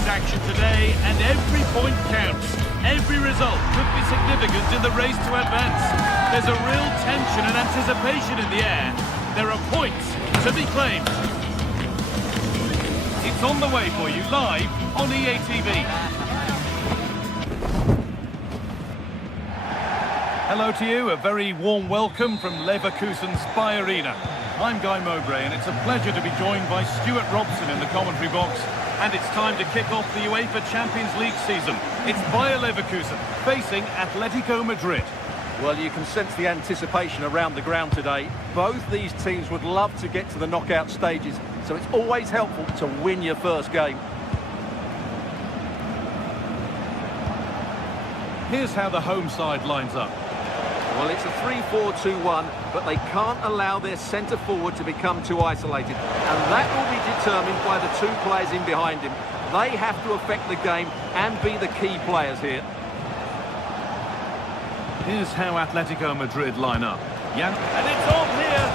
great action today, and every point counts. Every result could be significant in the race to advance. There's a real tension and anticipation in the air. There are points to be claimed. It's on the way for you live on EA TV. Hello to you, a very warm welcome from Leverkusen's Spy Arena. I'm Guy Mowbray, and it's a pleasure to be joined by Stuart Robson in the commentary box. And it's time to kick off the UEFA Champions League season. It's Bayer Leverkusen facing Atletico Madrid. Well, you can sense the anticipation around the ground today. Both these teams would love to get to the knockout stages, so it's always helpful to win your first game. Here's how the home side lines up. Well, it's a 3-4-2-1, but they can't allow their centre-forward to become too isolated. And that will be determined by the two players in behind him. They have to affect the game and be the key players here. Here's how Atletico Madrid line up. And it's on here!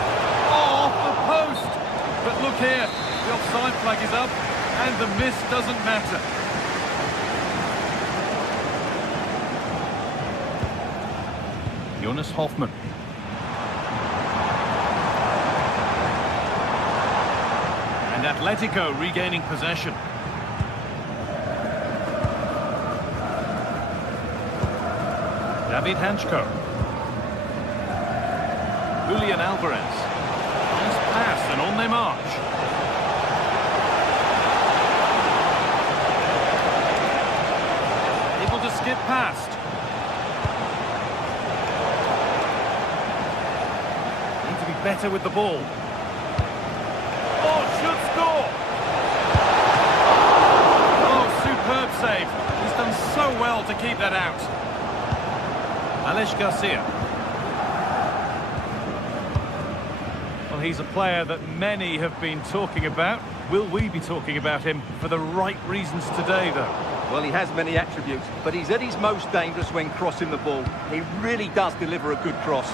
Oh, off the post! But look here, the offside flag is up, and the miss doesn't matter. Jonas Hoffmann. And Atletico regaining possession. David Hanchko. Julian Alvarez. Nice pass and on they march. Able to skip past. Better with the ball. Oh, should score! Oh, superb save. He's done so well to keep that out. Alex Garcia. Well, he's a player that many have been talking about. Will we be talking about him for the right reasons today, though? Well, he has many attributes, but he's at his most dangerous when crossing the ball. He really does deliver a good cross.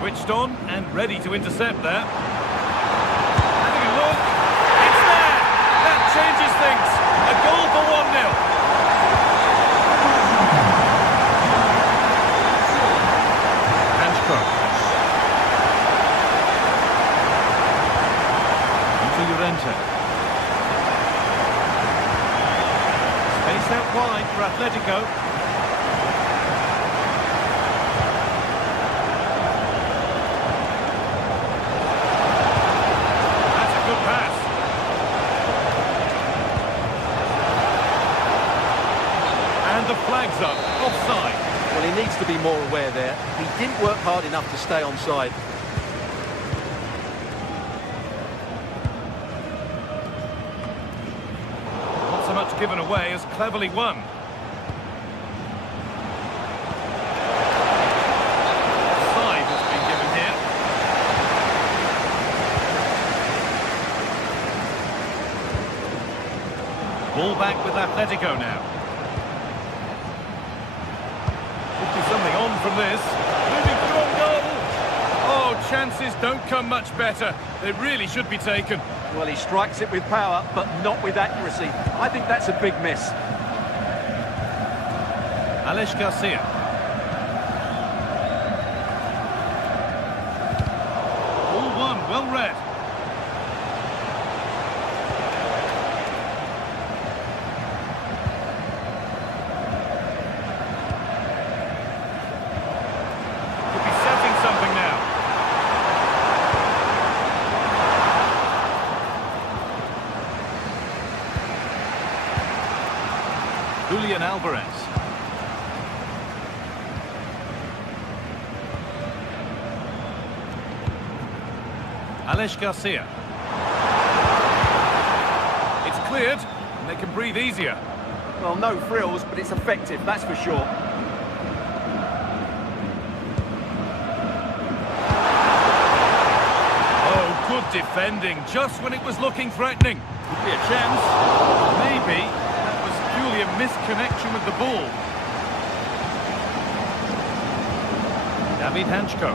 Switched on and ready to intercept there. Having a look. It's there! That changes things. A goal for 1-0. Hanchko. Into Llorente. Space out wide for Atletico. The flag's up, offside. Well, he needs to be more aware there. He didn't work hard enough to stay onside. Not so much given away as cleverly won. Offside has been given here. Ball back with Atletico now. Something on from this. Moving through on goal. Oh, chances don't come much better. They really should be taken. Well, he strikes it with power, but not with accuracy. I think that's a big miss. Alex Garcia. All one, well read. Julian Alvarez. Alex Garcia. It's cleared, and they can breathe easier. Well, no frills, but it's effective, that's for sure. Oh, good defending, just when it was looking threatening. Could be a chance. Maybe that was purely a misconnection with the ball. David Hanchko.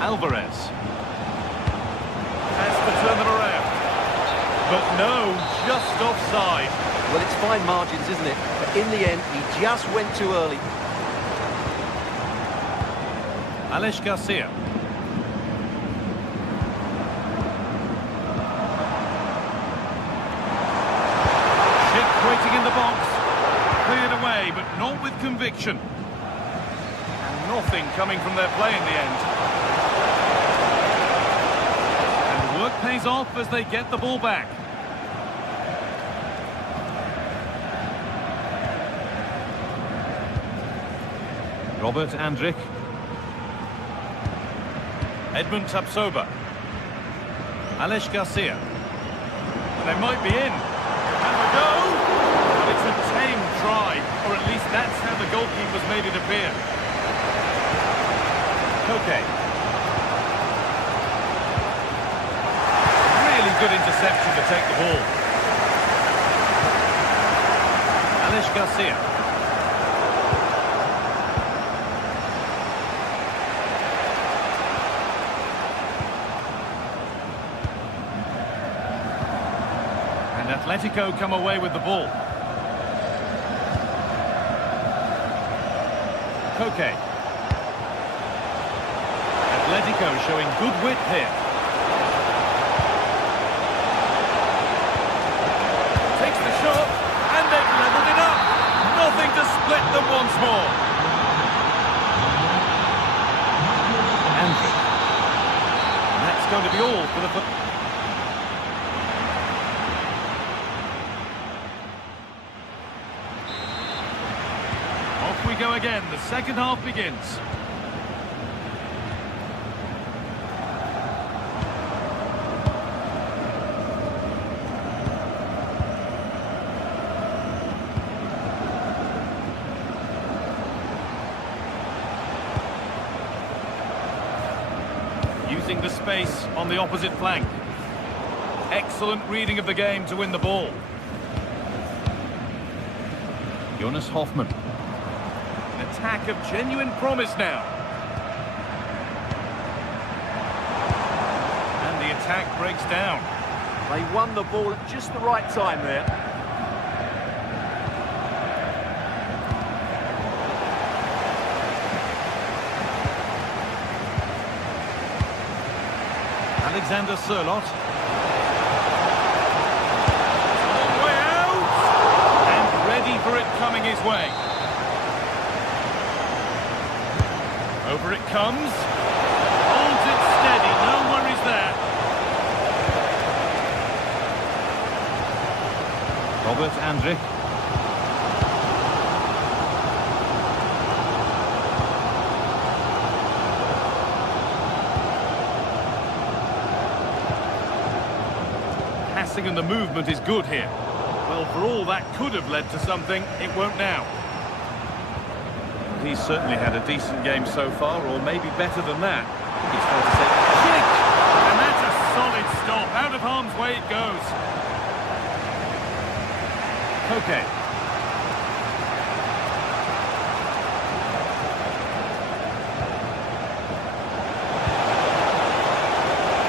Alvarez. Has to turn them around. But no, just offside. Well, it's fine margins, isn't it? But in the end, he just went too early. Alex Garcia. Schick waiting in the box. Cleared away, but not with conviction. And nothing coming from their play in the end. And the work pays off as they get the ball back. Robert Andrich. Edmund Tapsoba. Alex Garcia. They might be in. Have a go! But it's a tame try, or at least that's how the goalkeepers made it appear. Okay. Really good interception to take the ball. Alex Garcia. Atletico come away with the ball. Koke. Atletico showing good width here. Takes the shot, and they've levelled it up. Nothing to split them once more. Andrew. And that's going to be all for the... we go again. The second half begins. Using the space on the opposite flank. Excellent reading of the game to win the ball. Jonas Hoffmann. Attack of genuine promise now. And the attack breaks down. They won the ball at just the right time there. Alexander Sørloth. Long way out! And ready for it coming his way. Over it comes. Holds it steady. No worries there. Robert Andrich. Passing and the movement is good here. Well, for all that could have led to something, it won't now. He's certainly had a decent game so far, or maybe better than that. It's fair to say. Kick! And that's a solid stop. Out of harm's way it goes. Okay.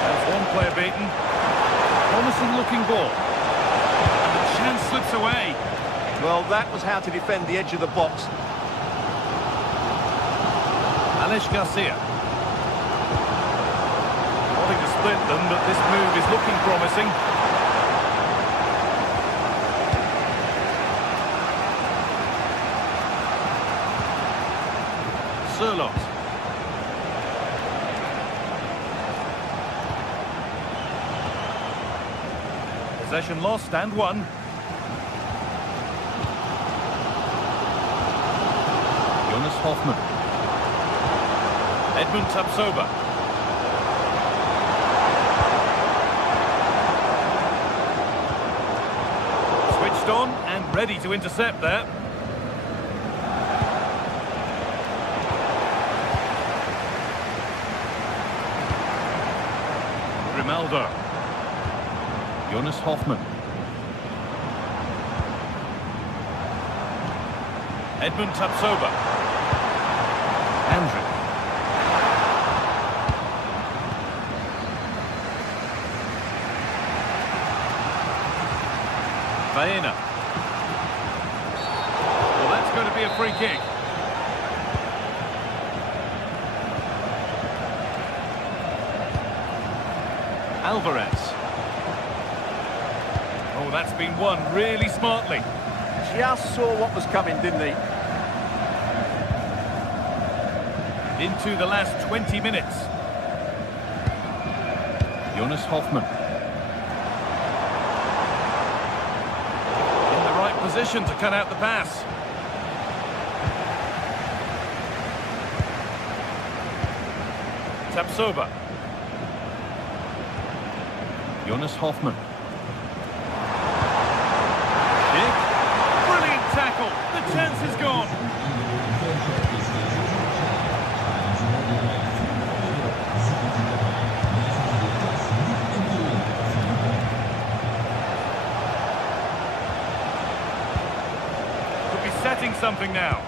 There's one player beaten. Promising looking ball. And the chance slips away. Well, that was how to defend the edge of the box. Alex Garcia. Wanting to split them, but this move is looking promising. Sørloth. Possession lost and won. Jonas Hoffmann. Edmund Tapsoba. Switched on and ready to intercept there. Grimaldo. Jonas Hoffmann. Edmund Tapsoba. Andrew. Baena. Well, that's going to be a free kick. Alvarez. Oh, that's been won really smartly. Just saw what was coming, didn't he? Into the last 20 minutes. Jonas Hoffmann. In the right position to cut out the pass. Tapsoba. Jonas Hoffmann. Dick. Brilliant tackle. The chance is gone. Could be setting something now.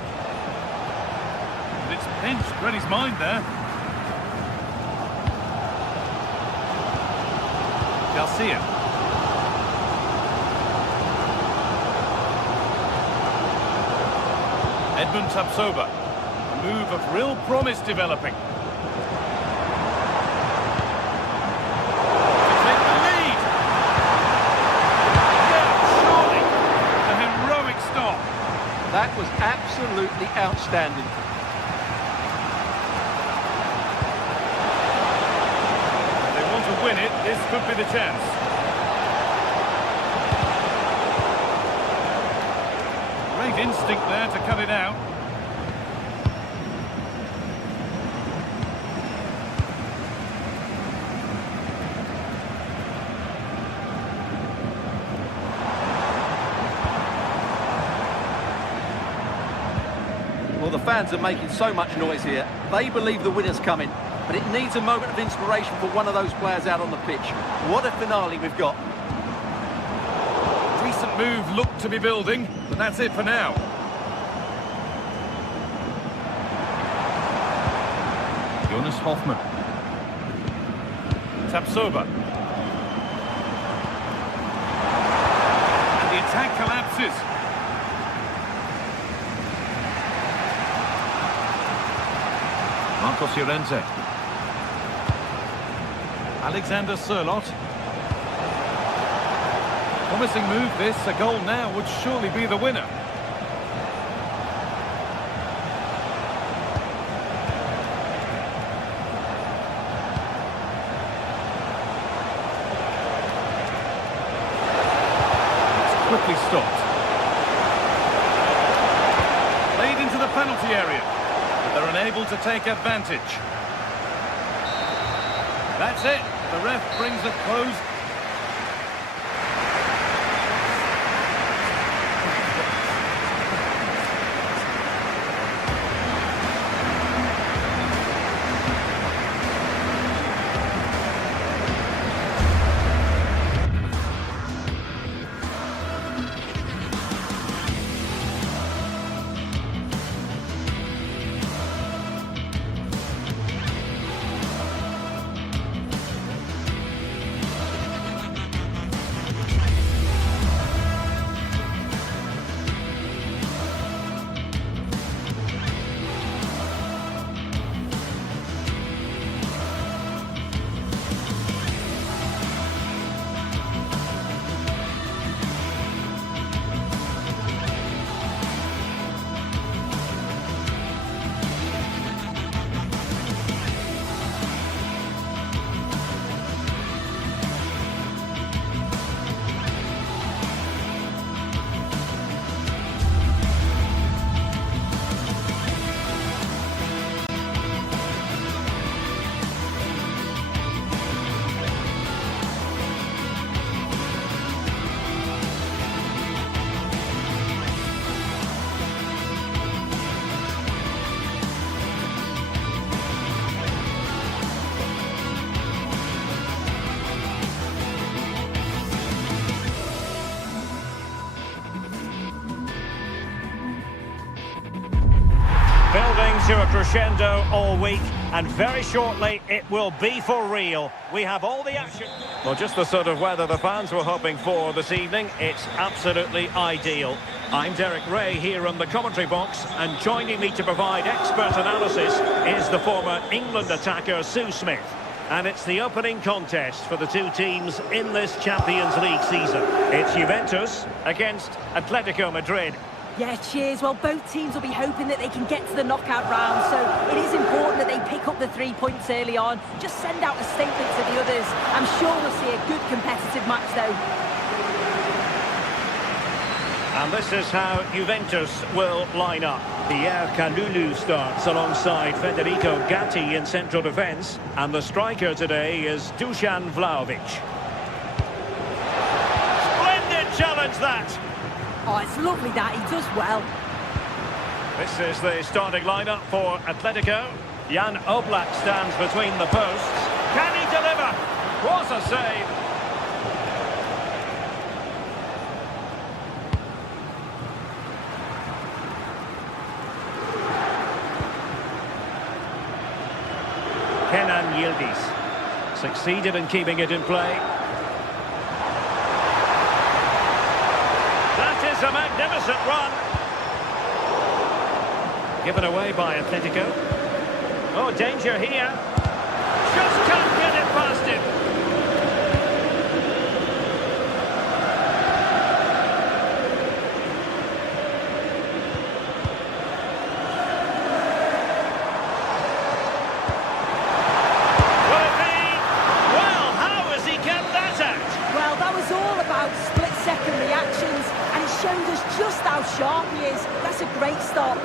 But it's pinched. Read his mind there. Garcia. Edmund Tapsoba. A move of real promise developing. To take the lead. Yeah, surely. A heroic stop. That was absolutely outstanding. To win it, this could be the chance. Great instinct there to cut it out. Well, the fans are making so much noise here. They believe the winner's coming. But it needs a moment of inspiration for one of those players out on the pitch. What a finale we've got. Decent move looked to be building, but that's it for now. Jonas Hoffmann. Tapsoba. And the attack collapses. Marcos Llorente. Alexander Sørloth. Promising move this, a goal now would surely be the winner. It's quickly stopped. Played into the penalty area, but they're unable to take advantage. That's it. The ref brings a close. Building to a crescendo all week, and very shortly it will be for real. We have all the action. Well, just the sort of weather the fans were hoping for this evening. It's absolutely ideal. I'm Derek Ray here on the commentary box, and joining me to provide expert analysis is the former England attacker Sue Smith. And it's the opening contest for the two teams in this Champions League season. It's Juventus against Atletico Madrid. Yeah, cheers. Well, both teams will be hoping that they can get to the knockout round, so it is important that they pick up the 3 points early on. Just send out a statement to the others. I'm sure we'll see a good competitive match, though. And this is how Juventus will line up. Pierre Kalulu starts alongside Federico Gatti in central defence. And the striker today is Dusan Vlahovic. Splendid challenge, that! Oh, it's lovely that. He does well. This is the starting lineup for Atletico. Jan Oblak stands between the posts. Can he deliver? What a save! Kenan Yildiz succeeded in keeping it in play. That is a magnificent run. Given away by Atletico. Oh, danger here. Just can't get it past him. Will it be? Well, how has he kept that out? Well, that was all about split-second reactions, and it showed us just how sharp he is. That's a great stop.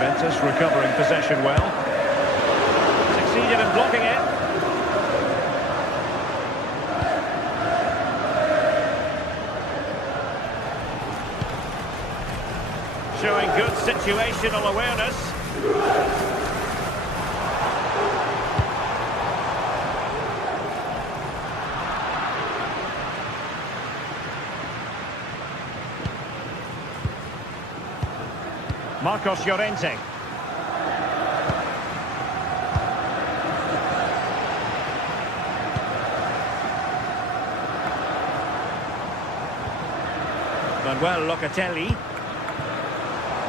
Juventus recovering possession well. Succeeded in blocking it. Showing good situational awareness. Marcos Llorente. Manuel Locatelli.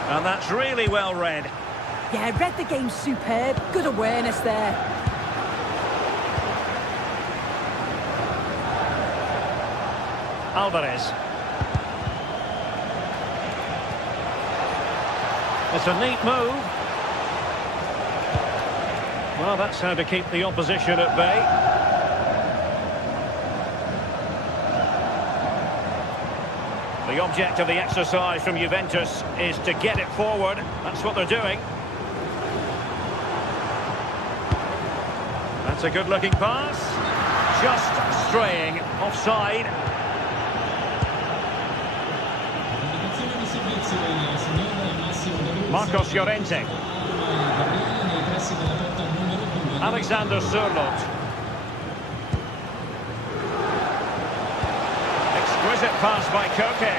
And that's really well read. Yeah, read the game superb. Good awareness there. Alvarez. It's a neat move. Well, that's how to keep the opposition at bay. The object of the exercise from Juventus is to get it forward. That's what they're doing. That's a good-looking pass. Just straying offside. Marcos Llorente. Alexander Sørloth. Exquisite pass by Koke.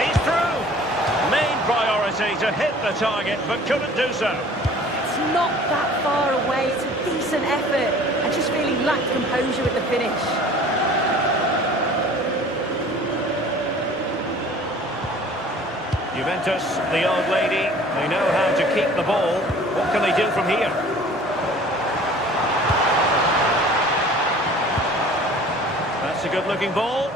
He's through. Main priority to hit the target, but couldn't do so. It's not that far away. It's a decent effort. I just really lacked composure at the finish. Juventus, the old lady, they know how to keep the ball. What can they do from here? That's a good-looking ball.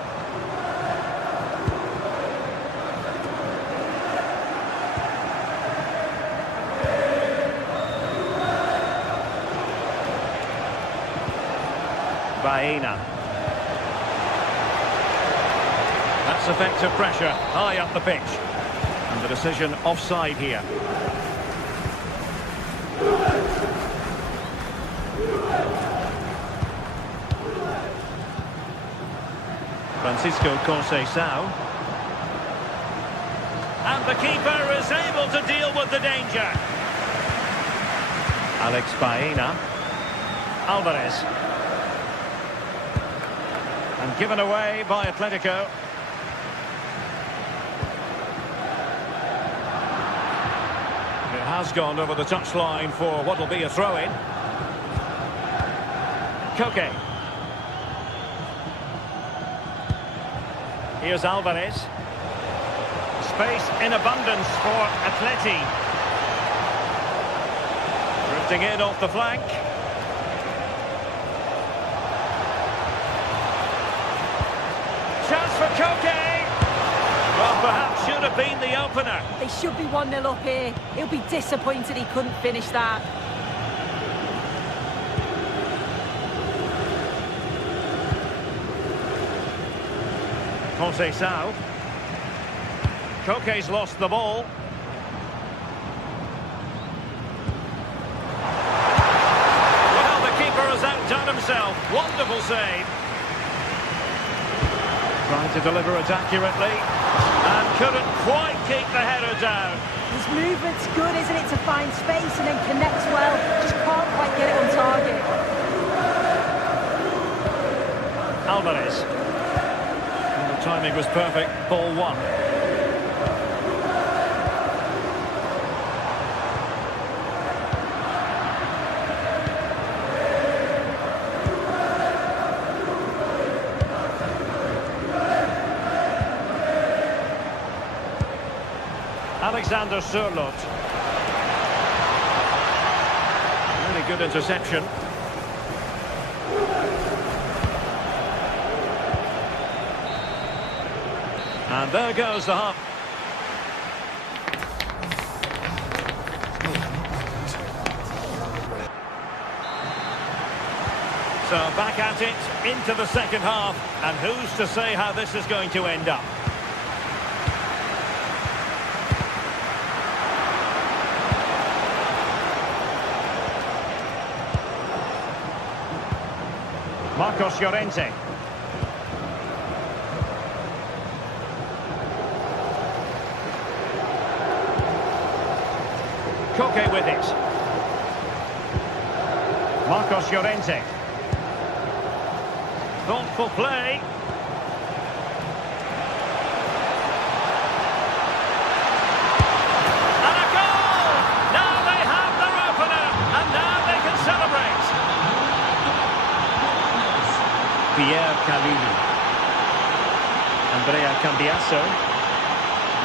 Baena. That's effective pressure, high up the pitch. And the decision offside here. Francisco Conceição. And the keeper is able to deal with the danger. Alex Baena. Alvarez. And given away by Atletico. has gone over the touchline for what will be a throw-in. Koke. Here's Alvarez. Space in abundance for Atleti. Drifting in off the flank. Chance for Koke. Well, perhaps should have been the opener. They should be 1-0 up here. He'll be disappointed he couldn't finish that. Conceição. Koke's lost the ball. Well, the keeper has outdone himself. Wonderful save. Trying to deliver it accurately. And couldn't quite keep the header down. His movement's good, isn't it, to find space and then connects well. Just can't quite get it on target. Alvarez. And the timing was perfect. Ball one. Alexander Sørloth. Really good interception. And there goes the hub. So back at it into the second half. And who's to say how this is going to end up? Marcos Llorente. Koke with it. Marcos Llorente. Thoughtful play. And a goal! Now they have their opener, and now they can celebrate. Pierre Kalulu. Andrea Cambiasso.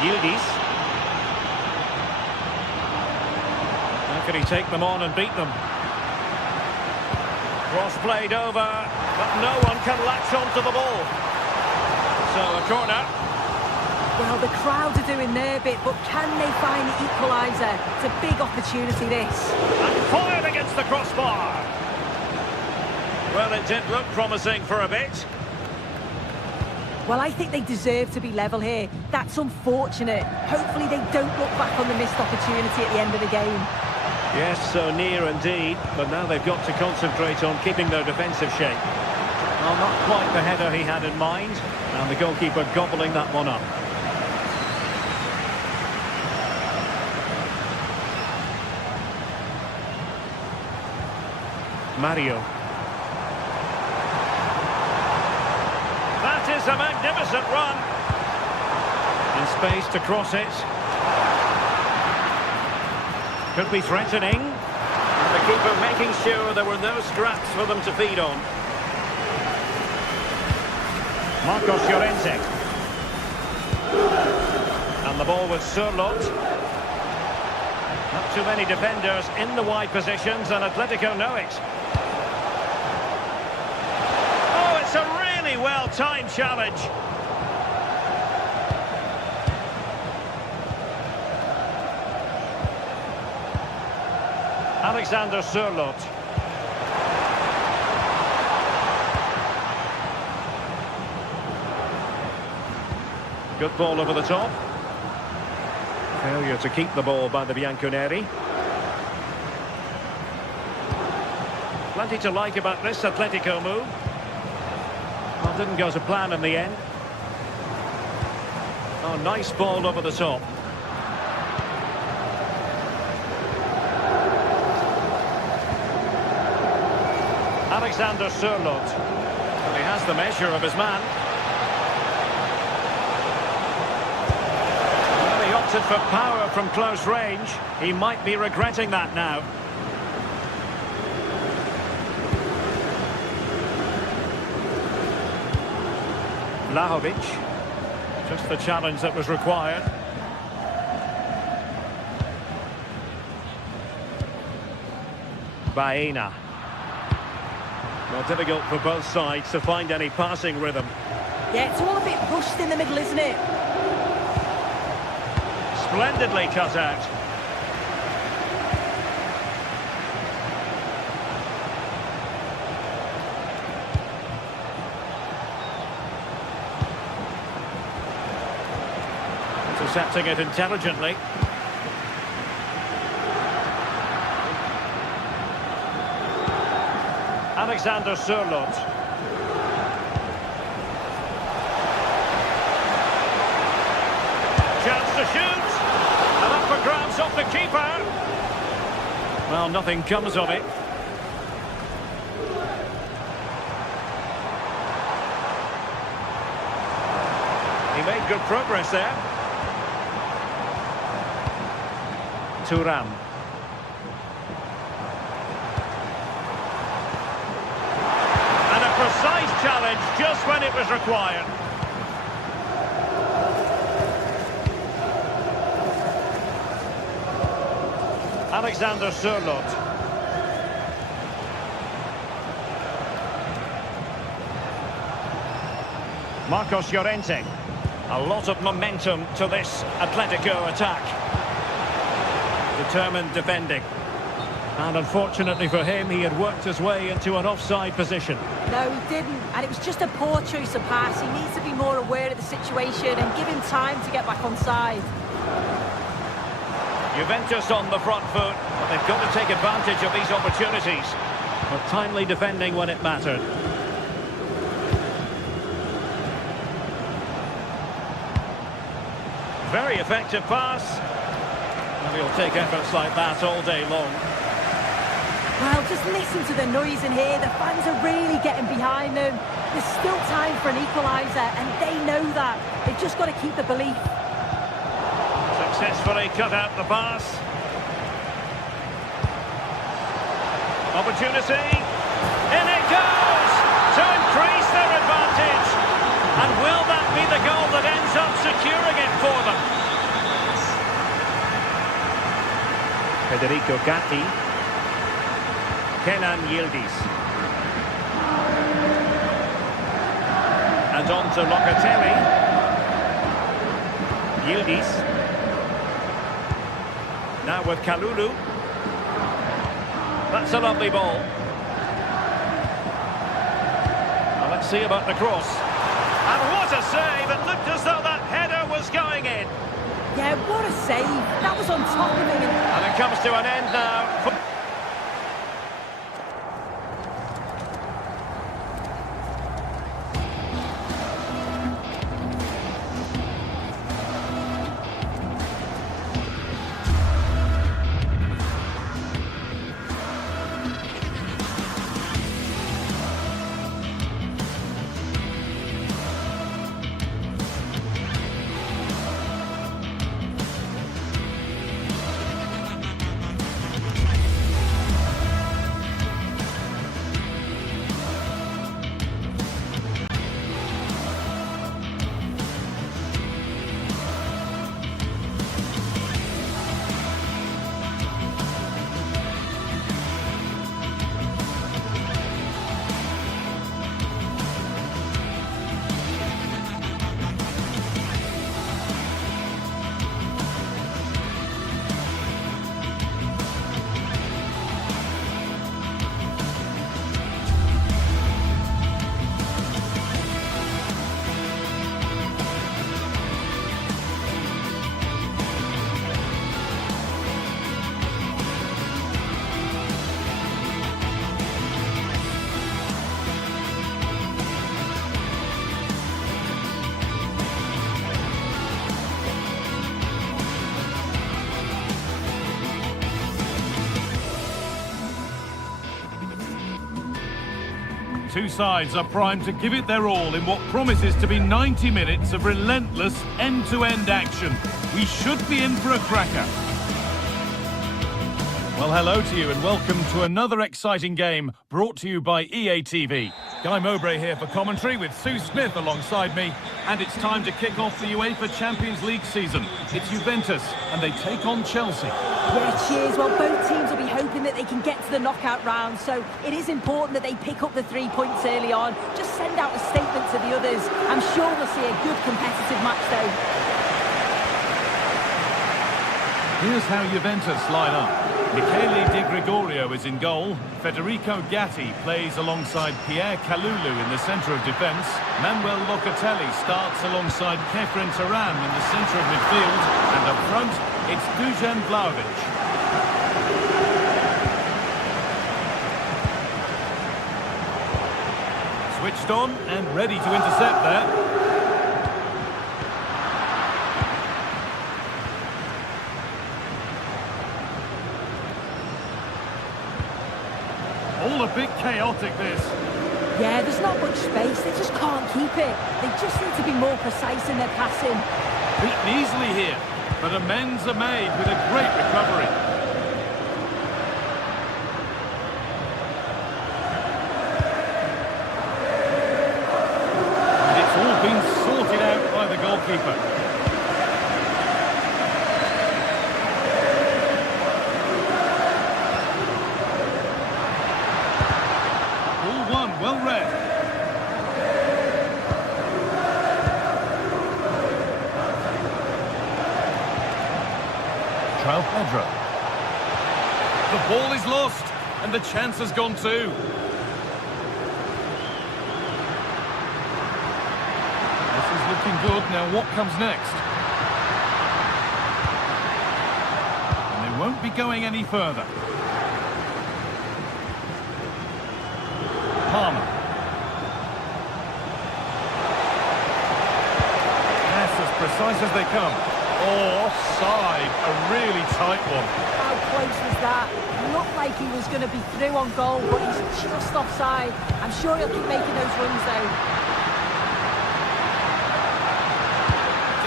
Yildiz. How can he take them on and beat them? Cross played over, but no one can latch onto the ball. So a corner. Well, the crowd are doing their bit, but can they find the equaliser? It's a big opportunity, this. And fired against the crossbar. Well, it did look promising for a bit. Well, I think they deserve to be level here. That's unfortunate. Hopefully they don't look back on the missed opportunity at the end of the game. Yes, so near indeed, but now they've got to concentrate on keeping their defensive shape. Well, not quite the header he had in mind, and the goalkeeper gobbling that one up. Mario. That is a magnificent run. In space to cross it. Could be threatening. And the keeper making sure there were no scraps for them to feed on. Marcos Llorente. And the ball with Sørloth. Not too many defenders in the wide positions, and Atletico know it. Oh, it's a really well-timed challenge. Alexander Sørloth. Good ball over the top. Failure to keep the ball by the Bianconeri. Plenty to like about this Atletico move. Well, didn't go to plan in the end. Oh, nice ball over the top. Alexander Sørloth. Well, he has the measure of his man. Well, he opted for power from close range. He might be regretting that now. Vlahovic. Just the challenge that was required. Baena. Well, difficult for both sides to find any passing rhythm. Yeah, it's all a bit rushed in the middle, isn't it? Splendidly cut out. Intercepting it intelligently. Alexander Sørloth. Chance to shoot. And up for grabs off the keeper. Well, nothing comes of it. He made good progress there. Thuram. And a precise challenge just when it was required. Alexander Sørloth. Marcos Llorente. A lot of momentum to this Atletico attack. Determined defending. And unfortunately for him, he had worked his way into an offside position. No, he didn't. And it was just a poor choice of pass. He needs to be more aware of the situation and give him time to get back on side. Juventus on the front foot, but they've got to take advantage of these opportunities. But timely defending when it mattered. Very effective pass. And he'll take efforts like that all day long. Well, just listen to the noise in here. The fans are really getting behind them. There's still time for an equaliser, and they know that. They've just got to keep the belief. Successfully cut out the pass. Opportunity. In it goes! To increase their advantage. And will that be the goal that ends up securing it for them? Federico Gatti. Kenan Yildiz. And on to Locatelli. Yildiz. Now with Kalulu. That's a lovely ball. Well, let's see about the cross. And what a save! It looked as though that header was going in. Yeah, what a save. That was on top of him. And it comes to an end now. Two sides are primed to give it their all in what promises to be 90 minutes of relentless end-to-end action. We should be in for a cracker. Well, hello to you and welcome to another exciting game brought to you by EA TV. Guy Mowbray here for commentary with Sue Smith alongside me. And it's time to kick off the UEFA Champions League season. It's Juventus and they take on Chelsea. Yeah, cheers. Well, both teams will be hoping that they can get to the knockout round, so it is important that they pick up the 3 points early on. Just send out a statement to the others. I'm sure we'll see a good competitive match though. Here's how Juventus line up. Michele Di Gregorio is in goal. Federico Gatti plays alongside Pierre Kalulu in the centre of defence. Manuel Locatelli starts alongside Kefren Turan in the centre of midfield. And up front, it's Dusan Vlahovic. Switched on and ready to intercept there. All a bit chaotic, this. Yeah, there's not much space. They just can't keep it. They just need to be more precise in their passing. Beaten easily here, but amends are made with a great recovery. And it's all been sorted out by the goalkeeper. Well read. Trial Pedro. The ball is lost, and the chance has gone too. This is looking good. Now what comes next? And they won't be going any further. Palmer. That's as precise as they come. Oh, offside. A really tight one. How close was that? Looked like he was going to be through on goal, but he's just offside. I'm sure he'll keep making those runs though.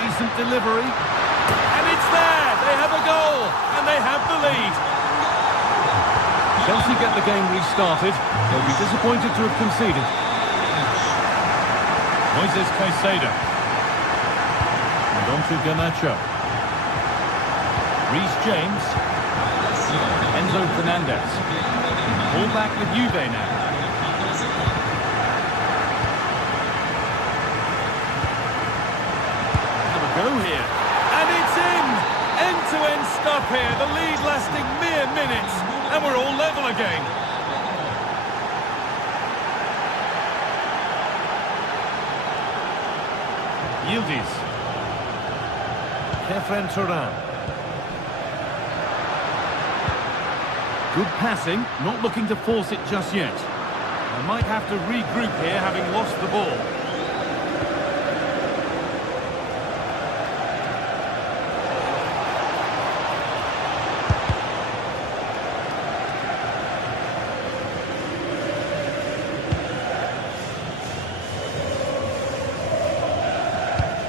Decent delivery. And it's there! They have a goal! And they have the lead. Chelsea get the game restarted. They'll be disappointed to have conceded. Moises Caicedo. And on to Garnacho. Reece James. Enzo Fernandez. All back with Juve now. Have a go here. And it's in! End-to-end stuff here. The lead lasting mere minutes. And we're all level again. Yildiz. Kefren Turan. Good passing, not looking to force it just yet. They might have to regroup here, having lost the ball.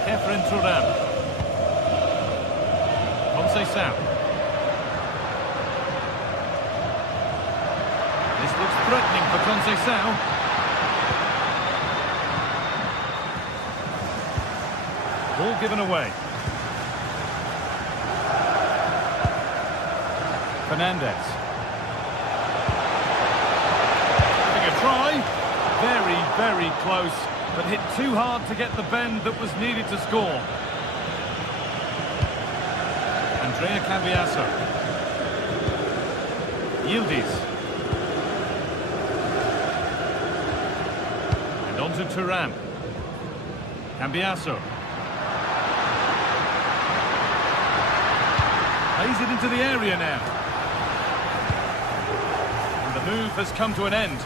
Kefren Turan. Conceição. This looks threatening for Conceição. Ball given away. Fernandez. Having a try. Very, very close. But hit too hard to get the bend that was needed to score. Andrea Cambiasso. Yildiz. And on to Turan. Cambiasso. Plays it into the area now. And the move has come to an end.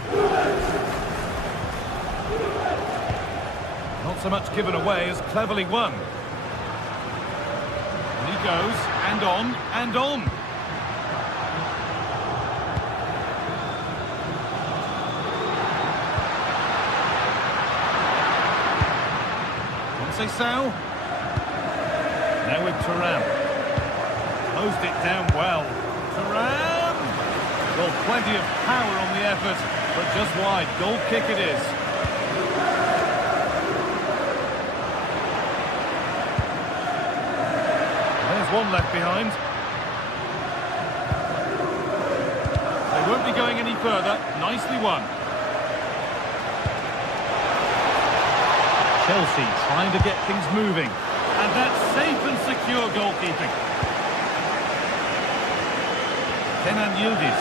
Not so much given away as cleverly won. And he goes, and on, and on. Conceição. Now with Thuram. Closed it down well. Thuram! Well, plenty of power on the effort, but just wide. Goal kick it is. There's one left behind. They won't be going any further. Nicely won. Chelsea trying to get things moving. And that's safe and secure goalkeeping. Kenan Yildiz.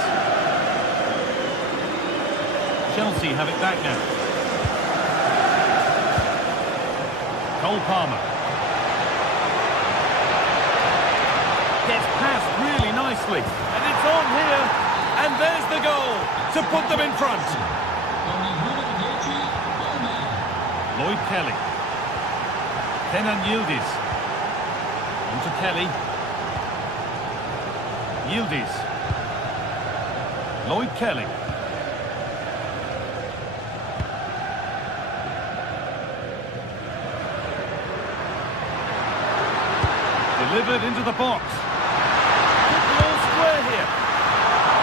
Chelsea have it back now. Cole Palmer. Gets past really nicely. And it's on here. And there's the goal to put them in front. Lloyd Kelly. Kenan Yildiz. On to Kelly. Yildiz. Lloyd Kelly. Delivered into the box. Ball square here.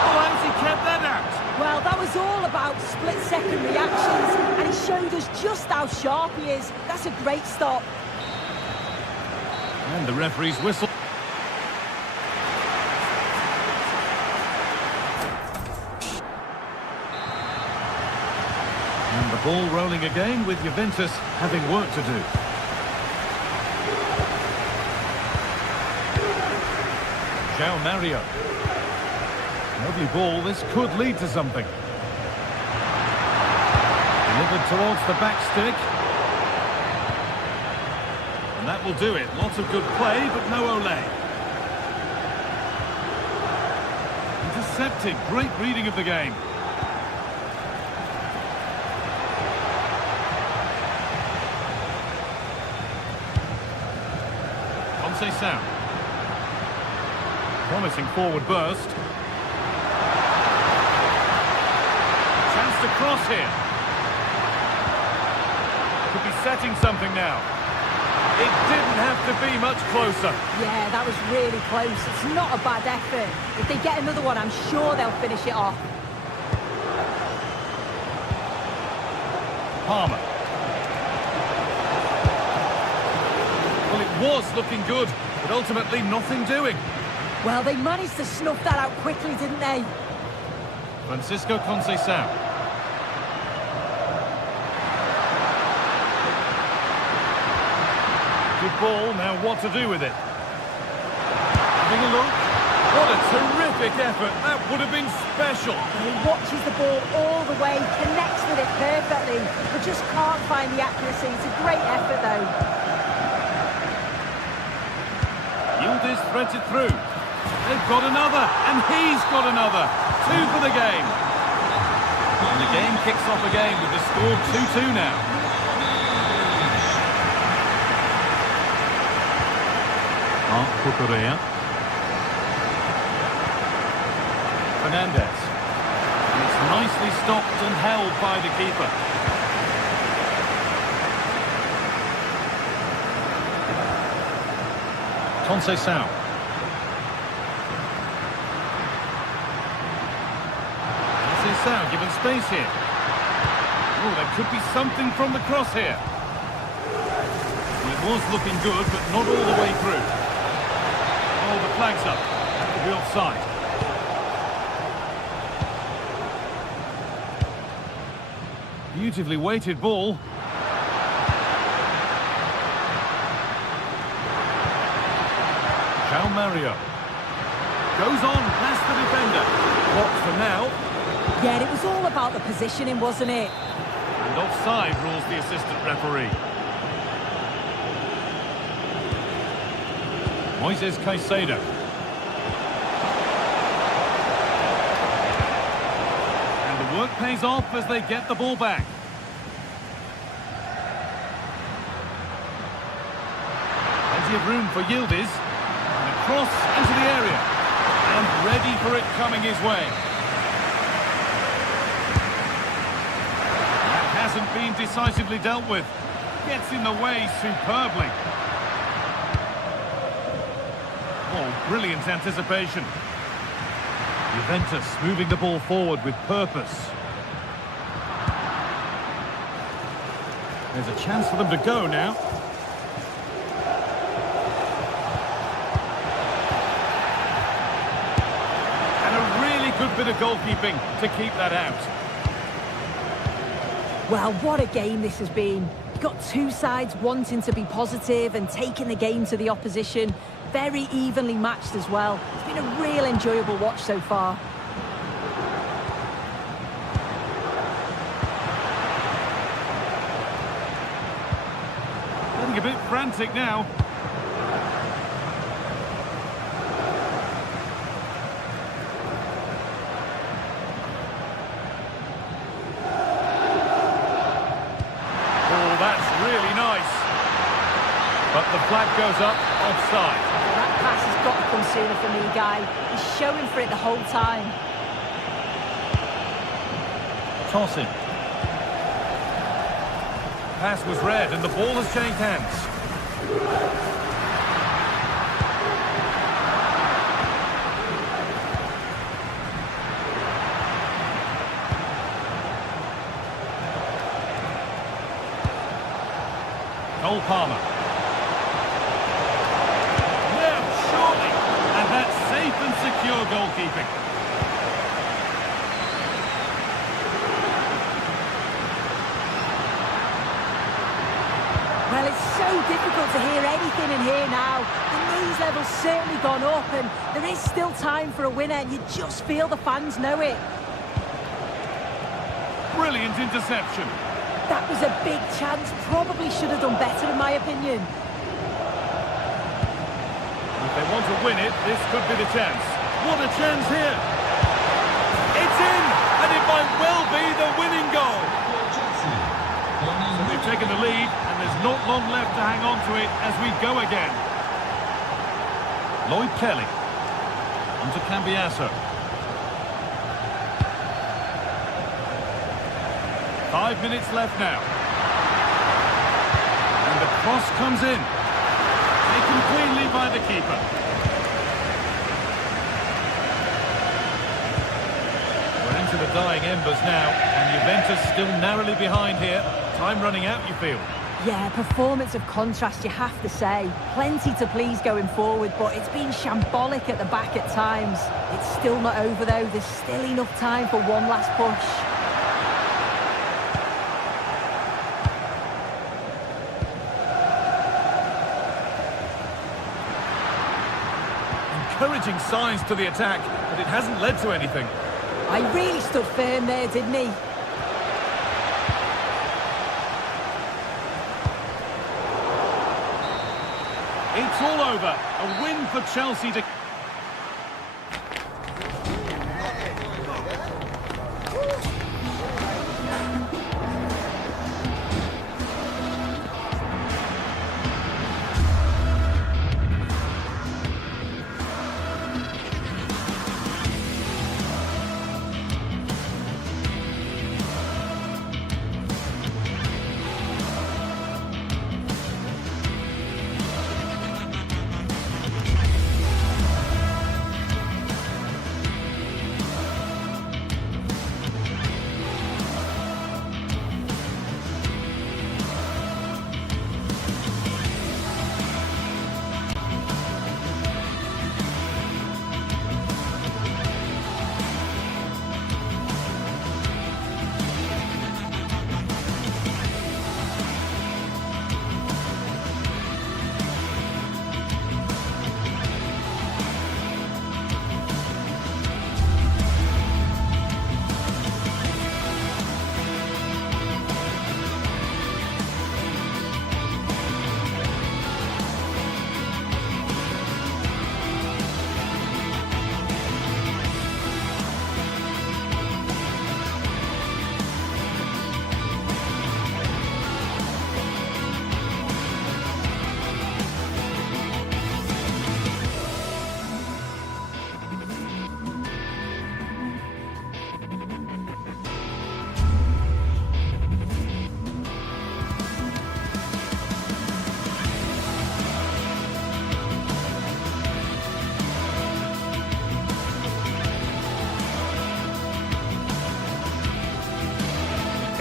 Oh, how's he kept that out? Well, that was all about split-second reactions, and he showed us just how sharp he is. That's a great stop. And the referee's whistle. And the ball rolling again with Juventus having work to do. João Mario. Lovely ball, this could lead to something. Delivered towards the back stick. And that will do it. Lots of good play, but no Ole. Intercepted. Great reading of the game. Conceição. Promising forward burst. Chance to cross here. Could be setting something now. It didn't have to be much closer. Yeah, that was really close. It's not a bad effort. If they get another one, I'm sure they'll finish it off. Palmer. Well, it was looking good, but ultimately nothing doing. Well, they managed to snuff that out quickly, didn't they? Francisco Conceição. Good ball, now what to do with it? Having a look. What a terrific effort. That would have been special. He watches the ball all the way, connects with it perfectly, but just can't find the accuracy. It's a great effort, though. Yildiz threads it through. They've got another, and he's got another. 2 for the game. And the game kicks off again with the score 2-2 now. Cucurella. Fernandez. And it's nicely stopped and held by the keeper. Conceição. Conceição given space here. Oh, there could be something from the cross here. Well, it was looking good, but not all the way through. Oh, the flag's up. That will be offside. Beautifully weighted ball. João Mario. Goes on past the defender. Blocked for now. Yeah, it was all about the positioning, wasn't it? And offside rules the assistant referee. Moises Caicedo. And the work pays off as they get the ball back. Plenty of room for Yildiz. And a cross into the area. And ready for it coming his way. That hasn't been decisively dealt with. Gets in the way superbly. Oh, brilliant anticipation. Juventus moving the ball forward with purpose. There's a chance for them to go now. And a really good bit of goalkeeping to keep that out. Well, what a game this has been. You've got two sides wanting to be positive and taking the game to the opposition. Very evenly matched as well. It's been a real enjoyable watch so far. Getting a bit frantic now. Oh, that's really nice. But the flag goes up, offside. That pass has got to come sooner for me, Guy. He's showing for it the whole time. Tossing. Pass was read and the ball has changed hands. Cole Palmer. Yeah, surely. And that's safe and secure goalkeeping. Well, it's so difficult to hear anything in here now. The noise level's certainly gone up and there is still time for a winner and you just feel the fans know it. Brilliant interception. That was a big chance. Probably should have done better in my opinion. If they want to win it, this could be the chance. What a chance here. It's in, and it might well be the winning goal. So they've taken the lead, and there's not long left to hang on to it as we go again. Lloyd Kelly. Onto Cambiasso. 5 minutes left now. And the cross comes in. Taken cleanly by the keeper. We're into the dying embers now, and Juventus still narrowly behind here. Time running out, you feel? Yeah, performance of contrast, you have to say. Plenty to please going forward, but it's been shambolic at the back at times. It's still not over, though. There's still enough time for one last push. Encouraging signs to the attack, but it hasn't led to anything. I really stood firm there, didn't he? It's all over. A win for Chelsea to...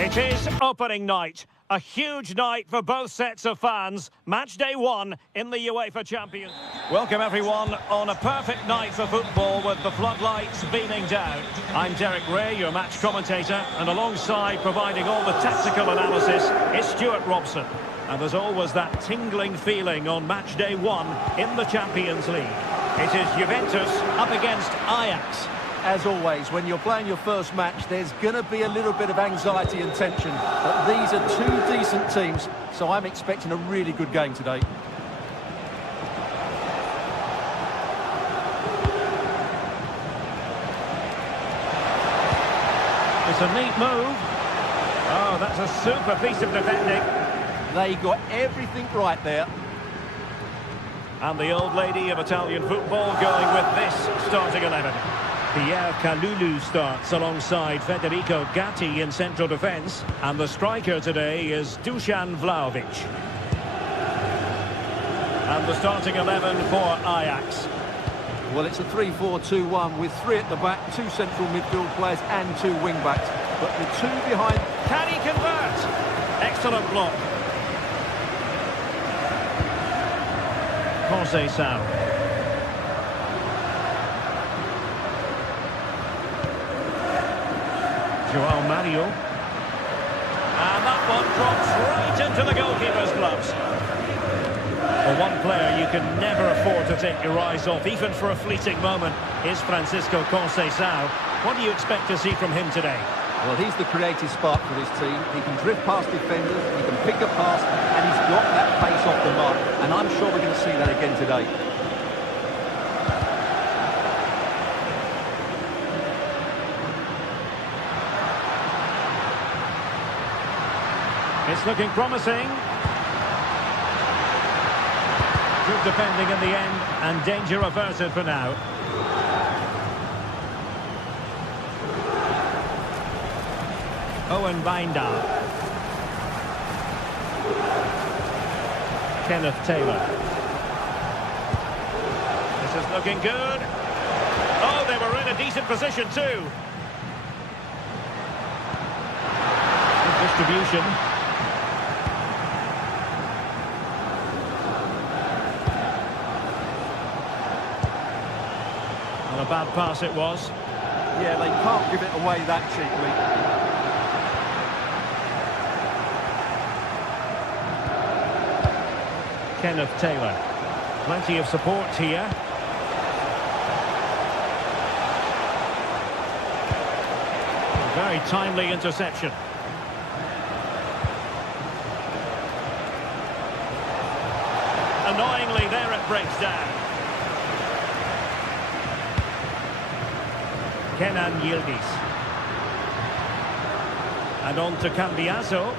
It is opening night. A huge night for both sets of fans. Match day 1 in the UEFA Champions. Welcome everyone on a perfect night for football with the floodlights beaming down. I'm Derek Ray, your match commentator, and alongside providing all the tactical analysis is Stuart Robson. And there's always that tingling feeling on match day 1 in the Champions League. It is Juventus up against Ajax. As always, when you're playing your first match, there's going to be a little bit of anxiety and tension. But these are two decent teams, so I'm expecting a really good game today. It's a neat move. Oh, that's a super piece of defending. They got everything right there. And the old lady of Italian football going with this starting 11. Pierre Kalulu starts alongside Federico Gatti in central defence. And the striker today is Dusan Vlahovic. And the starting 11 for Ajax. Well, it's a 3-4-2-1 with 3 at the back, 2 central midfield players and 2 wing-backs. But the 2 behind... Can he convert? Excellent block. Conceição. João Mario. And that one drops right into the goalkeeper's gloves. For one player you can never afford to take your eyes off, even for a fleeting moment, is Francisco Conceição. What do you expect to see from him today? Well, he's the creative spark for this team. He can drift past defenders, he can pick a pass, and he's got that pace off the mark. And I'm sure we're going to see that again today. It's looking promising. Good defending in the end, and danger averted for now. Owen Wijndal. Kenneth Taylor. This is looking good. Oh, they were in a decent position too. Good distribution. And a bad pass it was. Yeah, they can't give it away that cheaply. Kenneth Taylor. Plenty of support here. Very timely interception. Annoyingly, there it breaks down. Kenan Yildiz. And on to Cambiaso.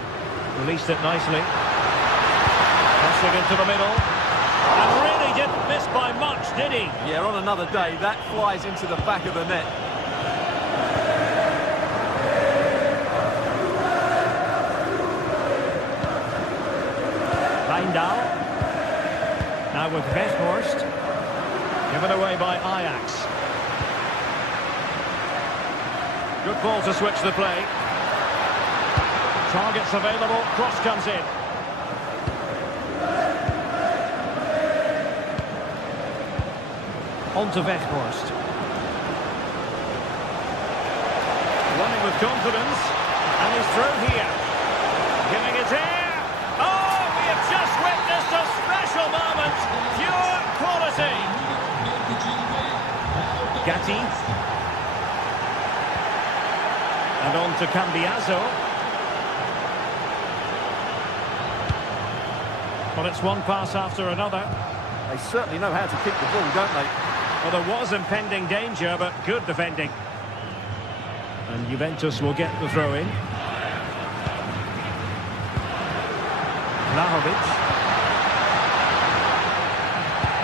Released it nicely. Crossing into the middle. And really didn't miss by much, did he? Yeah, on another day, that flies into the back of the net. Wijndal. Now with Weghorst. Given away by Ajax. Good ball to switch the play. Targets available, cross comes in. On to Weghorst. Running with confidence. And he's through here. Giving it here. Oh, we have just witnessed a special moment. Pure quality. Gatti. And on to Cambiaso. Well, it's one pass after another. They certainly know how to kick the ball, don't they? Well, there was impending danger, but good defending. And Juventus will get the throw-in. Vlahovic.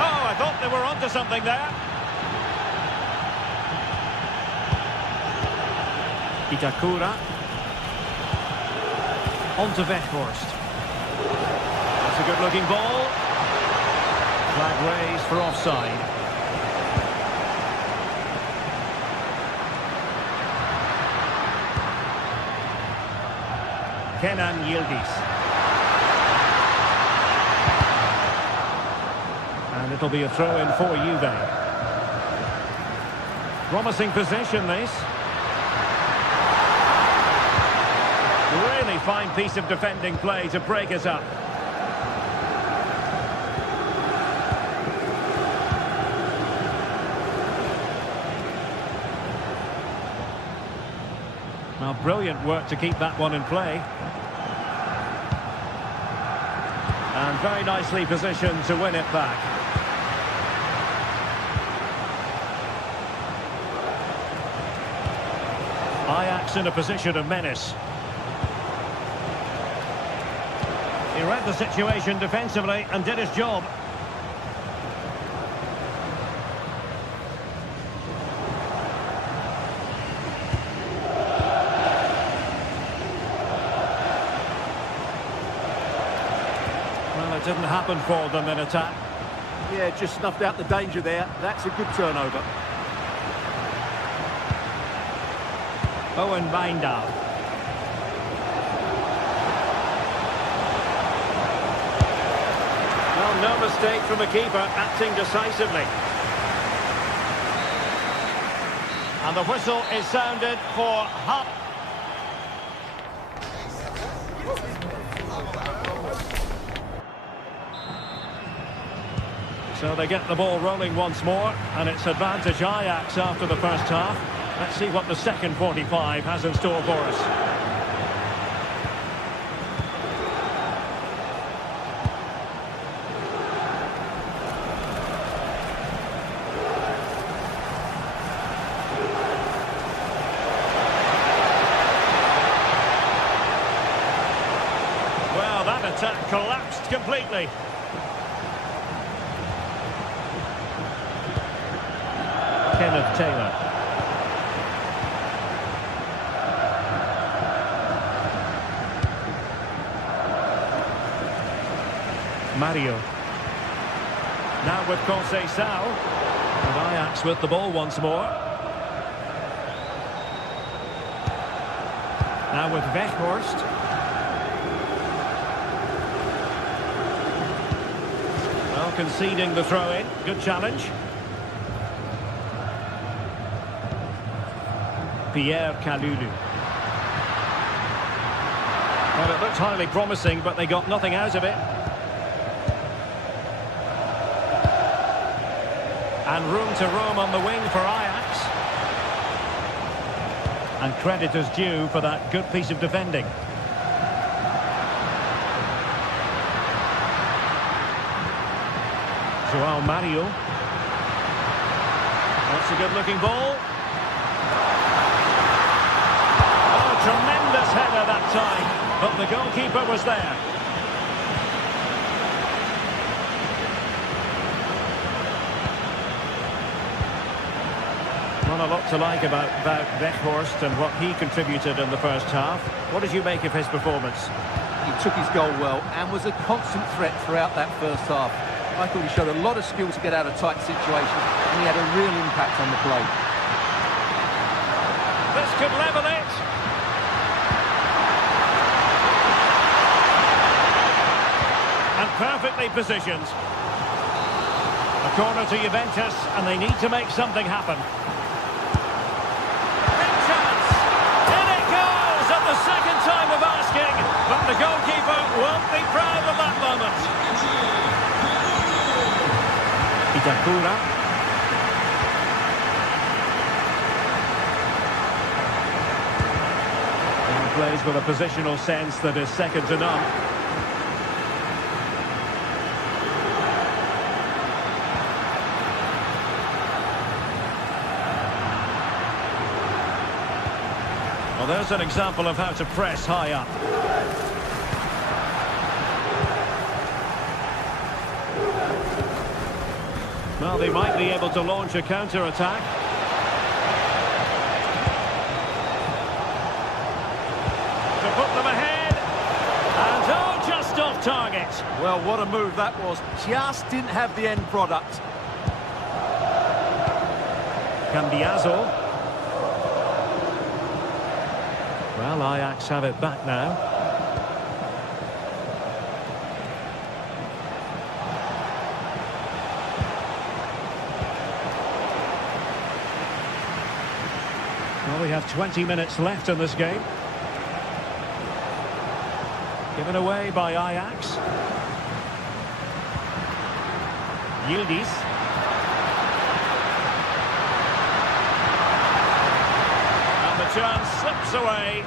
Oh, I thought they were onto something there. Itakura. On to Weghorst. That's a good-looking ball. Flag raised for offside. Kenan Yildiz. And it'll be a throw-in for Juve. Promising position, this. Really fine piece of defending play to break us up. Well, brilliant work to keep that one in play. And very nicely positioned to win it back. Ajax in a position of menace. He read the situation defensively and did his job. Well, it didn't happen for them in attack. Yeah, just snuffed out the danger there. That's a good turnover. Owen Wijndal. Well, no mistake from the keeper, acting decisively. And the whistle is sounded for half. So they get the ball rolling once more, and it's advantage Ajax after the first half. Let's see what the second 45 has in store for us. Well, that attack collapsed completely. Kenneth Taylor. Mario. Now with Conceição. And Ajax with the ball once more. Now with Weghorst. Well, conceding the throw-in. Good challenge. Pierre Kalulu. Well, it looked highly promising, but they got nothing out of it. And room to roam on the wing for Ajax. And credit is due for that good piece of defending. João Mario. That's a good-looking ball. Oh, tremendous header that time, but the goalkeeper was there. Well, a lot to like about Weghorst and what he contributed in the first half. What did you make of his performance? He took his goal well and was a constant threat throughout that first half. I thought he showed a lot of skill to get out of tight situations, and he had a real impact on the play. This could level it. And perfectly positioned. A corner to Juventus, and they need to make something happen. Big chance! In it goes at the second time of asking, but the goalkeeper won't be proud of that moment. Itakura. And plays with a positional sense that is second to none. Well, there's an example of how to press high up. Well, they might be able to launch a counter-attack. To put them ahead. And oh, just off target. Well, what a move that was. Just didn't have the end product. Cambiaso. Well, Ajax have it back now. Well, we have 20 minutes left in this game. Given away by Ajax. Yildiz. And the chance slips away.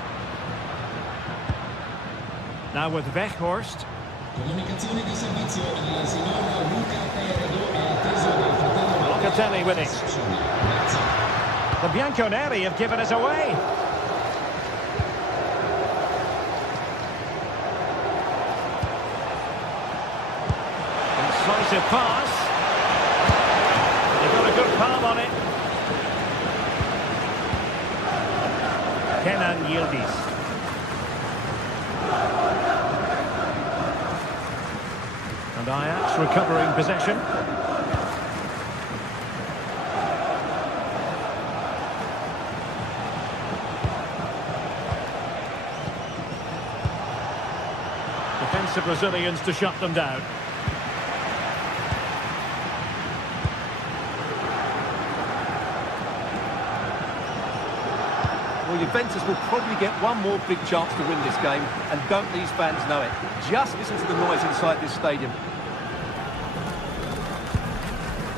Now with Weghorst. Locatelli with it. The Bianconeri have given us away. Incisive pass. They've got a good palm on it. Kenan Yildiz. And Ajax recovering possession. Defensive Brazilians to shut them down. Well, Juventus will probably get one more big chance to win this game, and don't these fans know it? Just listen to the noise inside this stadium.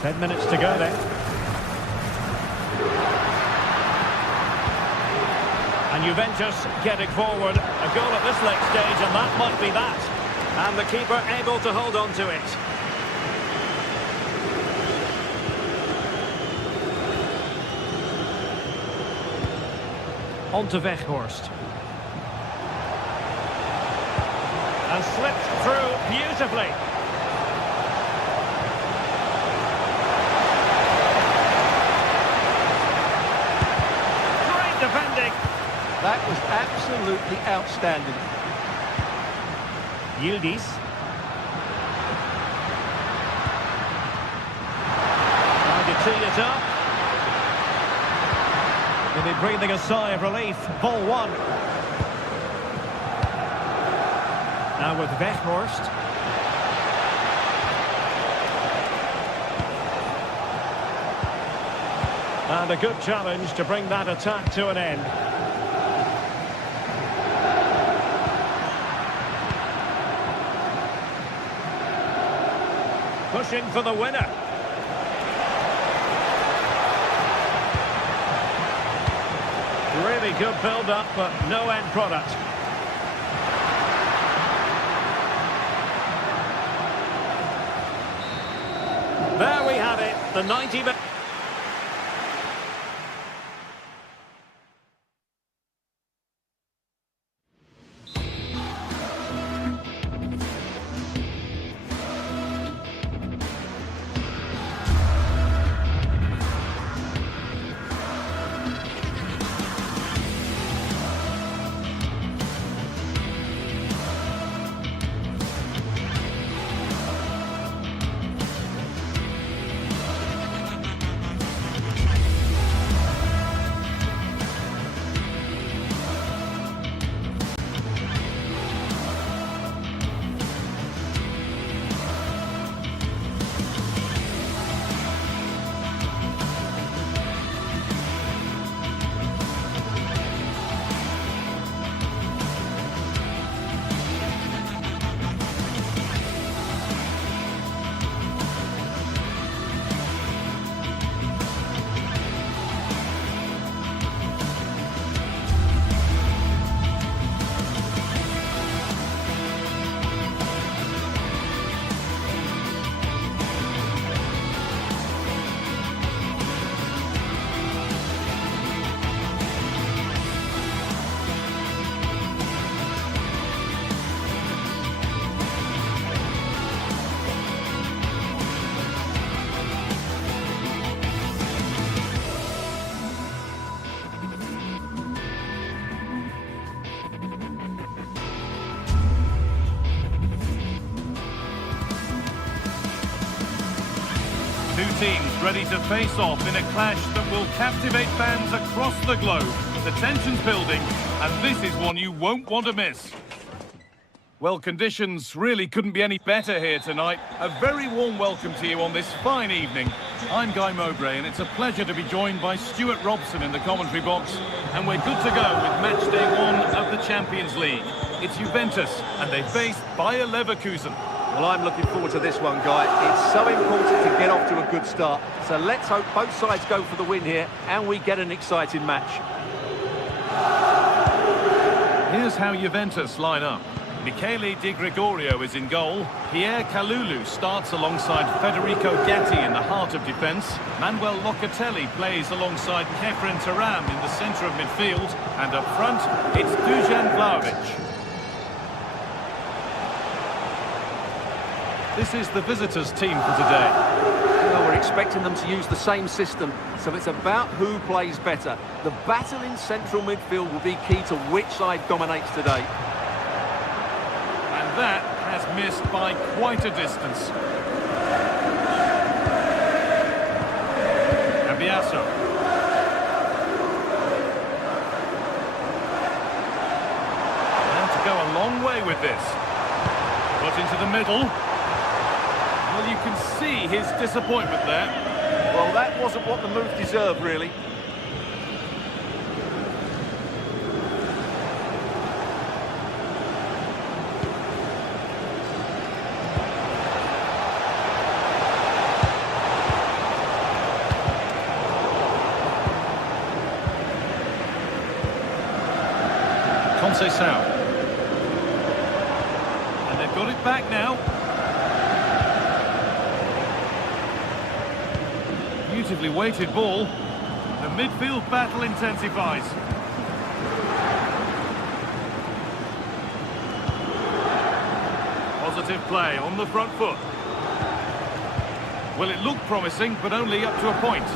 10 minutes to go then. And Juventus getting forward. A goal at this late stage, and that might be that. And the keeper able to hold on to it. On to Weghorst. And slipped through beautifully. Great defending. That was absolutely outstanding. Yildiz. Trying to tee it up. Maybe breathing a sigh of relief. Ball one. Now with Weghorst. And a good challenge to bring that attack to an end. Pushing for the winner. Really good build-up, but no end product. There we have it, the 90 minutes. Two teams ready to face off in a clash that will captivate fans across the globe. The tension's building, and this is one you won't want to miss. Well, conditions really couldn't be any better here tonight. A very warm welcome to you on this fine evening. I'm Guy Mowbray, and it's a pleasure to be joined by Stuart Robson in the commentary box. And we're good to go with match day 1 of the Champions League. It's Juventus, and they face Bayer Leverkusen. Well, I'm looking forward to this one, Guy. It's so important to get off to a good start. So let's hope both sides go for the win here, and we get an exciting match. Here's how Juventus line up. Michele Di Gregorio is in goal. Pierre Kalulu starts alongside Federico Gatti in the heart of defence. Manuel Locatelli plays alongside Kefren Turam in the centre of midfield. And up front, it's Dusan Vlahovic. This is the visitors' team for today. Well, we're expecting them to use the same system, so it's about who plays better. The battle in central midfield will be key to which side dominates today. And that has missed by quite a distance. Abiaso. And to go a long way with this. Put into the middle. Well, you can see his disappointment there. Well, that wasn't what the move deserved, really. Conceição. And they've got it back now. Beautifully weighted ball. The midfield battle intensifies. Positive play on the front foot. Well, it looked promising, but only up to a point.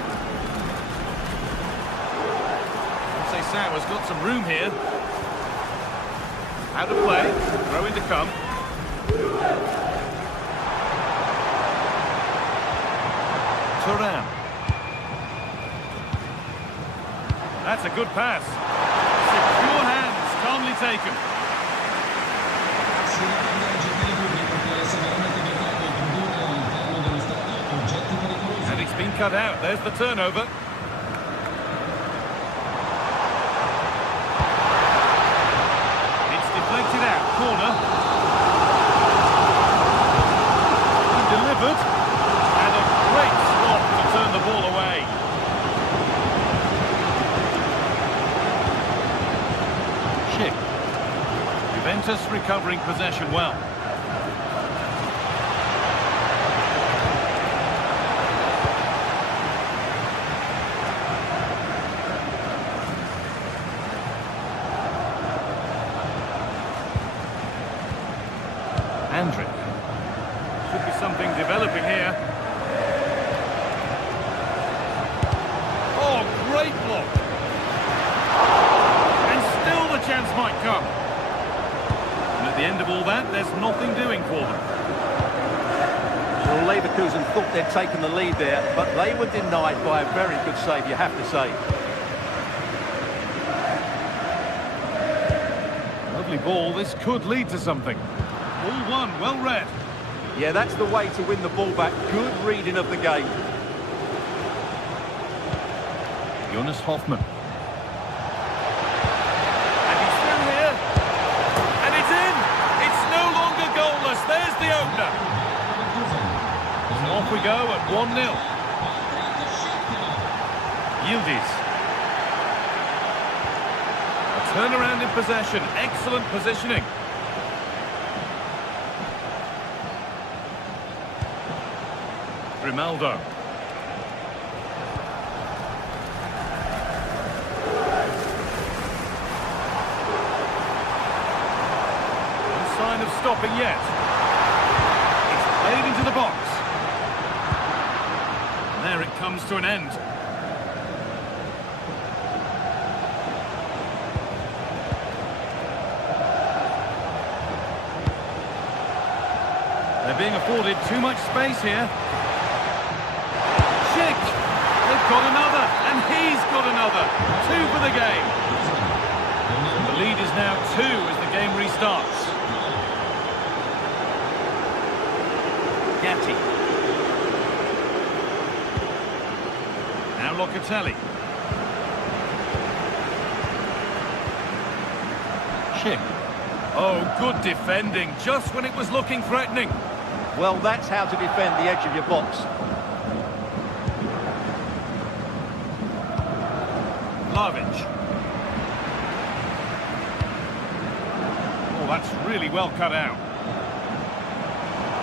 Conceição has got some room here. Out of play, throw in to come. Turam. That's a good pass. Secure hands, calmly taken. And it's been cut out. There's the turnover. Deflected out, corner. Delivered. And a great stop to turn the ball away. Schick. Juventus recovering possession well. Andrick. Should be something developing here. Oh, great block. And still the chance might come. And at the end of all that, there's nothing doing for them. Well, Leverkusen thought they'd taken the lead there, but they were denied by a very good save, you have to say. Lovely ball. This could lead to something. All one, well read. Yeah, that's the way to win the ball back. Good reading of the game. Jonas Hoffmann. And he's through here. And it's in. It's no longer goalless. There's the opener. And off we go at 1-0. Yildiz. A turnaround in possession. Excellent positioning. Grimaldo. No sign of stopping yet. It's played into the box. And there it comes to an end. They're being afforded too much space here. They've got another, and he's got another. 2 for the game. And the lead is now 2 as the game restarts. Gatti. Locatelli. Schick. Oh, good defending, just when it was looking threatening. Well, that's how to defend the edge of your box. Vlahovic. Oh, that's really well cut out.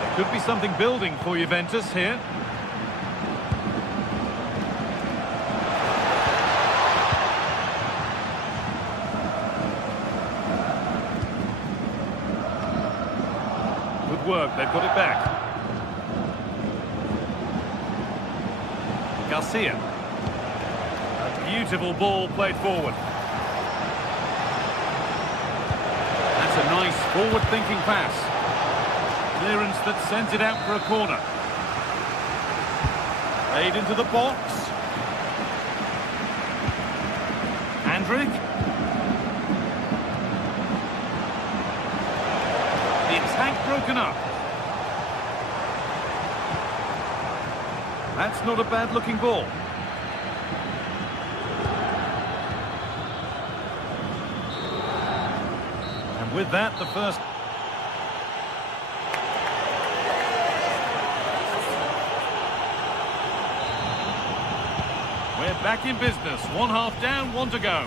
There could be something building for Juventus here. Good work, they've got it back. Garcia. A beautiful ball played forward. That's a nice forward-thinking pass. Clearance that sends it out for a corner. Played into the box. Andrick. The attack broken up. That's not a bad-looking ball. And with that, the first... We're back in business. One half down, one to go.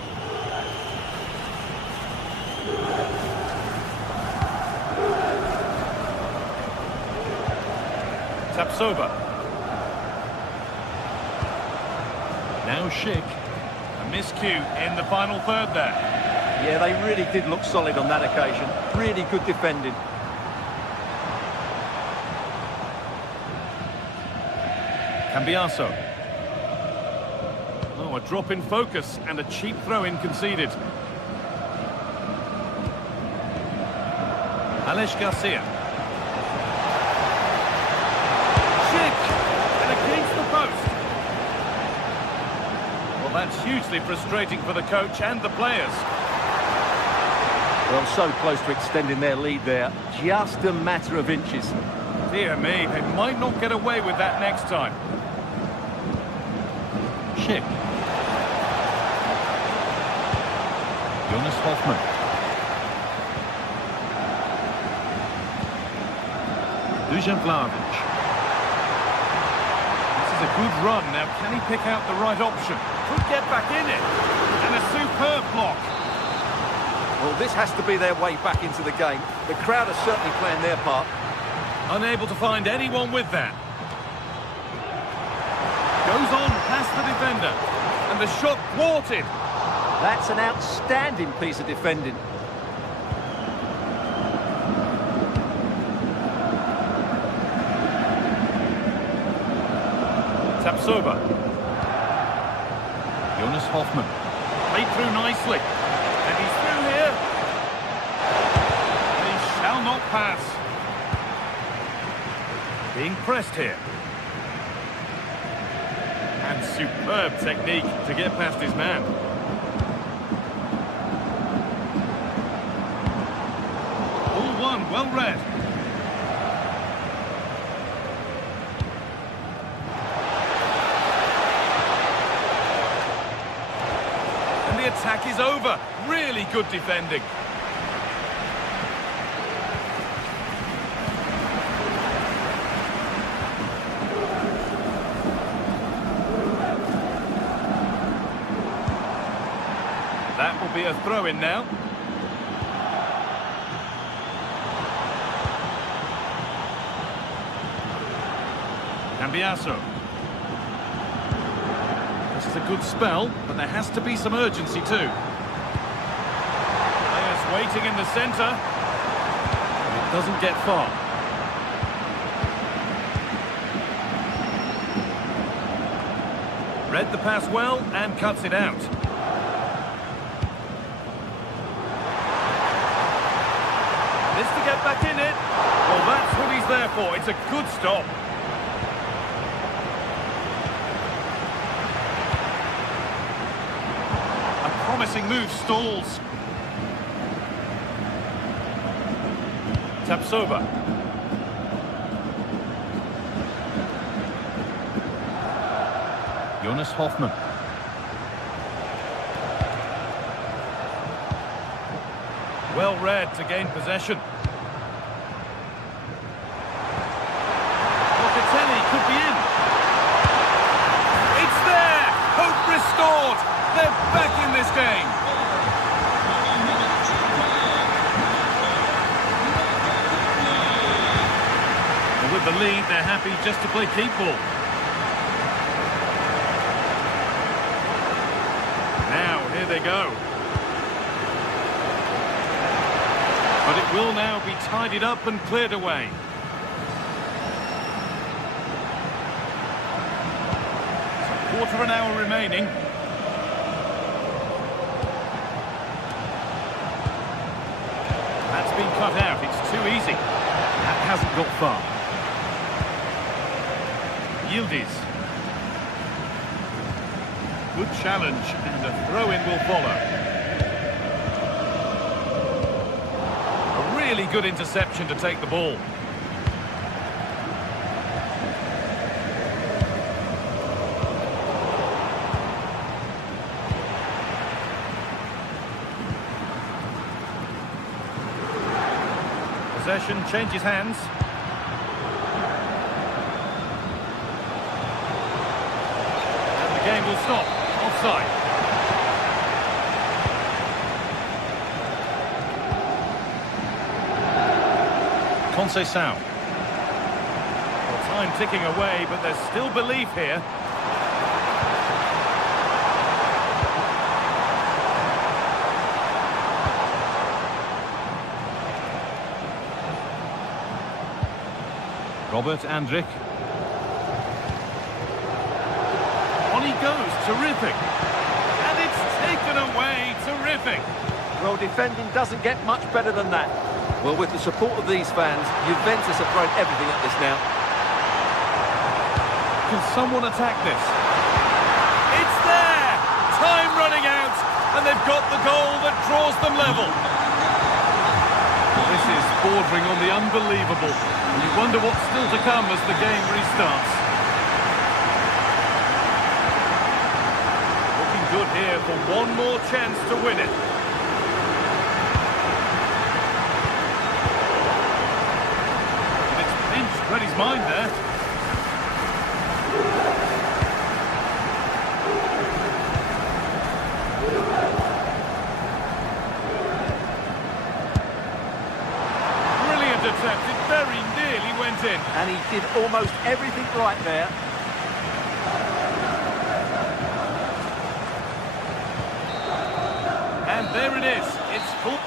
Tapsoba. Now Schick. A miscue in the final third there. Yeah, they really did look solid on that occasion. Really good defending. Cambiaso. Oh, a drop in focus and a cheap throw-in conceded. Alex Garcia. Schick! And against the post. Well, that's hugely frustrating for the coach and the players. Well, so close to extending their lead there. Just a matter of inches. Dear me, they might not get away with that next time. Schick. Jonas Hoffman. Dusan Vlahovic. This is a good run. Now, can he pick out the right option? Could get back in it. And a superb block. Well, this has to be their way back into the game. The crowd are certainly playing their part. Unable to find anyone with that. Goes on past the defender. And the shot thwarted. That's an outstanding piece of defending. Tapsoba. Jonas Hoffman. Played through nicely. And he's through here. And he shall not pass. Being pressed here. And superb technique to get past his man. All one, well read. And the attack is over. Really good defending. That will be a throw-in now. Cambiaso. This is a good spell, but there has to be some urgency too. Players waiting in the centre. It doesn't get far. Read the pass well and cuts it out. This to get back in it. Well, that's what he's there for. It's a good stop. A promising move stalls. Tapsoba. Jonas Hoffmann. Well read to gain possession. Locatelli could be in. It's there! Hope restored! They're back in this game. And with the lead, they're happy just to play keep ball. Now, here they go. But it will now be tidied up and cleared away. So quarter of an hour remaining. That's been cut out. It's too easy. That hasn't got far. Yildiz. Good challenge, and a throw-in will follow. Really good interception to take the ball. Possession changes hands. And the game will stop. Offside. Conceição. Well, time ticking away, but there's still belief here. Robert Andrik. On he goes, terrific. And it's taken away, terrific. Well, defending doesn't get much better than that. Well, with the support of these fans, Juventus have thrown everything at this now. Can someone attack this? It's there! Time running out, and they've got the goal that draws them level. This is bordering on the unbelievable. And you wonder what's still to come as the game restarts. Looking good here for one more chance to win it. Read his mind there. Brilliant attempt. It very nearly went in. And he did almost everything right there. And there it is. It's full.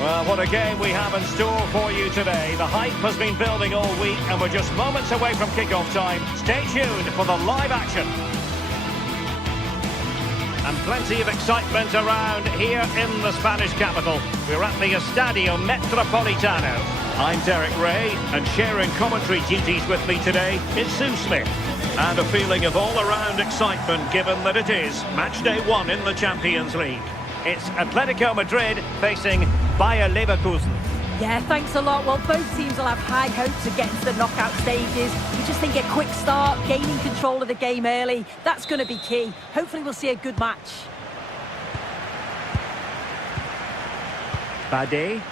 Well, what a game we have in store for you today. The hype has been building all week and we're just moments away from kick-off time. Stay tuned for the live action. And plenty of excitement around here in the Spanish capital. We're at the Estadio Metropolitano. I'm Derek Ray, and sharing commentary duties with me today is Sue Smith. And a feeling of all-around excitement given that it is match day 1 in the Champions League. It's Atletico Madrid facing Bayer Leverkusen. Yeah, thanks a lot. Well, both teams will have high hopes of getting to the knockout stages. We just think a quick start, gaining control of the game early, that's going to be key. Hopefully we'll see a good match. Bade.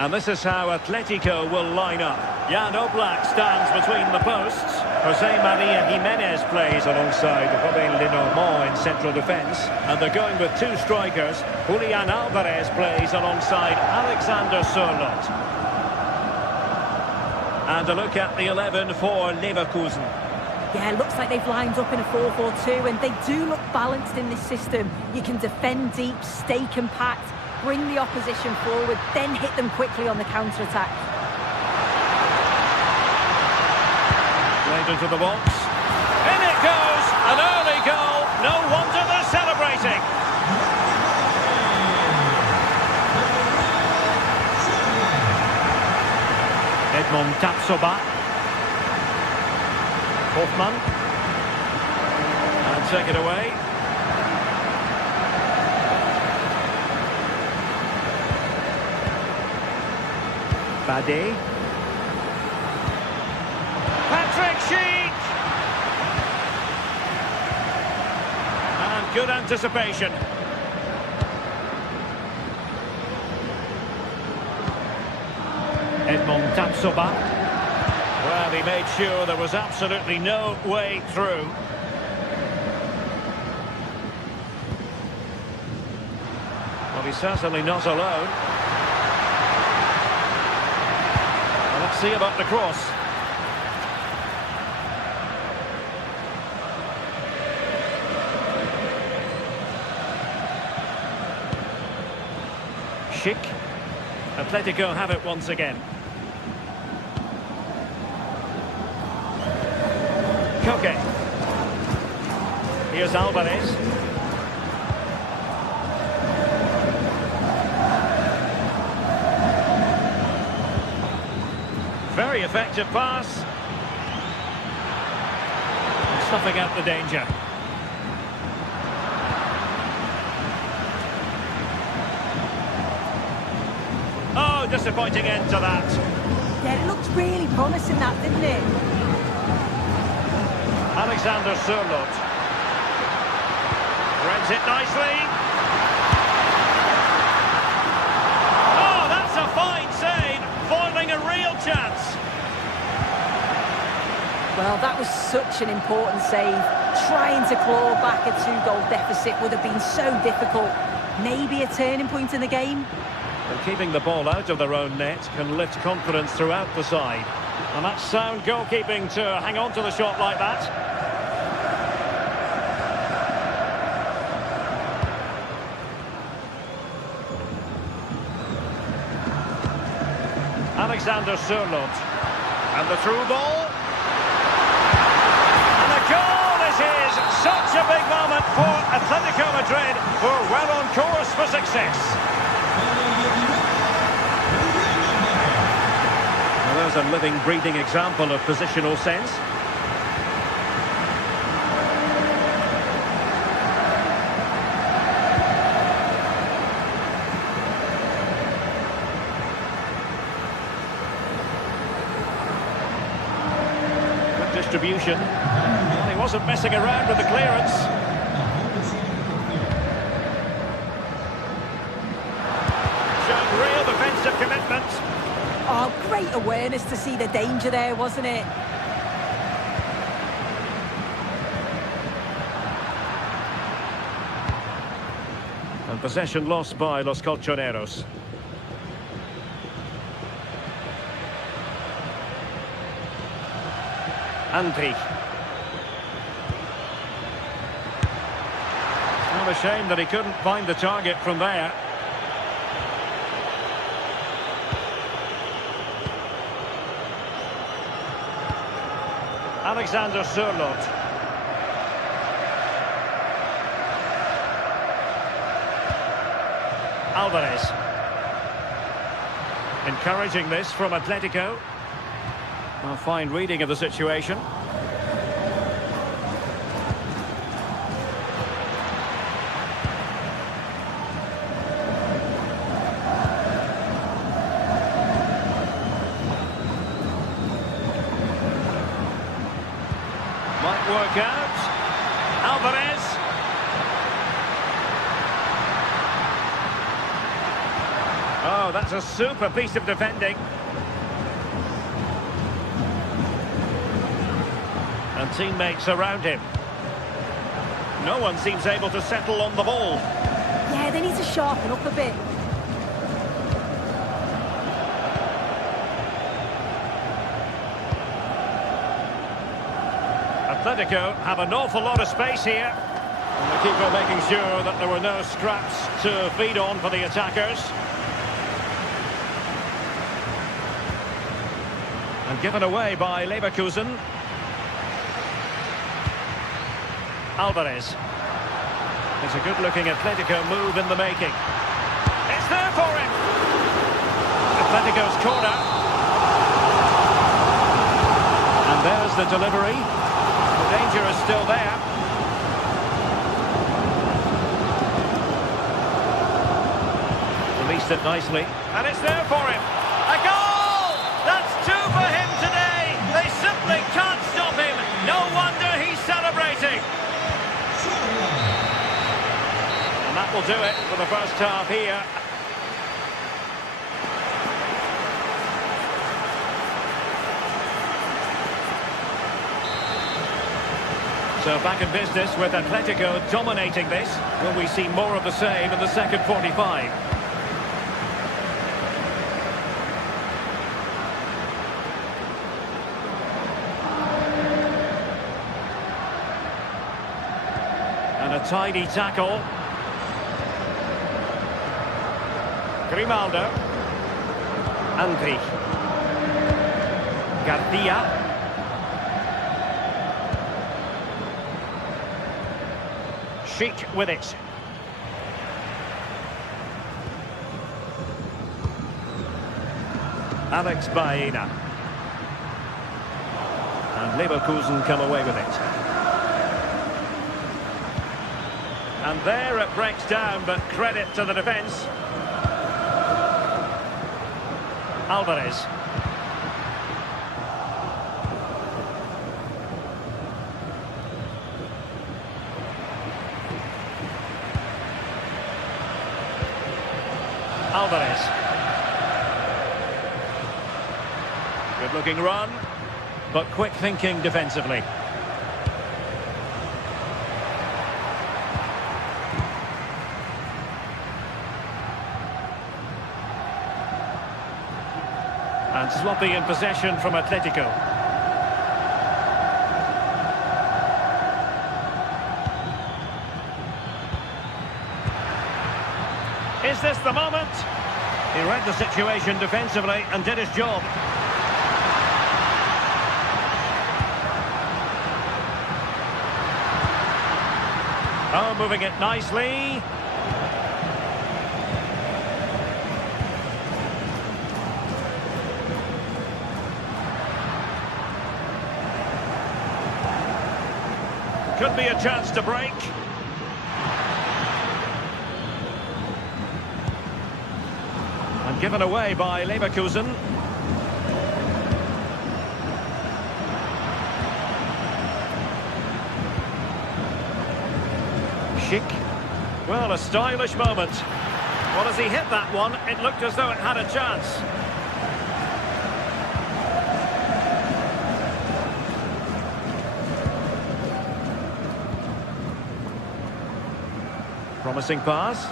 And this is how Atletico will line up. Jan Oblak stands between the posts. Jose Maria Jimenez plays alongside Robin Lenormand in central defence. And they're going with two strikers. Julian Alvarez plays alongside Alexander Sørloth. And a look at the 11 for Leverkusen. Yeah, looks like they've lined up in a 4-4-2, and they do look balanced in this system. You can defend deep, stay compact, bring the opposition forward, then hit them quickly on the counter-attack. Played into the box. In it goes! An early goal! No wonder they're celebrating! Edmond Tapsoba. Hoffmann. And take it away. Bade. Patrick Schick! And good anticipation. Edmond Tapsoba. Well, he made sure there was absolutely no way through. Well, he's certainly not alone. Well, let's see about the cross. Schick. Atletico have it once again. Koke. Here's Alvarez. Very effective pass. Snuffing out the danger. Oh, disappointing end to that. Yeah, it looked really promising, that, didn't it? Alexander Sørloth. Threads it nicely. Oh, that's a fine save, foiling a real chance. Well, that was such an important save. Trying to claw back a 2-goal deficit would have been so difficult. Maybe a turning point in the game. And keeping the ball out of their own net can lift confidence throughout the side. And that's sound goalkeeping to hang on to the shot like that. Alexander Sørloth. And the through ball. And the goal is his. Such a big moment for Atletico Madrid, who are well on course for success. Well, there's a living, breathing example of positional sense. Distribution. Well, he wasn't messing around with the clearance. Showing real defensive commitment. Oh, great awareness to see the danger there, wasn't it? And possession lost by Los Colchoneros. Andri. Not a shame that he couldn't find the target from there. Alexander Sørloth. Alvarez. Encouraging this from Atletico. A fine reading of the situation. Might work out. Alvarez. Oh, that's a super piece of defending. And teammates around him. No one seems able to settle on the ball. Yeah, they need to sharpen up a bit. Atletico have an awful lot of space here. And the keeper making sure that there were no scraps to feed on for the attackers. And given away by Leverkusen. Alvarez. It's a good-looking Atletico move in the making. It's there for him! Atletico's corner. And there's the delivery. The danger is still there. Released it nicely. And it's there for him. A goal! That's two for him today. They simply can't stop him. No wonder he's celebrating. And that will do it for the first half here. So back in business with Atletico dominating this. Will we see more of the same in the second 45? And a tidy tackle. Grimaldo. Andri. Garcia. Sheik with it. Alex Baena. And Leverkusen come away with it. And there it breaks down, but credit to the defence. Alvarez. Alvarez. Good looking run, but quick thinking defensively. And sloppy in possession from Atletico. Is this the moment? He read the situation defensively and did his job. Oh, moving it nicely. Could be a chance to break. And given away by Leverkusen. Sheik. Well, a stylish moment. Well, as he hit that one, it looked as though it had a chance. Promising pass.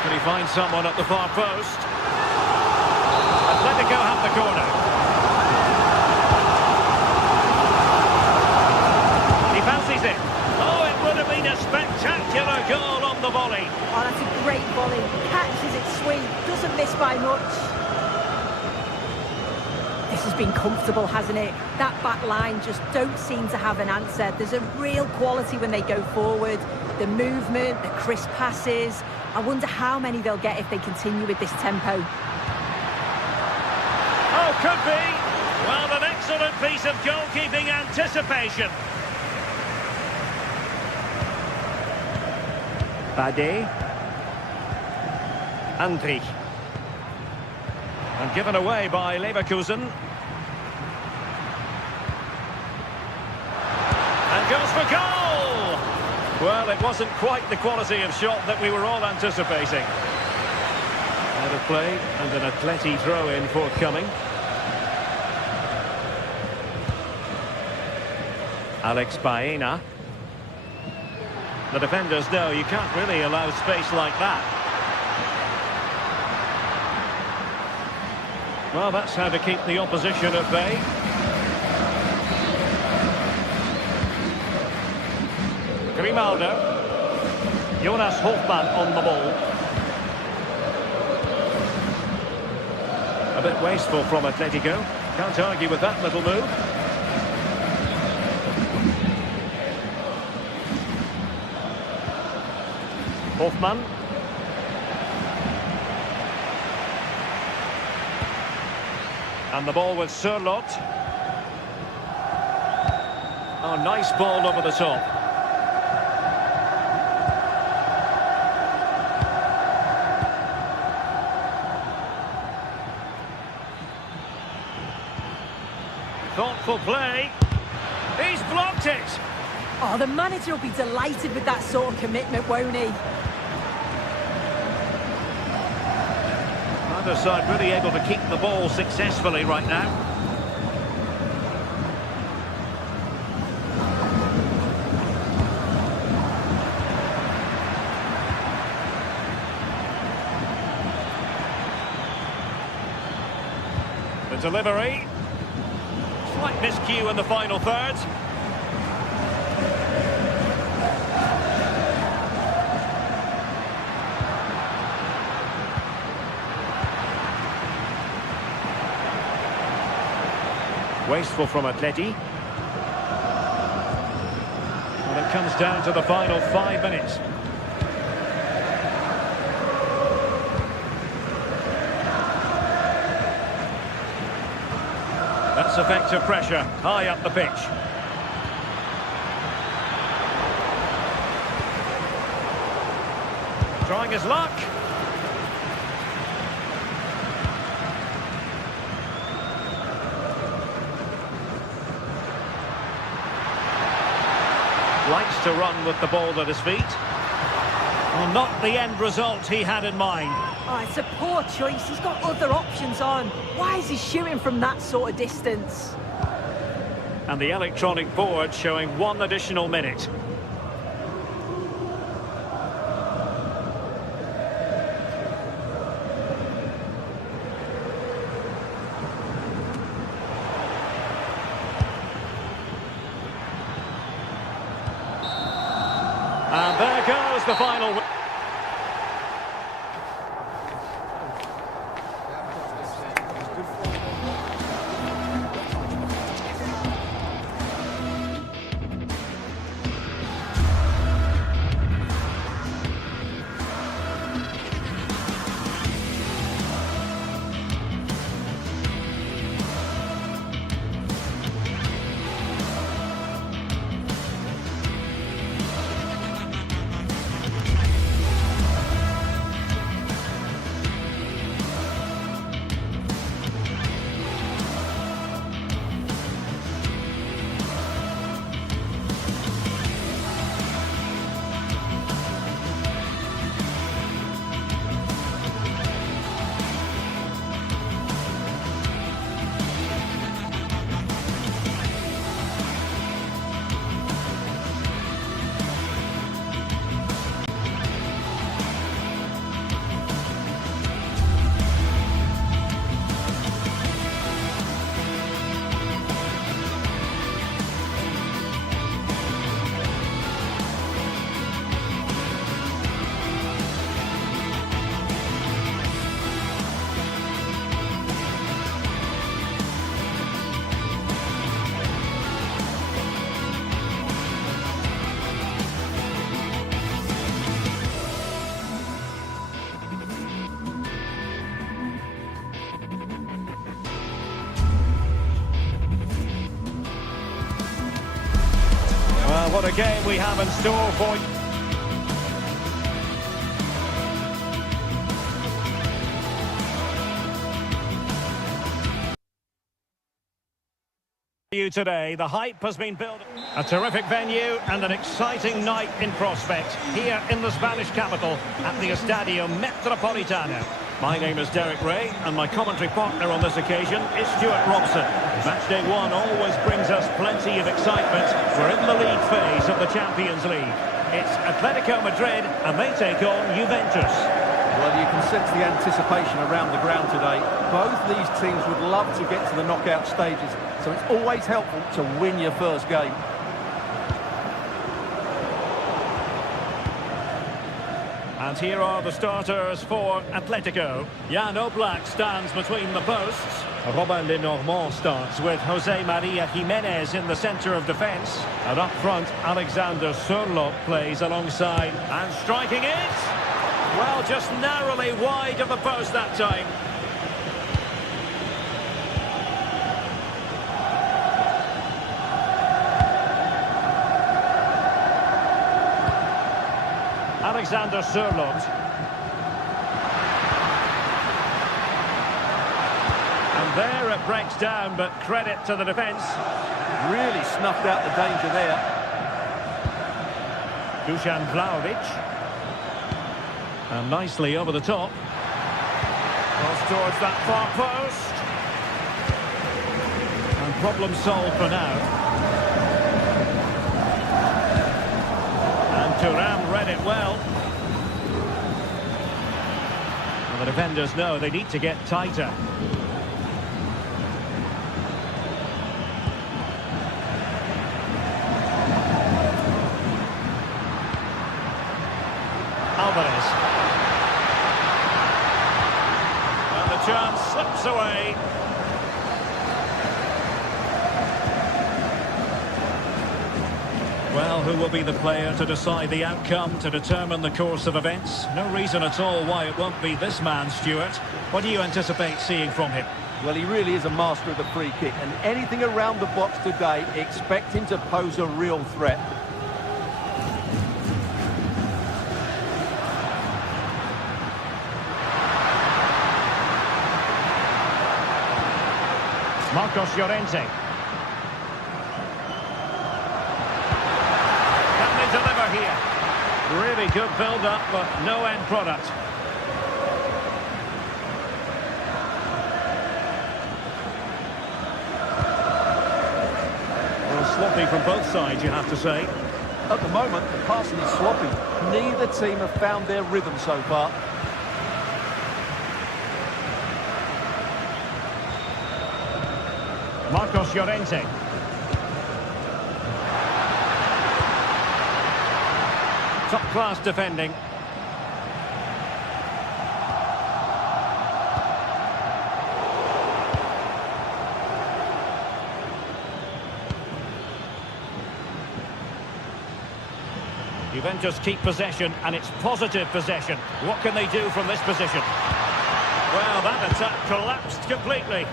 Can he find someone at the far post? Atletico have the corner. He fancies it. Oh, it would have been a spectacular goal on the volley. Oh, that's a great volley. Catches it sweet. Doesn't miss by much. This has been comfortable, hasn't it? That back line just don't seem to have an answer. There's a real quality when they go forward. The movement, the crisp passes. I wonder how many they'll get if they continue with this tempo. Oh, could be. Well, an excellent piece of goalkeeping anticipation. Bade. Andri. And given away by Leverkusen. And goes for goal! Well, it wasn't quite the quality of shot that we were all anticipating. Out of play and an Atleti throw-in forthcoming. Alex Baena. The defenders know you can't really allow space like that. Well, that's how to keep the opposition at bay. Grimaldo. Jonas Hofmann on the ball. A bit wasteful from Atletico. Can't argue with that little move. Hofmann. And the ball with Sørloth. Oh, nice ball over the top. Thoughtful play. He's blocked it. Oh, the manager will be delighted with that sort of commitment, won't he? Either side really able to keep the ball successfully right now. The delivery. Slight miscue in the final third. Wasteful from Atleti. Well, it comes down to the final 5 minutes. That's effective pressure, high up the pitch. Trying his luck. Likes to run with the ball at his feet. Well, not the end result he had in mind. Oh, it's a poor choice. He's got other options on. Why is he shooting from that sort of distance? And the electronic board showing 1 additional minute. And there goes the final. What a game we have in store for you. You today, the hype has been built. A terrific venue and an exciting night in prospect here in the Spanish capital at the Estadio Metropolitano. My name is Derek Ray and my commentary partner on this occasion is Stuart Robson. Matchday 1 always brings us plenty of excitement. We're in the league phase of the Champions League. It's Atletico Madrid and they take on Juventus. Well, you can sense the anticipation around the ground today. Both these teams would love to get to the knockout stages, so it's always helpful to win your first game. And here are the starters for Atletico. Jan Oblak stands between the posts. Robin Lenormand starts with Jose Maria Jimenez in the centre of defence. And up front, Alexander Sørloth plays alongside. And striking it! Well, just narrowly wide of the post that time. Alexander Sørloth. And there it breaks down, but credit to the defence. Really snuffed out the danger there. Dusan Vlahovic. And nicely over the top. Cross towards that far post. And problem solved for now. And Thuram read it well. And the defenders know they need to get tighter. Alvarez. And the chance slips away. Well, who will be the player to decide the outcome, to determine the course of events? No reason at all why it won't be this man, Stuart. What do you anticipate seeing from him? Well, he really is a master of the free kick, and anything around the box today, expect him to pose a real threat. Marcos Llorente. Can they deliver here? Really good build-up, but no end product. Well, sloppy from both sides, you have to say. At the moment, the passing is sloppy. Neither team have found their rhythm so far. Marcos Llorente. Top-class defending. Juventus keep possession, and it's positive possession. What can they do from this position? Well, that attack collapsed completely.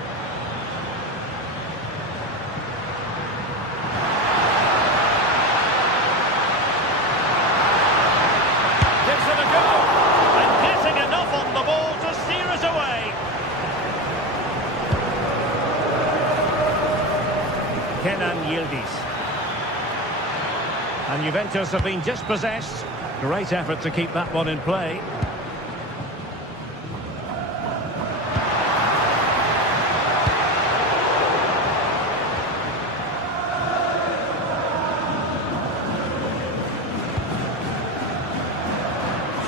And Juventus have been dispossessed. Great effort to keep that one in play.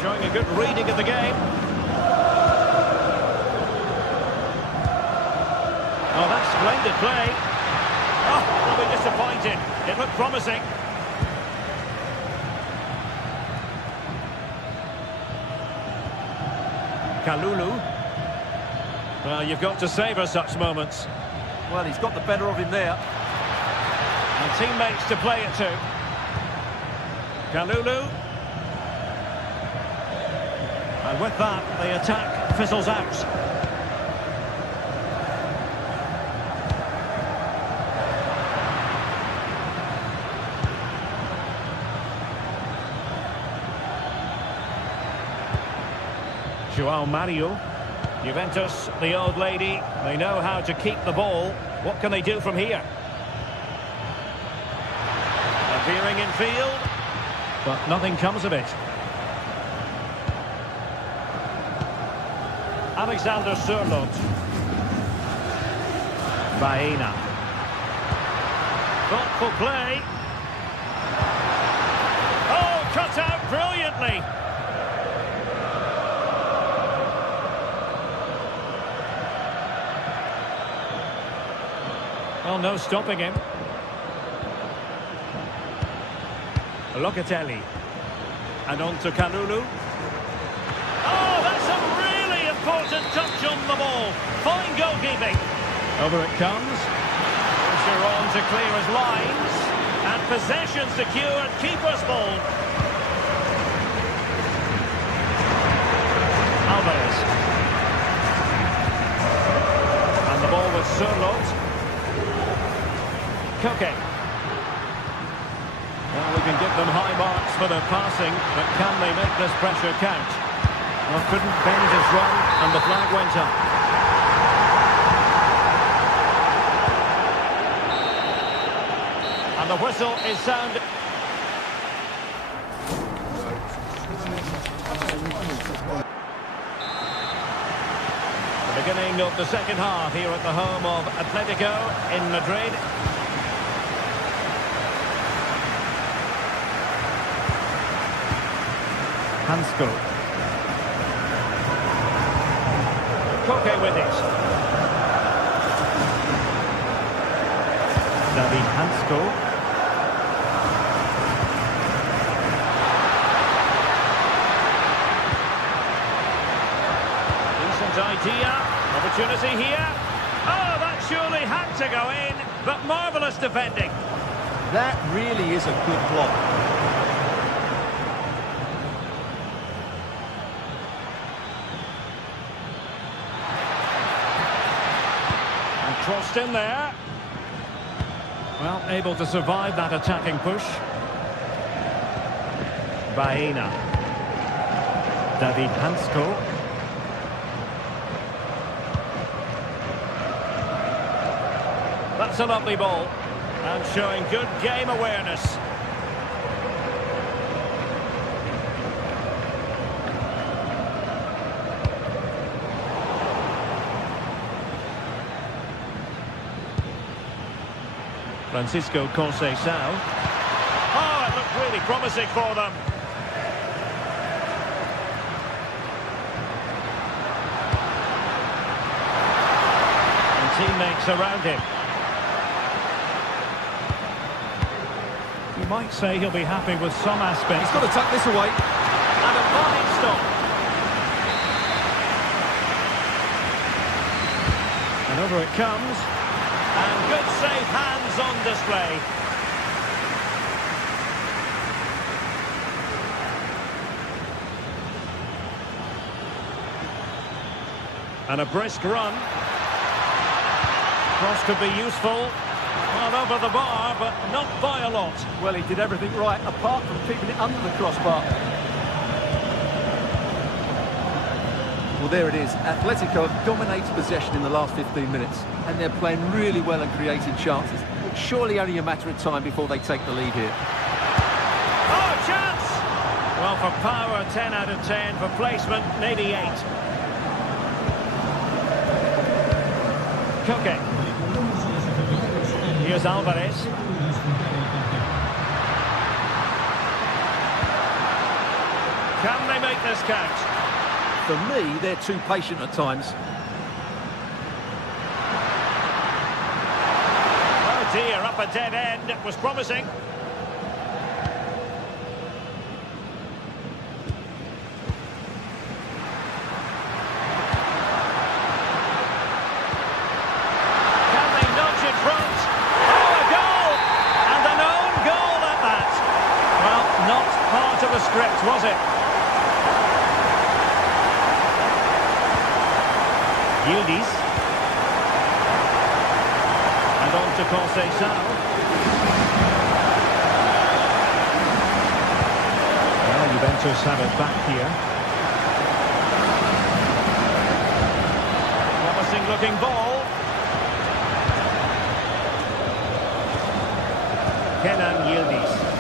Showing a good reading of the game. Oh, that's splendid play. Oh, they'll be disappointed. It looked promising. Kalulu. Well, you've got to savour such moments. Well, he's got the better of him there. And teammates to play it to. Kalulu. And with that, the attack fizzles out. João Mario. Juventus, the old lady, they know how to keep the ball. What can they do from here? Appearing in field, but nothing comes of it. Alexander Sørloth. Baena. Thoughtful play. Oh, cut out brilliantly. Well, no stopping him. Locatelli. And on to Kalulu. Oh, that's a really important touch on the ball. Fine goalkeeping. Over it comes. Pressure on to clear his lines. And possession secured. Keeper's ball. Alvarez. And the ball with Sørloth. Koke. Well, we can give them high marks for their passing, but can they make this pressure count? Well, couldn't bend his run, and the flag went up. And the whistle is sounded. The beginning of the second half here at the home of Atletico in Madrid. Hansko. Koke with it. David Hansko. Decent idea. Opportunity here. Oh, that surely had to go in, but marvellous defending. That really is a good block. Crossed in there. Well, able to survive that attacking push. Baena. David Hansko. That's a lovely ball. And showing good game awareness. Francisco Conceição. Oh, it looked really promising for them. And teammates around him. You might say he'll be happy with some aspects. He's got to tuck this away. And a fine stop. And over it comes. And good safe hands on display. And a brisk run. Cross could be useful. Well, over the bar, but not by a lot. Well, he did everything right, apart from keeping it under the crossbar. Well, there it is. Atletico have dominated possession in the last 15 minutes, and they're playing really well and creating chances. It's surely only a matter of time before they take the lead here. Oh, chance! Well, for power, 10 out of 10. For placement, maybe 8. Koke. Here's Alvarez. Can they make this count? For me, they're too patient at times. Oh dear, up a dead end. It was promising. Can they nudge in front? Oh, a goal! And an own goal at that. Well, not part of the script, was it? Yildiz. And on to Conceição. Well, Juventus have it back here. Promising looking ball. Kenan Yildiz.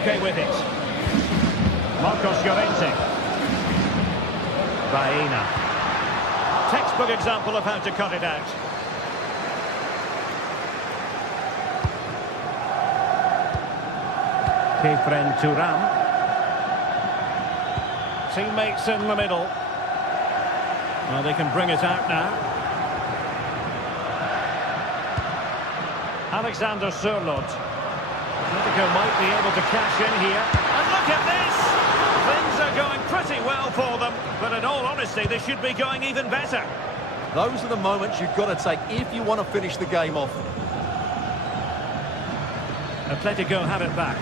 okay with it. Marcos Llorente. Baena. Textbook example of how to cut it out. Kefren Turam. Teammates in the middle. Well, they can bring it out now. Alexander Sørloth. Atletico might be able to cash in here. And look at this! Things are going pretty well for them, but in all honesty, they should be going even better. Those are the moments you've got to take if you want to finish the game off. Atletico have it back.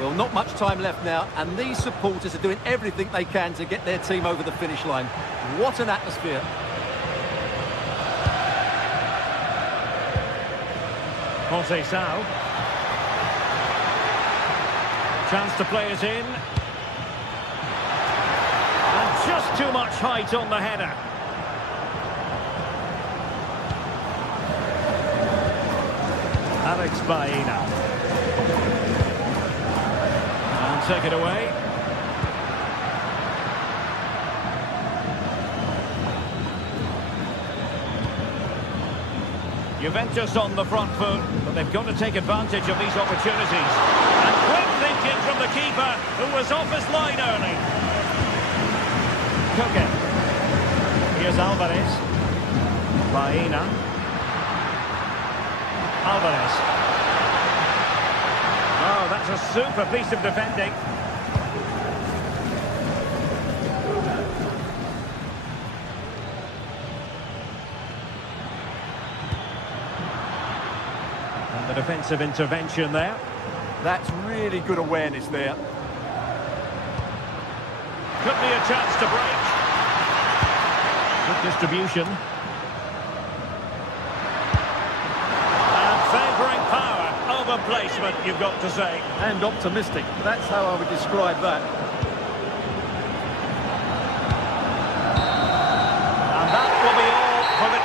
Well, not much time left now, and these supporters are doing everything they can to get their team over the finish line. What an atmosphere. Jose Sao. Chance to play it in. And just too much height on the header. Alex Baena. Take it away. Juventus on the front foot, but they've got to take advantage of these opportunities. And quick thinking from the keeper, who was off his line early. Koke. Here's Alvarez. Baena. Alvarez. Oh, that's a super piece of defending. And the defensive intervention there. That's really good awareness there. Could be a chance to break. Good distribution. And favouring power. Placement, you've got to say. And optimistic. That's how I would describe that. And that will be all for the...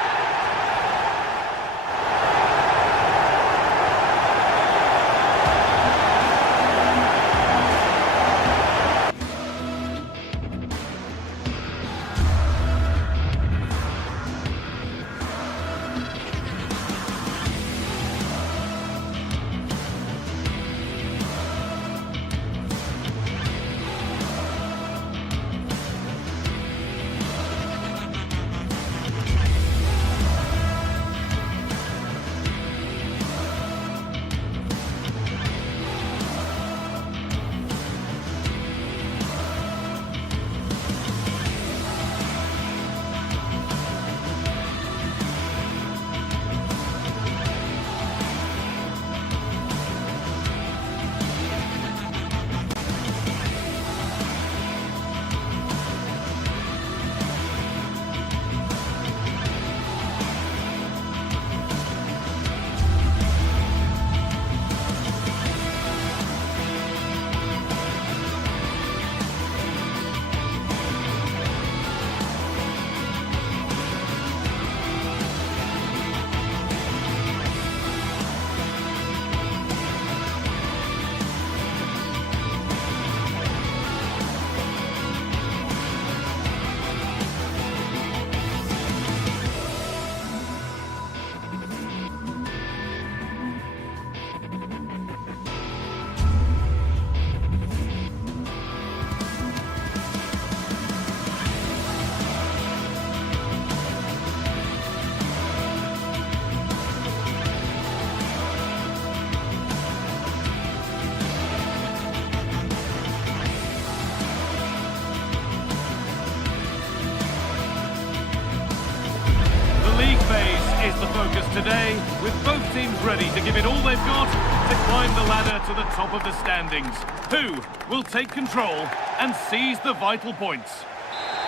is the focus today, with both teams ready to give it all they've got to climb the ladder to the top of the standings. Who will take control and seize the vital points?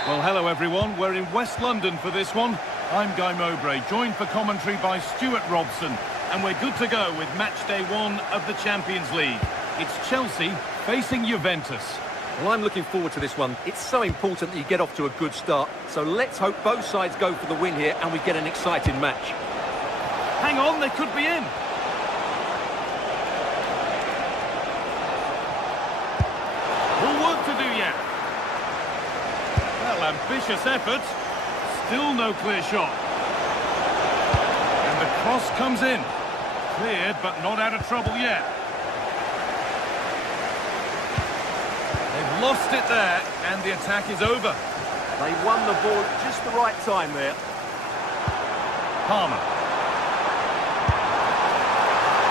Well, hello everyone, we're in West London for this one. I'm Guy Mowbray, joined for commentary by Stuart Robson. And we're good to go with match day 1 of the Champions League. It's Chelsea facing Juventus. Well, I'm looking forward to this one. It's so important that you get off to a good start. So let's hope both sides go for the win here and we get an exciting match. Hang on, they could be in. More work to do yet. Well, ambitious effort. Still no clear shot. And the cross comes in. Cleared, but not out of trouble yet. They've lost it there, and the attack is over. They won the ball at just the right time there. Palmer.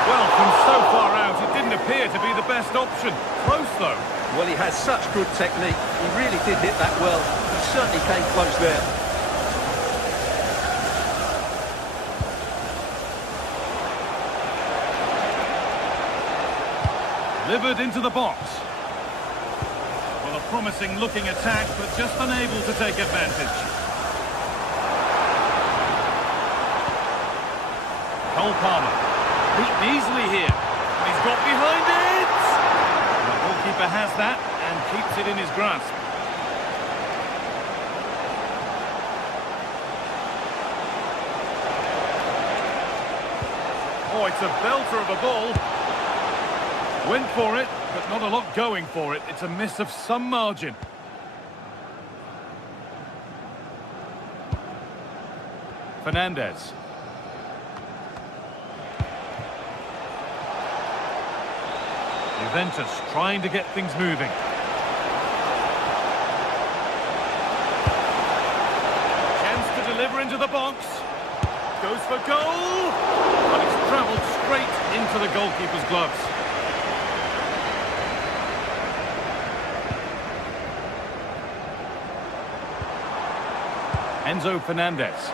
Well, from so far out, it didn't appear to be the best option. Close, though. Well, he has such good technique. He really did hit that well. He certainly came close there. Delivered into the box. Well, a promising looking attack, but just unable to take advantage. Cole Palmer. Beaten easily here. And he's got behind it! And the goalkeeper has that and keeps it in his grasp. Oh, it's a belter of a ball. Went for it, but not a lot going for it. It's a miss of some margin. Fernandez. Juventus trying to get things moving. Chance to deliver into the box. Goes for goal. But it's travelled straight into the goalkeeper's gloves. Enzo Fernandez.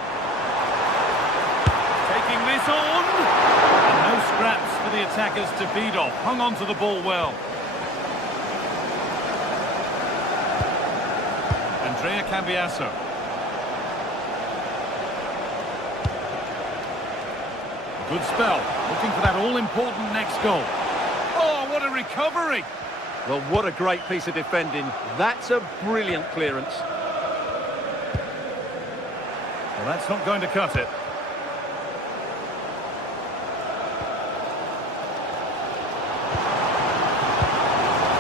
Taking this on. And no scraps for the attackers to feed off. Hung on to the ball well. Andrea Cambiasso. Good spell. Looking for that all-important next goal. Oh, what a recovery. Well, what a great piece of defending. That's a brilliant clearance. Well, that's not going to cut it.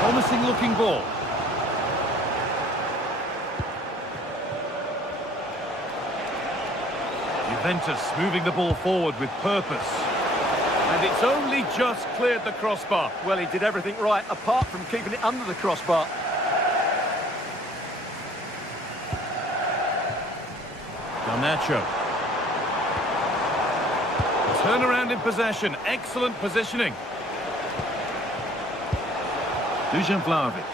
Promising looking ball. Juventus moving the ball forward with purpose. And it's only just cleared the crossbar. Well, he did everything right, apart from keeping it under the crossbar. Garnacho. Turnaround in possession. Excellent positioning. Dusan Vlahovic.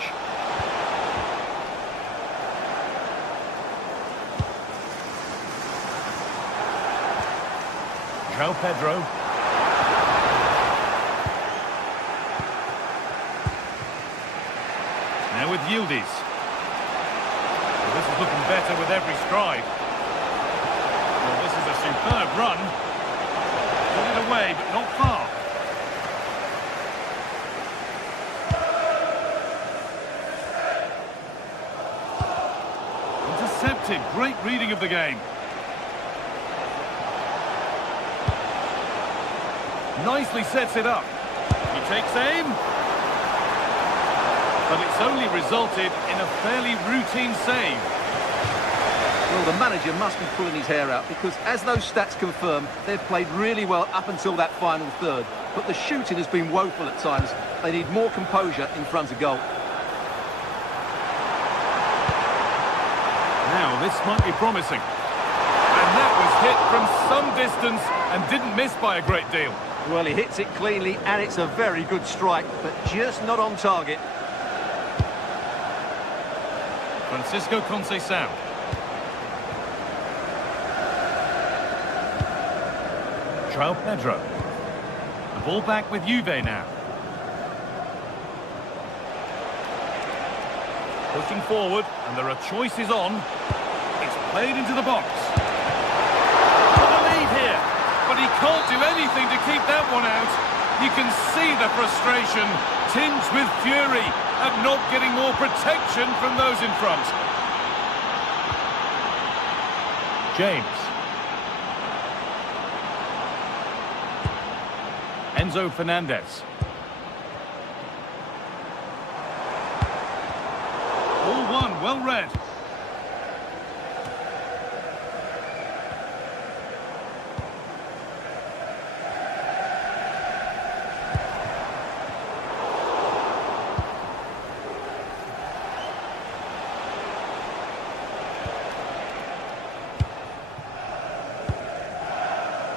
João Pedro. Now with Yildiz. Well, this is looking better with every stride. Well, this is a superb run. Got it away, but not far. Intercepted. Great reading of the game. Nicely sets it up. He takes aim. But it's only resulted in a fairly routine save. Well, the manager must be pulling his hair out because, as those stats confirm, they've played really well up until that final third. But the shooting has been woeful at times. They need more composure in front of goal. Now, this might be promising. And that was hit from some distance and didn't miss by a great deal. Well, he hits it cleanly, and it's a very good strike, but just not on target. Francisco Conceição. João Pedro. The ball back with Juve now. Pushing forward, and there are choices on. It's played into the box. For the lead here, but But he can't do anything to keep that one out. You can see the frustration, tinged with fury at not getting more protection from those in front. James. Enzo Fernandez. All one, well read.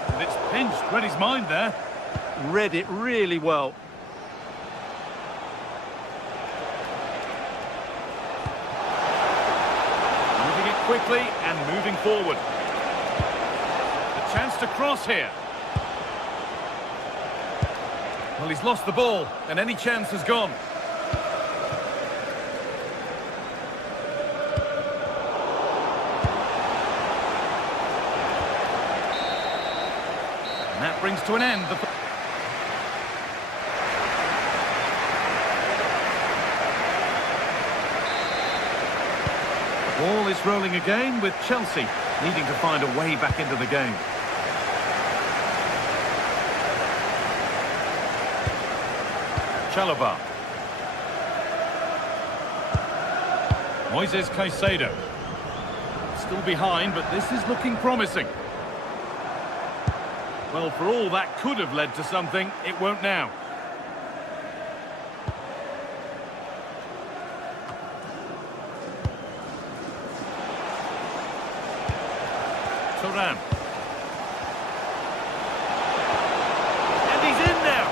And it's pinched, read his mind there. Read it really well. Moving it quickly and moving forward. A chance to cross here. Well, he's lost the ball, and any chance has gone. And that brings to an end the... Ball is rolling again with Chelsea needing to find a way back into the game. Chalobah. Moises Caicedo. Still behind, but this is looking promising. Well, for all that could have led to something, it won't now. Turan. And he's in now.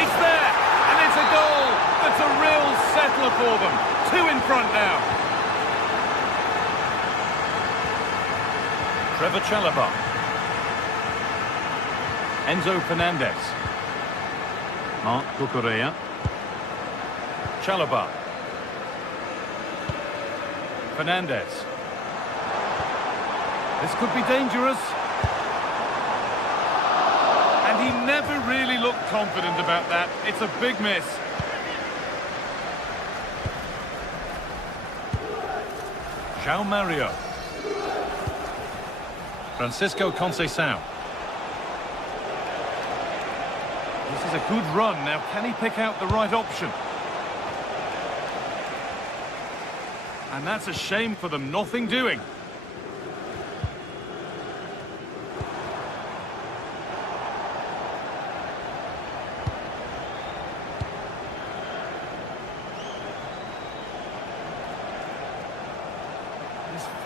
It's there. And it's a goal. That's a real settler for them. Two in front now. Trevor Chalobah. Enzo Fernandez. Marc Cucurella. Chalobah. Fernandez. This could be dangerous. And he never really looked confident about that. It's a big miss. João Mario. Francisco Conceição. This is a good run. Now, can he pick out the right option? And that's a shame for them. Nothing doing.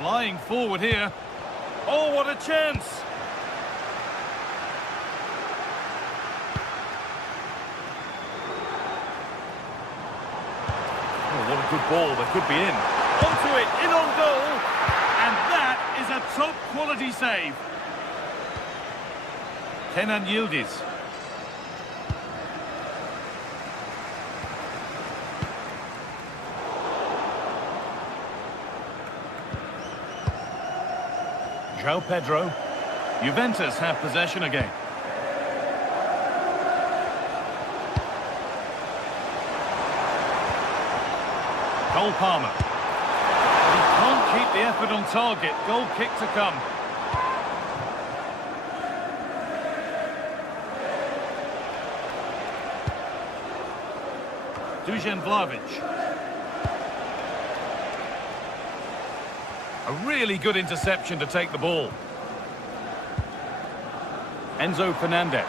Flying forward here. Oh, what a chance! Oh, what a good ball. They could be in. Onto it, in on goal. And that is a top quality save. Kenan Yildiz. João Pedro. Juventus have possession again. Cole Palmer. He can't keep the effort on target. Goal kick to come. Dusan Vlahovic. A really good interception to take the ball. Enzo Fernandez.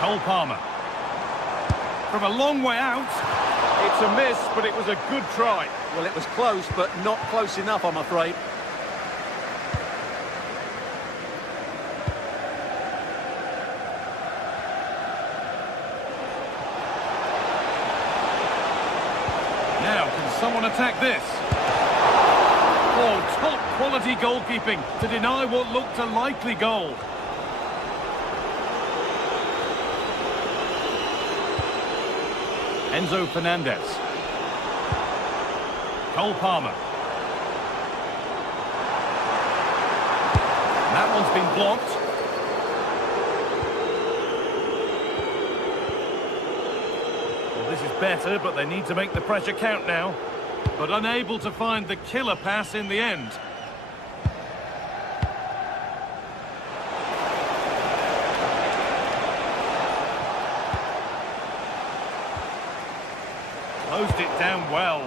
Cole Palmer. From a long way out. It's a miss, but it was a good try. Well, it was close, but not close enough, I'm afraid. Now, can someone attack this? Oh, top quality goalkeeping to deny what looked a likely goal. Enzo Fernandez. Cole Palmer. one's been blocked. Well, this is better, but they need to make the pressure count now. But unable to find the killer pass in the end. Closed it down well.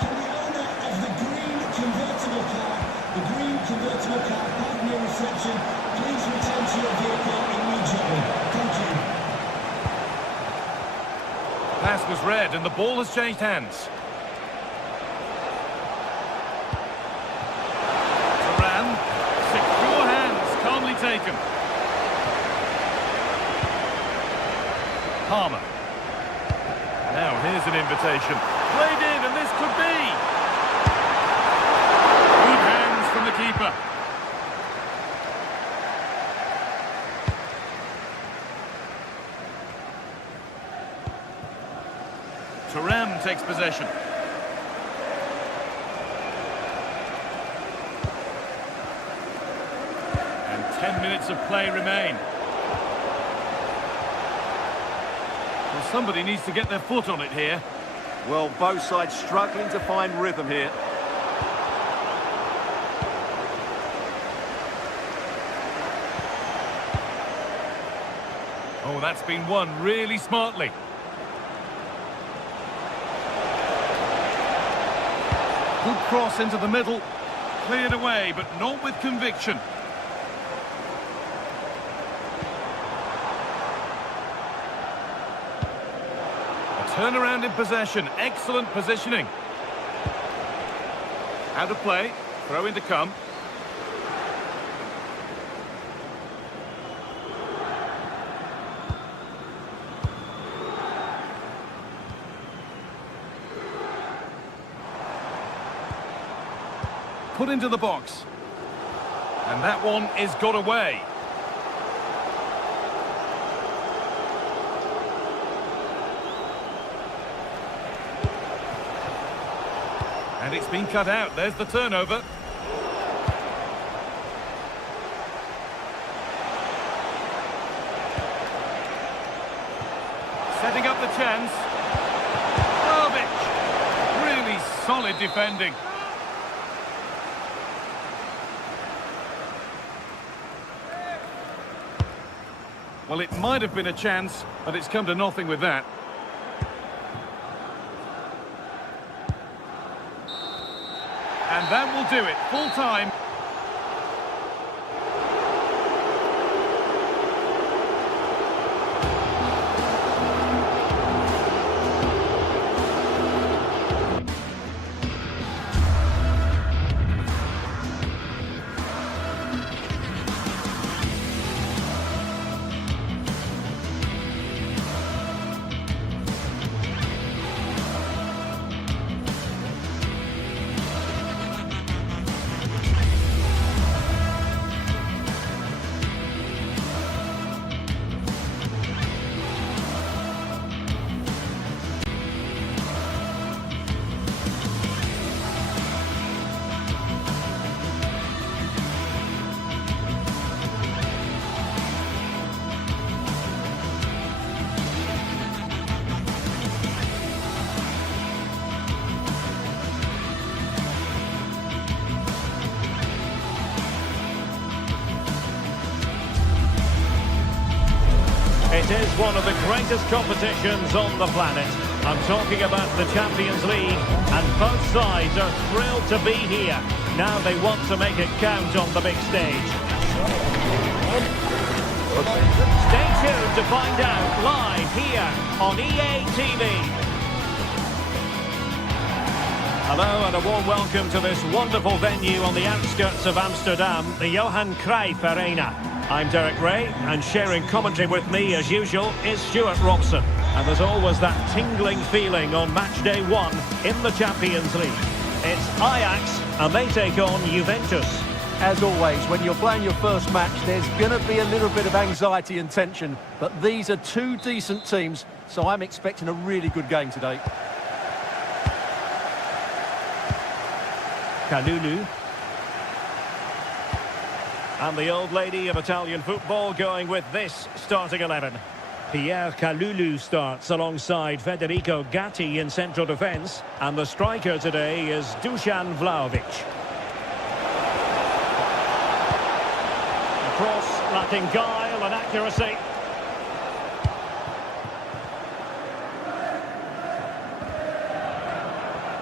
To the owner of the green convertible car, the green convertible car partner reception, please return to your vehicle immediately. Thank you. Pass was read and the ball has changed hands. Turan, secure hands, calmly taken. Palmer. Now here's an invitation. Played in, and this could be. Good hands from the keeper. Turan takes possession. And 10 minutes of play remain. Well, somebody needs to get their foot on it here. Well, both sides struggling to find rhythm here. Oh, that's been won really smartly. Good cross into the middle. Cleared away, but not with conviction. Turnaround in possession, excellent positioning. Out of play, throw in to come. Put into the box. And that one is got away. And it's been cut out. There's the turnover. Setting up the chance. Garbage. Really solid defending. Well, it might have been a chance, but it's come to nothing with that. And that will do it. Full time. It is one of the greatest competitions on the planet. I'm talking about the Champions League, and both sides are thrilled to be here. Now they want to make it count on the big stage. Stay tuned to find out live here on EA TV. Hello and a warm welcome to this wonderful venue on the outskirts of Amsterdam, the Johan Cruyff Arena. I'm Derek Ray, and sharing commentary with me, as usual, is Stuart Robson. And there's always that tingling feeling on match day 1 in the Champions League. It's Ajax, and they take on Juventus. As always, when you're playing your first match, there's going to be a little bit of anxiety and tension. But these are two decent teams, so I'm expecting a really good game today. Kalulu. And the old lady of Italian football going with this starting 11. Pierre Kalulu starts alongside Federico Gatti in central defence. And the striker today is Dusan Vlahovic. A cross lacking guile and accuracy.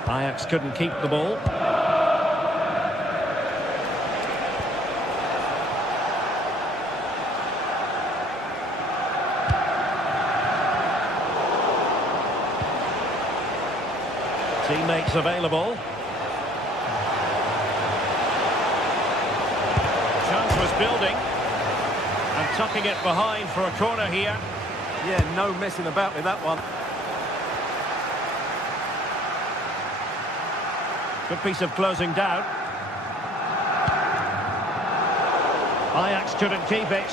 Ajax couldn't keep the ball. Teammates available. Chance was building. And tucking it behind for a corner here. Yeah, no messing about with that one. Good piece of closing down. Ajax couldn't keep it.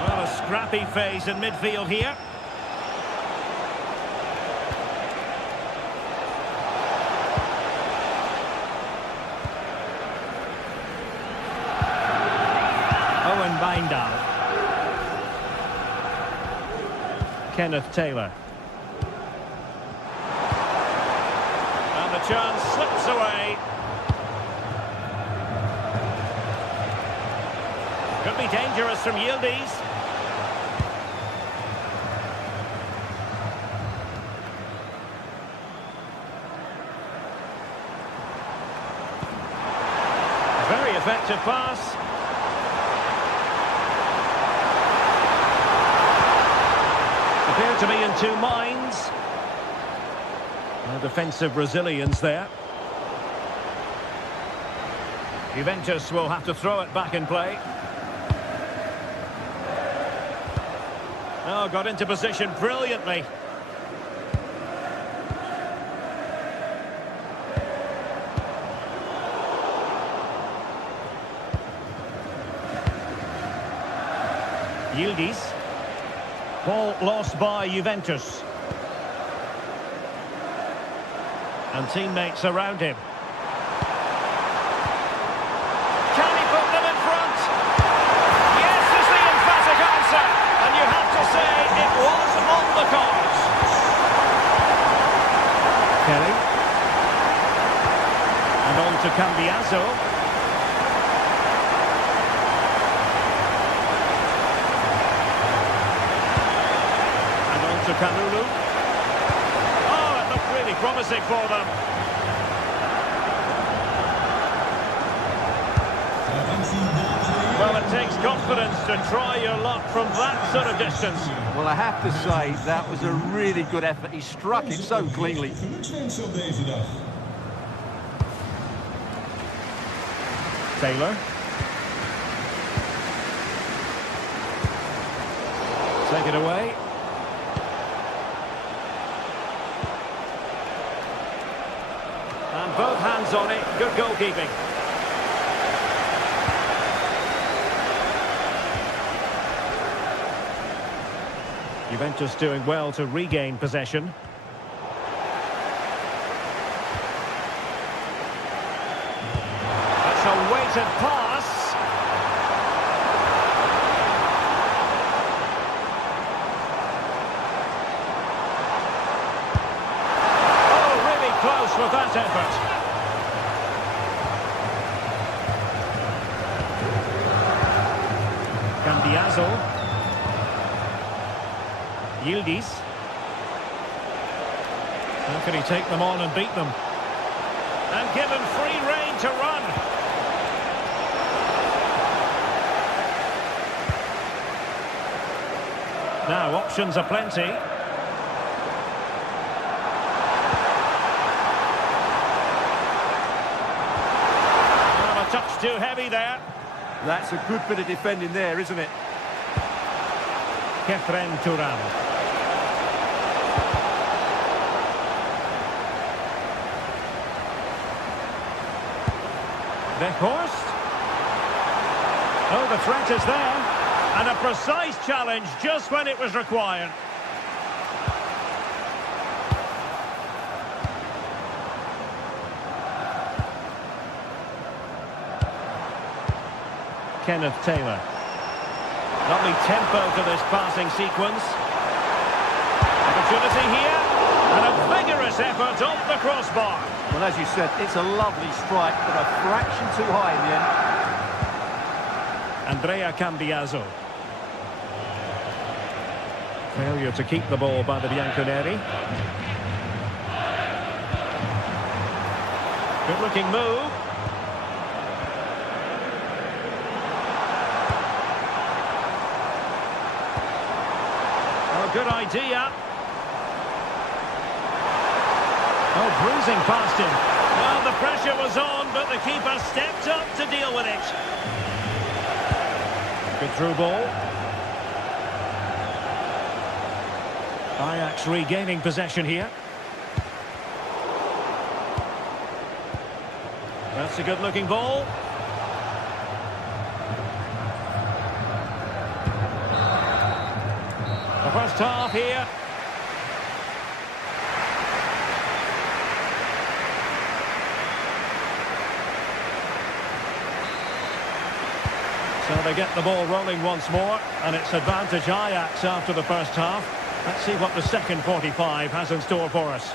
Well, a scrappy phase in midfield here. Owen Wijndal. Kenneth Taylor. And the chance slips away. Could be dangerous from Yildiz. Very effective pass. Appear to be in two minds. No defensive resilience there. Juventus will have to throw it back in play. Oh, got into position brilliantly. Yildiz. Ball lost by Juventus. And teammates around him. Can he put them in front? Yes is the emphatic answer. And you have to say it was on the cards. Kelly. And on to Cambiaso. To Kalulu. Oh, it looked really promising for them. Well, it takes confidence to try your luck from that sort of distance. Well, I have to say, that was a really good effort. He struck it so cleanly. Taylor. Take it away. And both hands on it. Good goalkeeping. Juventus doing well to regain possession. That's a weighted pass. Close with that effort. Cambiaso. Yildiz. How can he take them on and beat them? And give him free rein to run. Now options are plenty. Touch too heavy there. That's a good bit of defending there, isn't it? Kefren Turan. Weghorst. Oh, the threat is there. And a precise challenge just when it was required. Kenneth Taylor. Lovely tempo to this passing sequence. Opportunity here. And a vigorous effort off the crossbar. Well, as you said, it's a lovely strike, but a fraction too high in the end. Andrea Cambiaso. Failure to keep the ball by the Bianconeri. Good-looking move. Oh, good idea. Oh, bruising past him. Well, the pressure was on, but the keeper stepped up to deal with it. Good through ball. Ajax regaining possession here. That's a good-looking ball. The first half here. So they get the ball rolling once more, and it's advantage Ajax after the first half. Let's see what the second 45 has in store for us.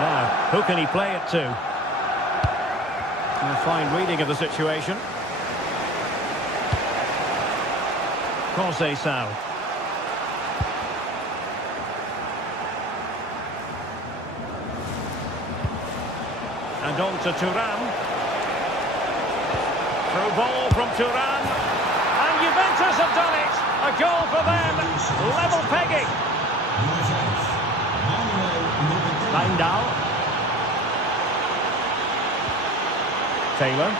Now, who can he play it to? A fine reading of the situation. Conceição. And on to Thuram. Through ball from Thuram. And Juventus have done it. A goal for them. Level pegging. Wijndal. Taylor.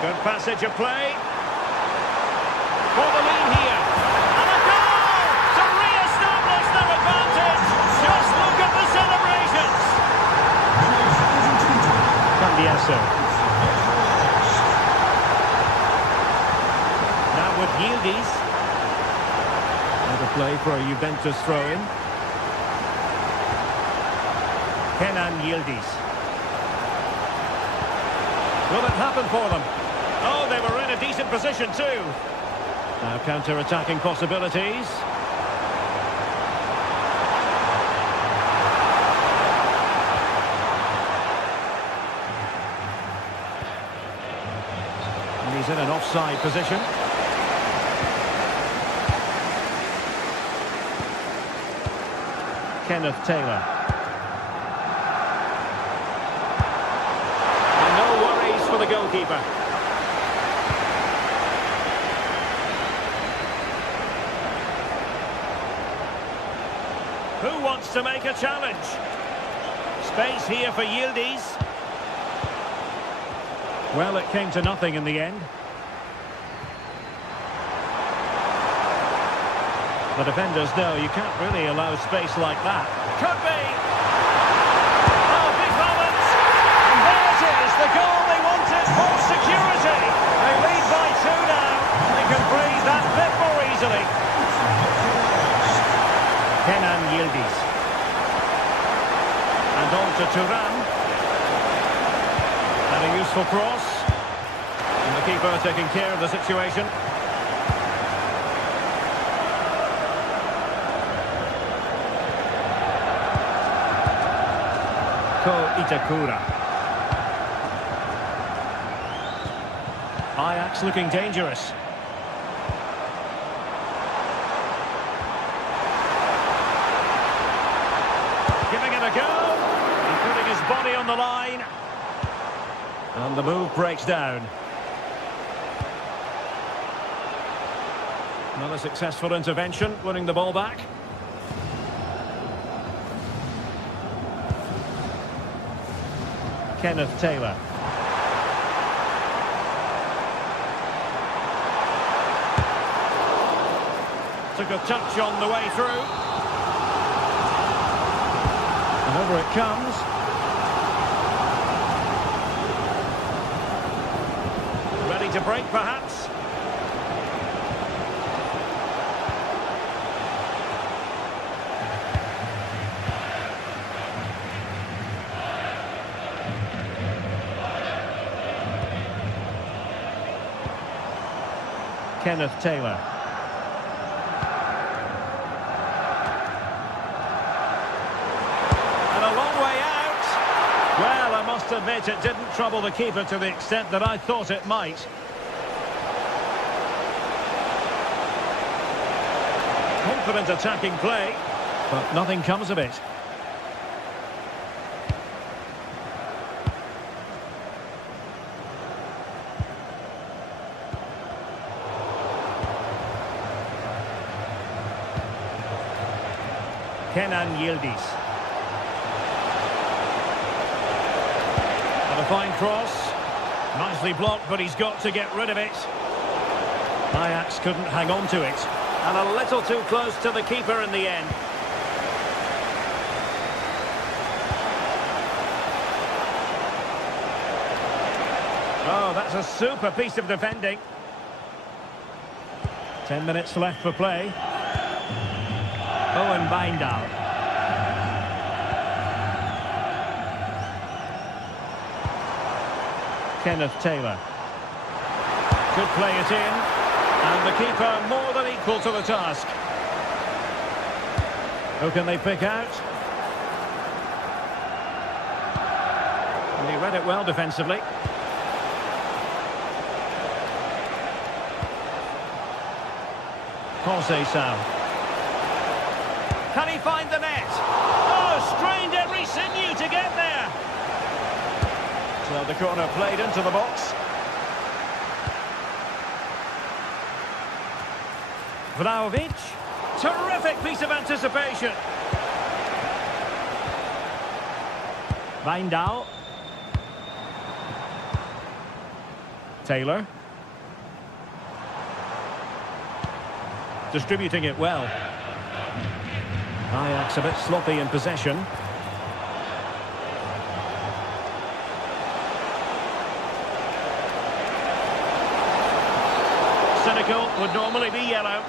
Good passage of play. For the lead here. Now with Yildiz. Another play for a Juventus throw-in. Kenan Yildiz. Will it happen for them? Oh, they were in a decent position too. Now counter-attacking possibilities. He's in an offside position. Kenneth Taylor. And no worries for the goalkeeper. Who wants to make a challenge? Space here for Yildiz. Well, it came to nothing in the end. The defenders know you can't really allow space like that. Could be! Oh, big moment! And there it is, the goal they wanted for security. They lead by 2 now. They can breathe that bit more easily. Kenan Yildiz. And on to Thuram. And a useful cross. And the keeper taking care of the situation. Itakura. Ajax looking dangerous. Giving it a go. He's putting his body on the line. And the move breaks down. Another successful intervention, winning the ball back. Kenneth Taylor. Took a touch on the way through. And over it comes. to break, perhaps. Kenneth Taylor. And a long way out. Well, I must admit it didn't trouble the keeper to the extent that I thought it might. Confident attacking play, but nothing comes of it. Kenan Yildiz. And a fine cross. Nicely blocked, but he's got to get rid of it. Ajax couldn't hang on to it. And a little too close to the keeper in the end. Oh, that's a super piece of defending. 10 minutes left for play. Owen Wijndal. Kenneth Taylor. Could play it in. And the keeper more than equal to the task. Who can they pick out? And he read it well defensively. Conceição. Can he find the net? Oh, strained every sinew to get there. So the corner played into the box. Vlahovic. Terrific piece of anticipation. Wijndal. Taylor. Distributing it well. Ajax a bit sloppy in possession. Cynical would normally be yellow.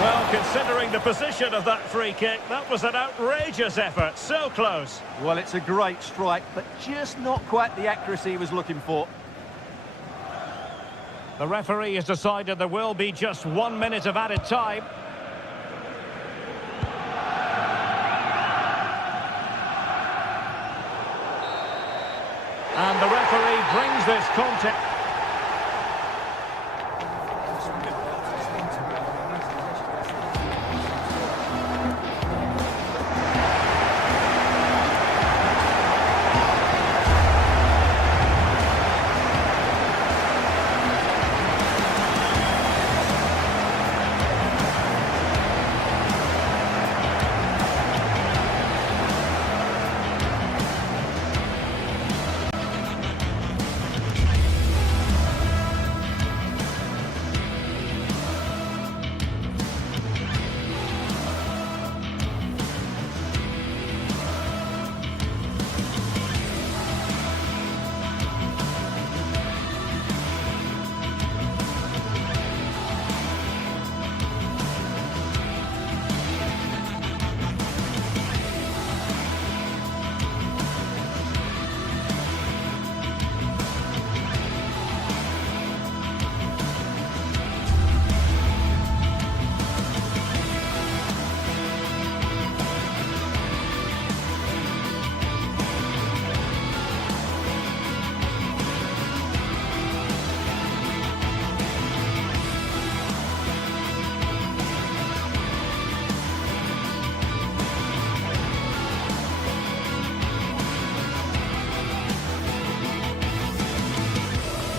Well, considering the position of that free kick, that was an outrageous effort. So close. Well, it's a great strike, but just not quite the accuracy he was looking for. The referee has decided there will be just 1 minute of added time. And the referee brings this contest.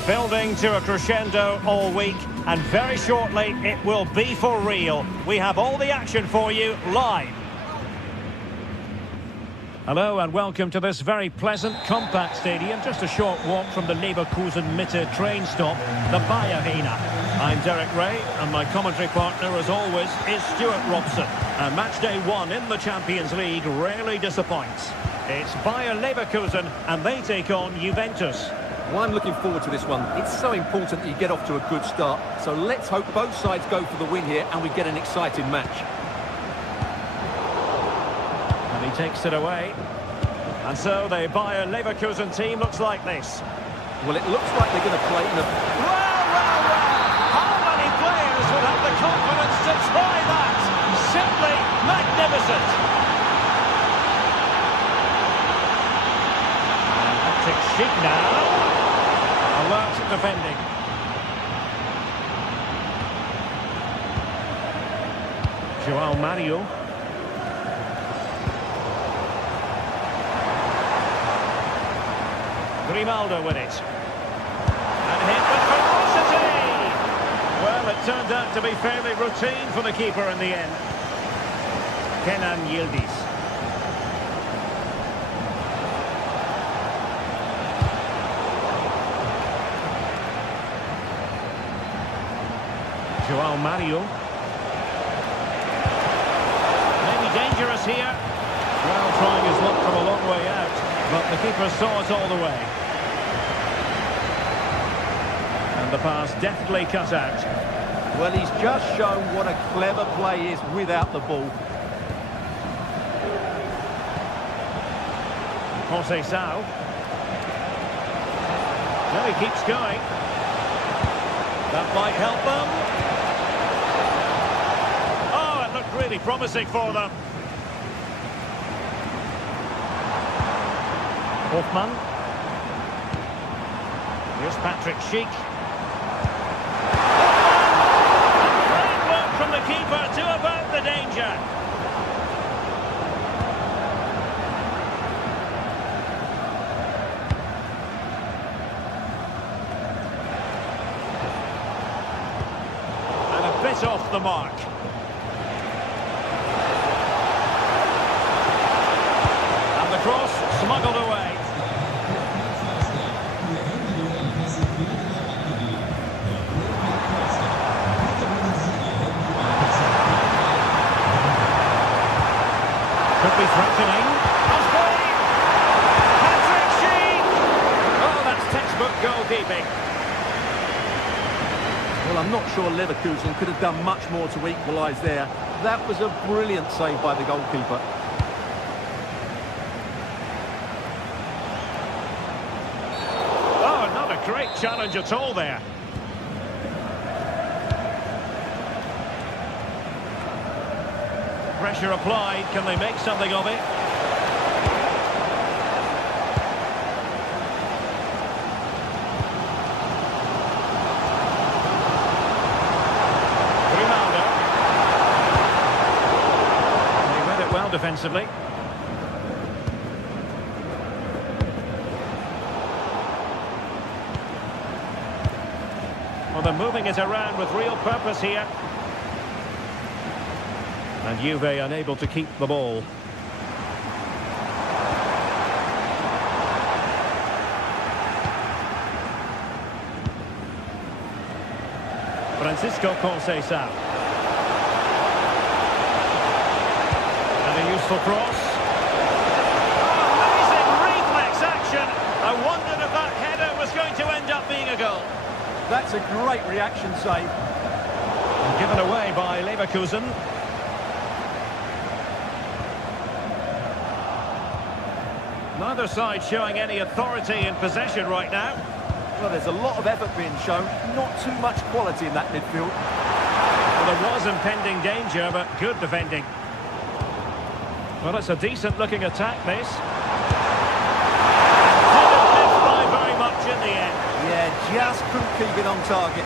Building to a crescendo all week, and very shortly it will be for real. We have all the action for you live. Hello and welcome to this very pleasant, compact stadium, just a short walk from the Leverkusen Mitte train stop, the Bayer Arena. I'm Derek Ray, and my commentary partner, as always, is Stuart Robson. And match day 1 in the Champions League rarely disappoints. It's Bayer Leverkusen, and they take on Juventus. Well, I'm looking forward to this one. It's so important that you get off to a good start. So let's hope both sides go for the win here and we get an exciting match. And he takes it away. And so the Bayer Leverkusen team looks like this. Well, it looks like they're going to play in a... Well! How many players would have the confidence to try that? Simply magnificent. And Patrick Schick now. Alert defending. João Mario. Grimaldo with it. And hit with ferocity! Well, it turned out to be fairly routine for the keeper in the end. Kenan Yildiz. João Mario. Maybe dangerous here. Well, trying his luck from a long way out, but the keeper saw it all the way. And the pass deftly cut out. Well, he's just shown what a clever play is without the ball. José Sao. No, he keeps going. That might help them. Oh, it looked really promising for them. Hoffmann. Here's Patrick Schick. And great work from the keeper to avert the danger. And a bit off the mark. And the cross smuggled away. Could be threatening. Patrick Schick! Oh, that's textbook goalkeeping. Well, I'm not sure Leverkusen could have done much more to equalise there. That was a brilliant save by the goalkeeper. Oh, not a great challenge at all there. Pressure applied. Can they make something of it? Grimaldo. He read it well defensively. Well, they're moving it around with real purpose here. And Juve unable to keep the ball. Francisco Conceição. And a useful cross. Oh, amazing reflex action. I wondered if that header was going to end up being a goal. That's a great reaction save. And given away by Leverkusen. Neither side showing any authority in possession right now. Well, there's a lot of effort being shown, not too much quality in that midfield. Well, there was impending danger, but good defending. Well, it's a decent-looking attack, this. Didn't miss by very much in the end. Yeah, just couldn't keep it on target.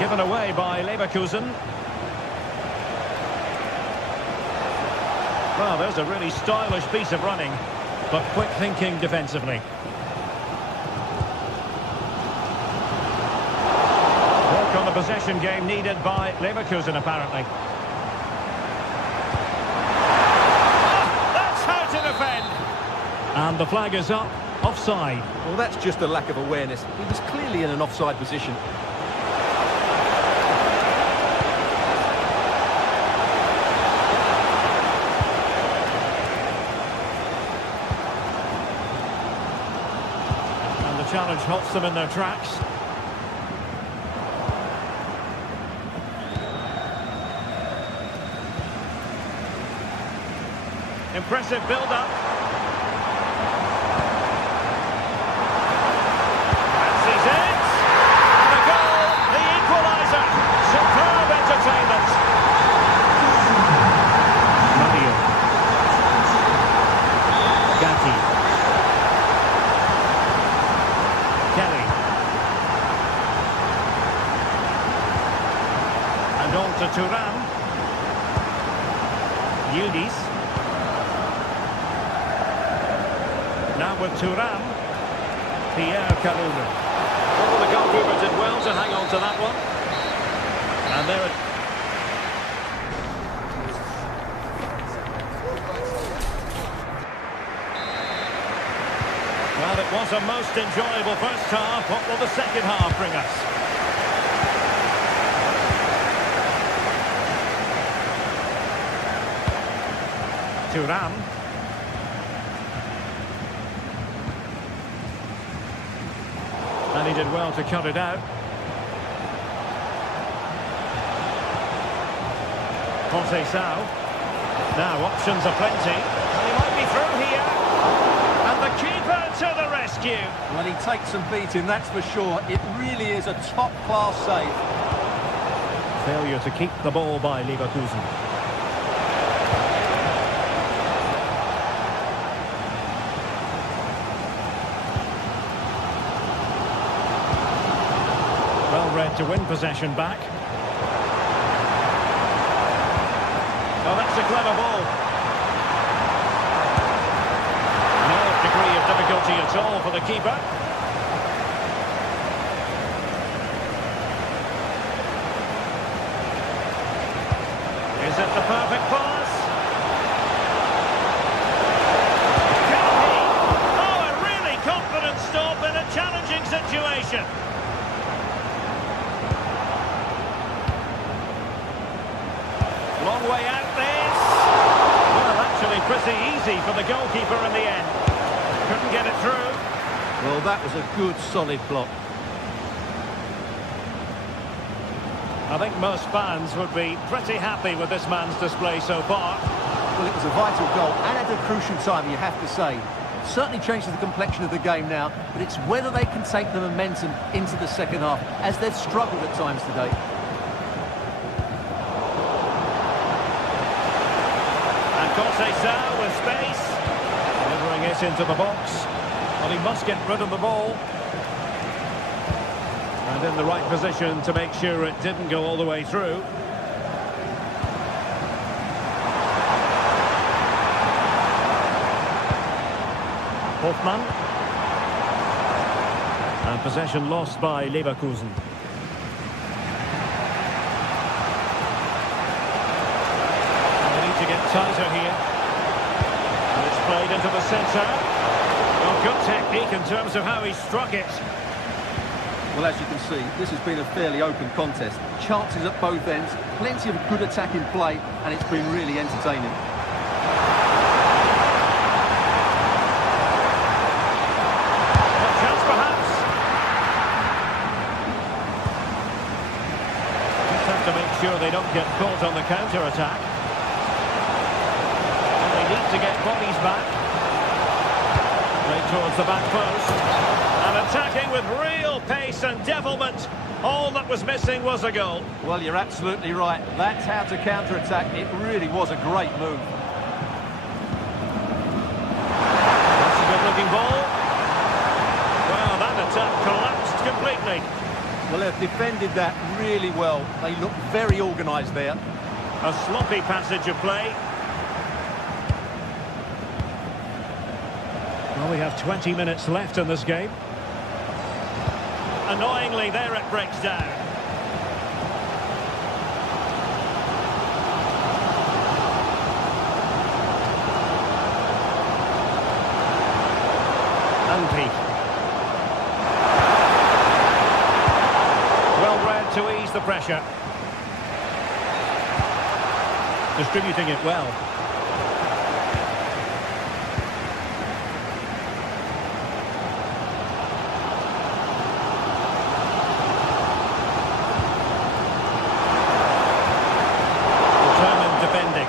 Given away by Leverkusen. Well, there's a really stylish piece of running, but quick thinking defensively. Work on the possession game needed by Leverkusen, apparently. the flag is up. Offside. Well, that's just a lack of awareness. He was clearly in an offside position. And the challenge halts them in their tracks. Impressive build-up. Fancies it. And a goal, the equaliser. Superb entertainment. Mario. Gatti. Kelly. And on to Thuram. Yildiz. Now with Thuram, Pierre Kalulu. Oh, the goalkeeper did well to hang on to that one. And there it... Well, it was a most enjoyable first half. What will the second half bring us? Thuram. And he did well to cut it out. Conceição. Now options are plenty. And he might be through here. And the keeper to the rescue. Well, he takes some beating, that's for sure. It really is a top-class save. Failure to keep the ball by Leverkusen. Well read to win possession back. Oh, that's a clever ball. No degree of difficulty at all for the keeper. Is it the perfect pass? Can he? Oh, a really confident stop in a challenging situation. Long way out this. Well, actually pretty easy for the goalkeeper in the end. Couldn't get it through. Well, that was a good, solid block. I think most fans would be pretty happy with this man's display so far. Well, it was a vital goal, and at a crucial time, you have to say. Certainly changes the complexion of the game now, but it's whether they can take the momentum into the second half, as they've struggled at times today. Conceição with space, delivering it into the box, but he must get rid of the ball. And in the right position to make sure it didn't go all the way through. Hofmann. And possession lost by Leverkusen. To get tighter here. And it's played into the centre. Well, good technique in terms of how he struck it. Well, as you can see, this has been a fairly open contest. Chances at both ends, plenty of good attacking play, and it's been really entertaining. A chance perhaps. Just have to make sure they don't get caught on the counter-attack. Need to get bodies back. Right towards the back post. And attacking with real pace and devilment. All that was missing was a goal. Well, you're absolutely right. That's how to counter-attack. It really was a great move. That's a good-looking ball. Well, that attack collapsed completely. Well, they've defended that really well. They look very organised there. A sloppy passage of play. Well, we have 20 minutes left in this game. Annoyingly, there it breaks down. pressure. Distributing it well. Determined defending.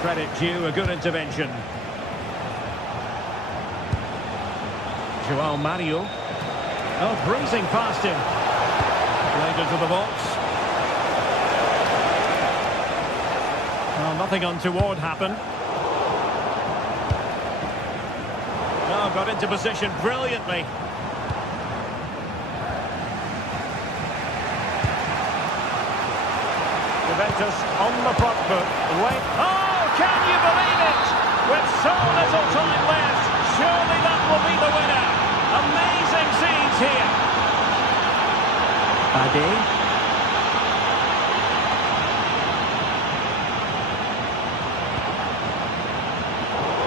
Credit due, a good intervention. João Mario. Oh, breezing past him. Played into the box. Well, nothing untoward happened. Oh, got into position brilliantly. Juventus on the front foot. Wait. Oh! Can you believe it? With so little time left, surely that will be the winner. Amazing scenes here. Ade.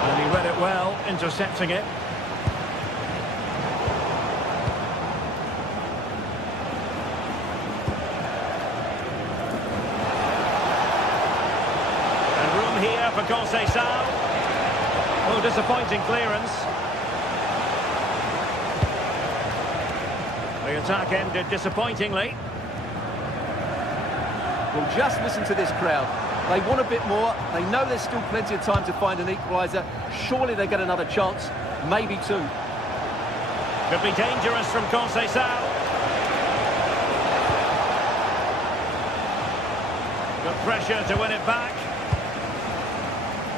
And he read it well, intercepting it. Here for Conceição. Oh, disappointing clearance. The attack ended disappointingly. Well, just listen to this crowd. They want a bit more. They know there's still plenty of time to find an equaliser. Surely they get another chance, maybe two. Could be dangerous from Conceição. Good pressure to win it back.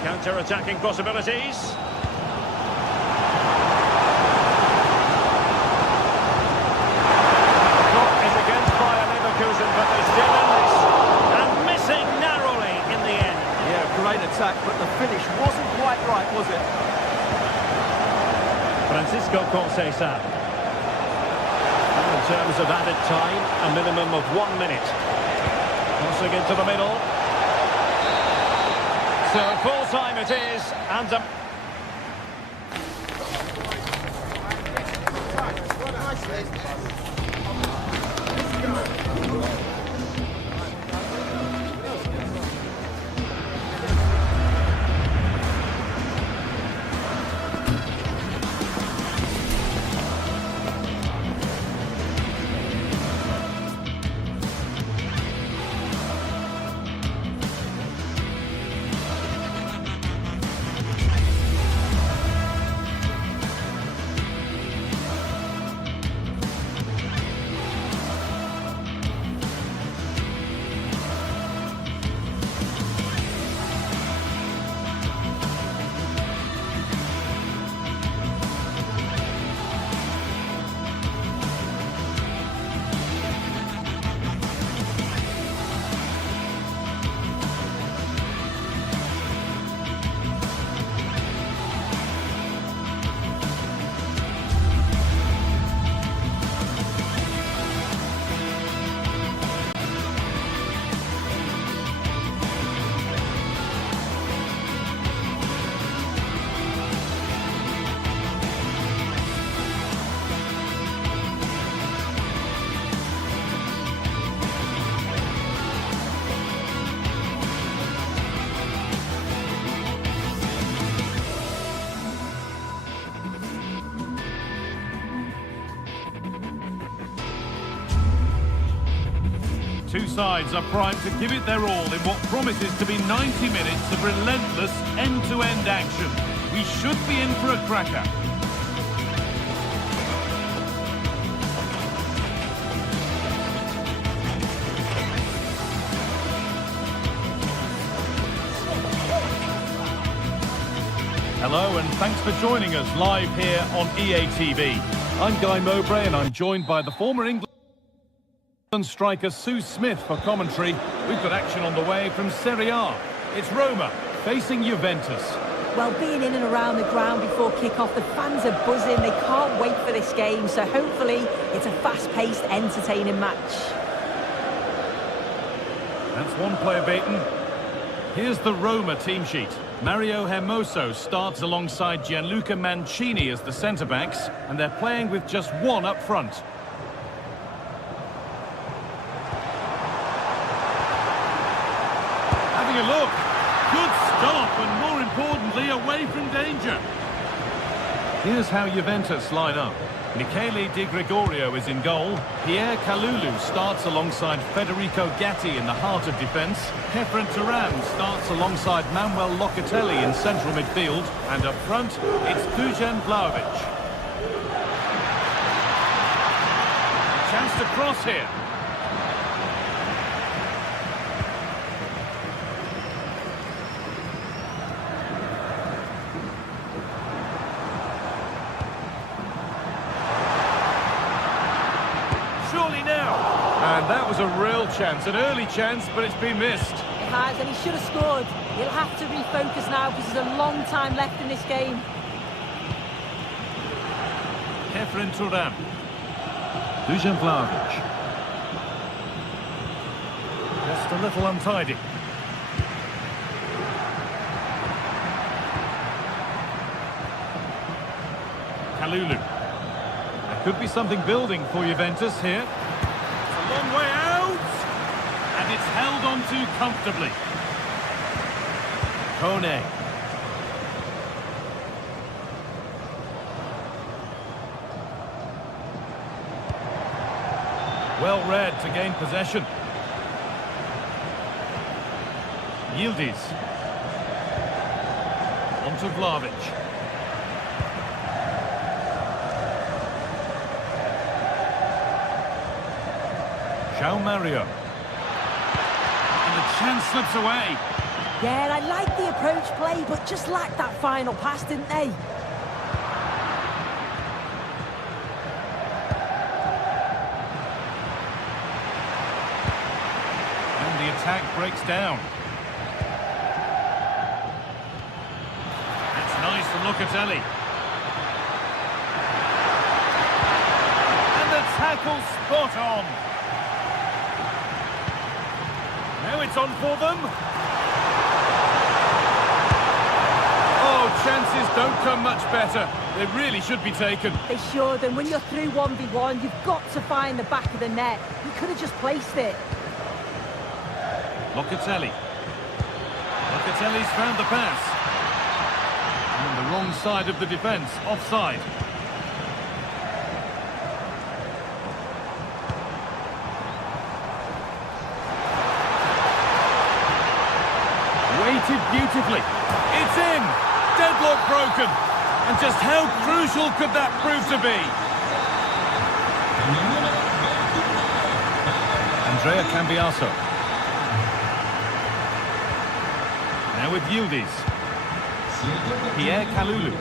Counter-attacking possibilities. Clock is against Bayer Leverkusen, but they're still in this. And missing narrowly in the end. Yeah, great attack, but the finish wasn't quite right, was it? Francisco Conceição. In terms of added time, a minimum of 1 minute. Crossing into the middle. So full time it is, and Two sides are primed to give it their all in what promises to be 90 minutes of relentless end-to-end action. We should be in for a cracker. Hello and thanks for joining us live here on EA TV. I'm Guy Mowbray and I'm joined by the former England striker Sue Smith for commentary. We've got action on the way from Serie A. It's Roma facing Juventus. Well, being in and around the ground before kick-off, the fans are buzzing. They can't wait for this game, so hopefully it's a fast-paced, entertaining match. That's one player beaten. Here's the Roma team sheet. Mario Hermoso starts alongside Gianluca Mancini as the centre-backs, and they're playing with just one up front. Having a look. Good stop, and more importantly, away from danger. Here's how Juventus line up. Michele Di Gregorio is in goal. Pierre Kalulu starts alongside Federico Gatti in the heart of defence. Kefren Turan starts alongside Manuel Locatelli in central midfield. And up front, it's Dusan Vlahovic. Chance to cross here. Surely now. And that was a real chance, an early chance, but it's been missed. It has, and he should have scored. He'll have to refocus now because there's a long time left in this game. Kefren Turan. Dusan Vlahovic. Just a little untidy. Kalulu. There could be something building for Juventus here. It's a long way out. And it's held on to comfortably. Kone. Well read to gain possession. Yildiz. On to Vlahovic. João Mario. And the chance slips away. Yeah, I like the approach play, but just lacked that final pass, didn't they? And the attack breaks down. That's nice from Locatelli. And the tackle spot on. Now it's on for them. Oh, chances don't come much better. They really should be taken. They should, and when you're through 1v1, you've got to find the back of the net. He could have just placed it. Locatelli. Locatelli's found the pass. On the wrong side of the defence, offside. Weighted beautifully. It's in! Deadlock broken. And just how crucial could that prove to be? Andrea Cambiaso. Now with Yildiz. Pierre Kalulu.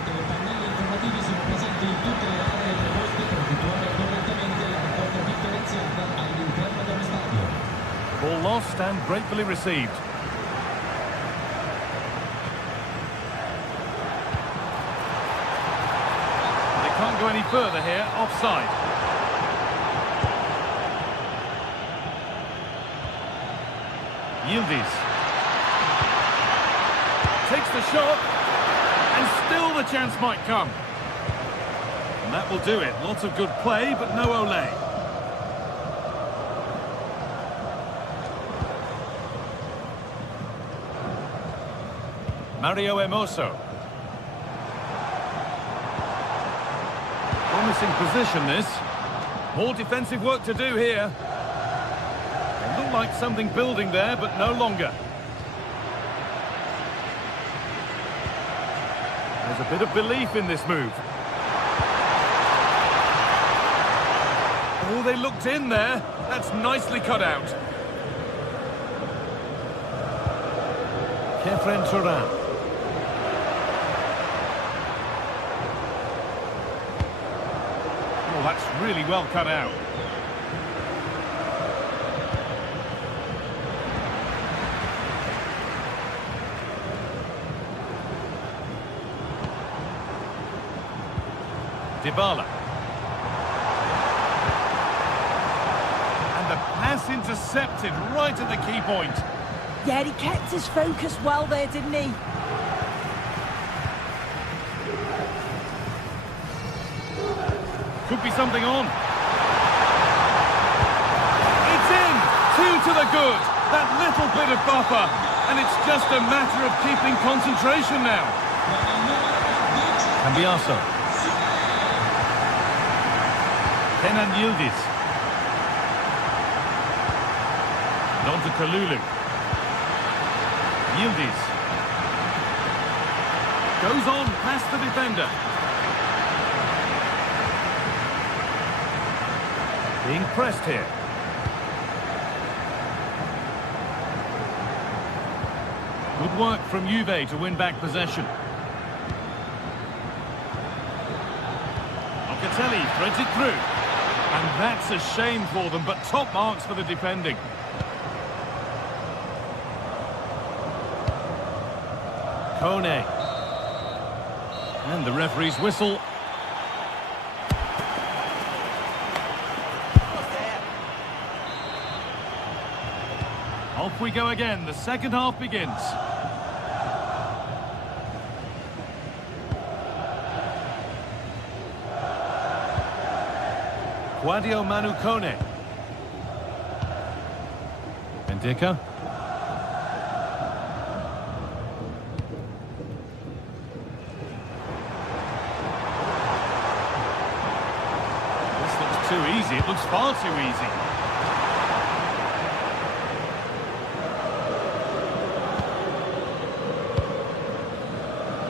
Ball lost and gratefully received. Can't go any further here, offside. Yildiz takes the shot, and still the chance might come. And that will do it. Lots of good play, but no Ole. Mario Hermoso. Promising position, this. More defensive work to do here. It looked like something building there, but no longer. There's a bit of belief in this move. Oh, they looked in there. That's nicely cut out. Kefren Turan. That's really well cut out. Dybala. And the Pass intercepted right at the key point. Yeah, he kept his focus well there, didn't he? Could be something on. It's in! 2 to the good. That little bit of buffer. And it's just a matter of keeping concentration now. Cambiaso. Kenan Yildiz. On to Kalulu. Yildiz. Goes on past the defender. Being pressed here. Good work from Juve to win back possession. Locatelli threads it through. And that's a shame for them, but top marks for the defending. Kone. And the referee's whistle. Off we go again. The second half begins. Guadio Manu Kone. Bendica. This looks too easy. It looks far too easy.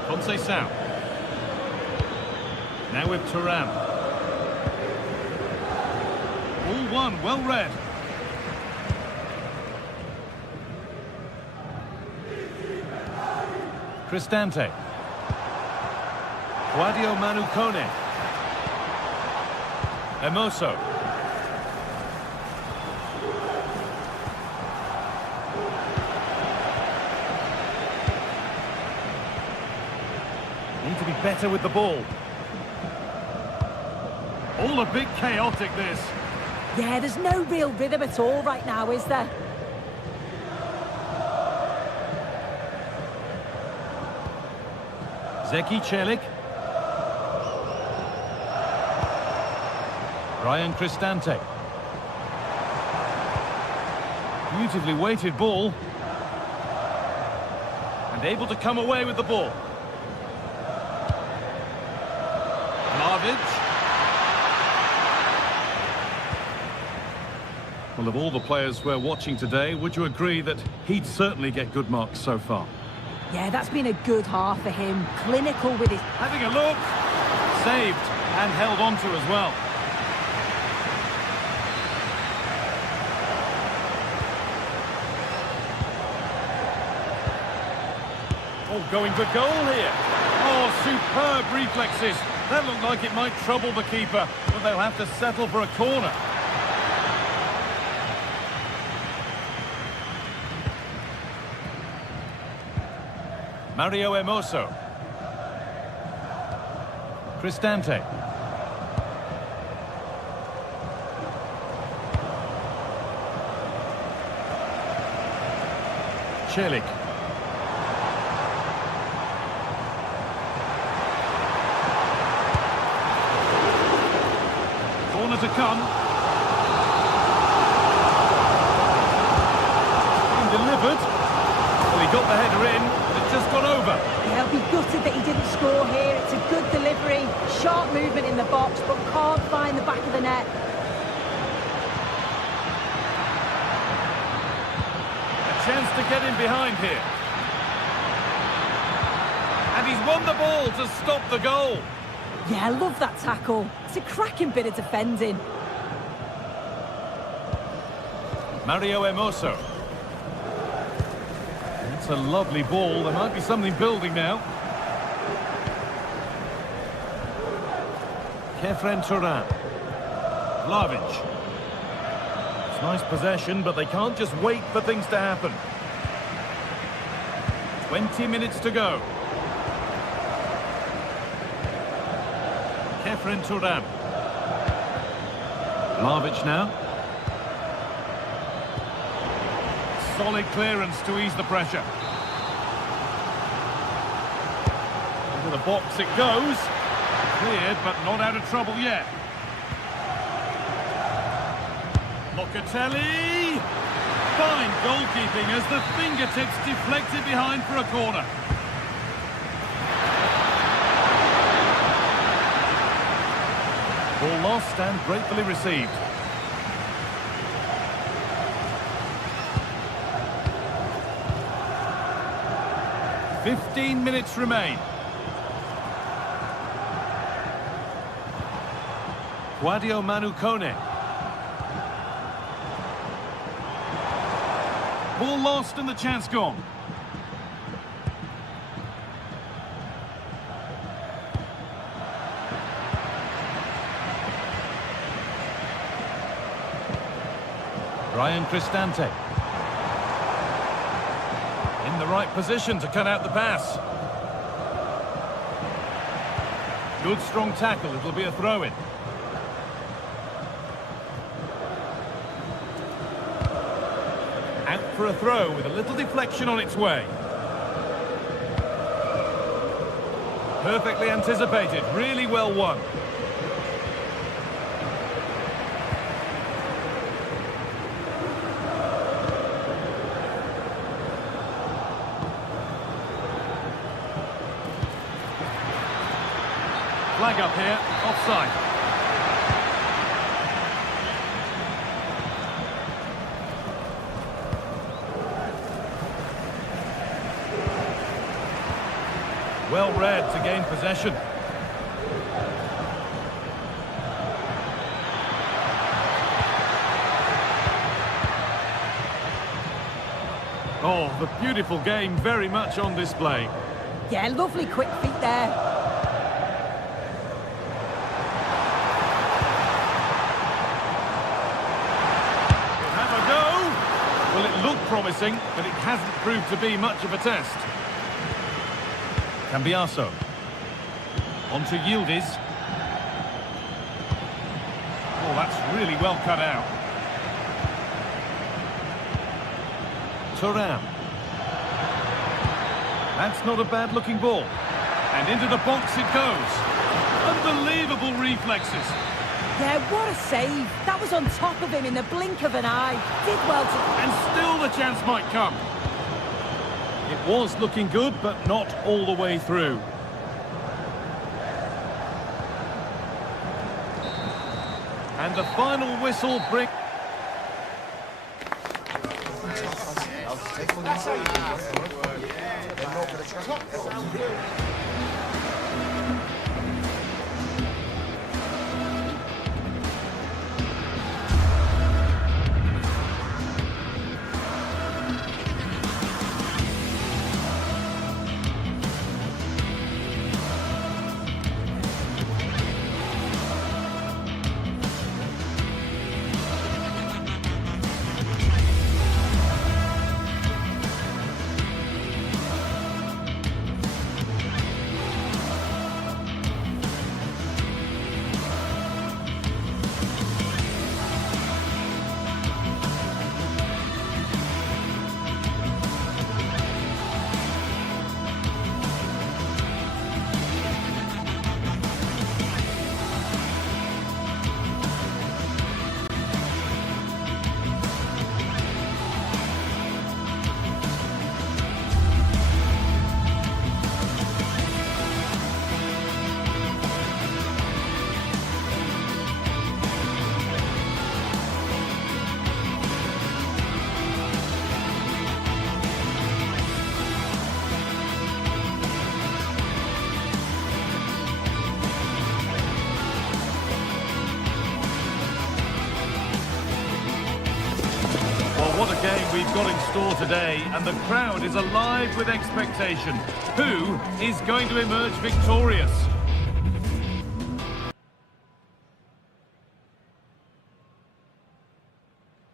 Conceição. Now with Thuram. All one, well read. Cristante. Guadio Manu Kone. Hermoso. Need to be better with the ball. All a bit chaotic, this. Yeah, there's no real rhythm at all right now, is there? Zeki Celik. Ryan Cristante. Beautifully weighted ball. And able to come away with the ball. Well, of all the players we're watching today, would you agree that he'd certainly get good marks so far? Yeah, that's been a good half for him. Clinical with his... Having a look. Saved and held on to as well. Oh, going for goal here. Oh, superb reflexes. That looked like it might trouble the keeper, but they'll have to settle for a corner. Mario Hermoso. Cristante. Celik. Corner to come. Being delivered. Well, he got the header in. Just got over. Yeah, he'll be gutted that he didn't score here. It's a good delivery, sharp movement in the box, but can't find the back of the net. A chance to get in behind here. And he's won the ball to stop the goal. Yeah, I love that tackle. It's a cracking bit of defending. Mario Hermoso. It's a lovely ball. There might be something building now. Kefren Turan. Vlahovic. It's nice possession, but they can't just wait for things to happen. 20 minutes to go. Kefren Turan. Vlahovic now. Solid clearance to ease the pressure. Into the box it goes. Cleared, but not out of trouble yet. Locatelli! Fine goalkeeping as the fingertips deflected behind for a corner. Ball lost and gratefully received. "15 minutes remain. Guadio Manu Kone. Ball lost and the chance gone. Ryan Cristante. In the right position to cut out the pass. Good strong tackle, it'll be a throw-in. Out for a throw with a little deflection on its way. Perfectly anticipated, really well won. Flag up here, offside. Well read to gain possession. Oh, the beautiful game very much on display. Yeah, lovely quick feet there. Well, it looked promising, but it hasn't proved to be much of a test. Cambiaso. On to Yildiz. Oh, that's really well cut out. Thuram. That's not a bad-looking ball. And into the box it goes. Unbelievable reflexes. Yeah, what a save. That was on top of him in the blink of an eye. Did well to... And still the chance might come. It was looking good, but not all the way through. And the final whistle brings... What a game we've got in store today, and the crowd is alive with expectation. Who is going to emerge victorious?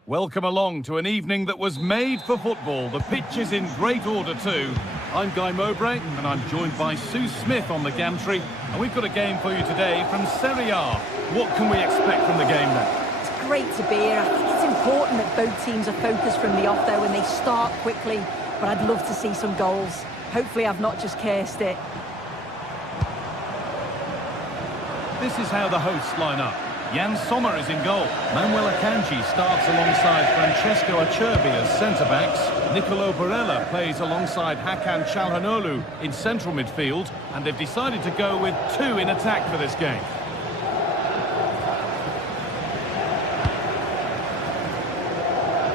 Welcome along to an evening that was made for football. The pitch is in great order too. I'm Guy Mowbray, and I'm joined by Sue Smith on the gantry, and we've got a game for you today from Serie A. What can we expect from the game then? It's great to be here. I think it's important that both teams are focused from the off, though, and they start quickly. But I'd love to see some goals. Hopefully I've not just cursed it. This is how the hosts line up. Jan Sommer is in goal. Manuel Akanji starts alongside Francesco Acerbi as centre-backs. Nicolo Barella plays alongside Hakan Çalhanoğlu in central midfield. And they've decided to go with two in attack for this game.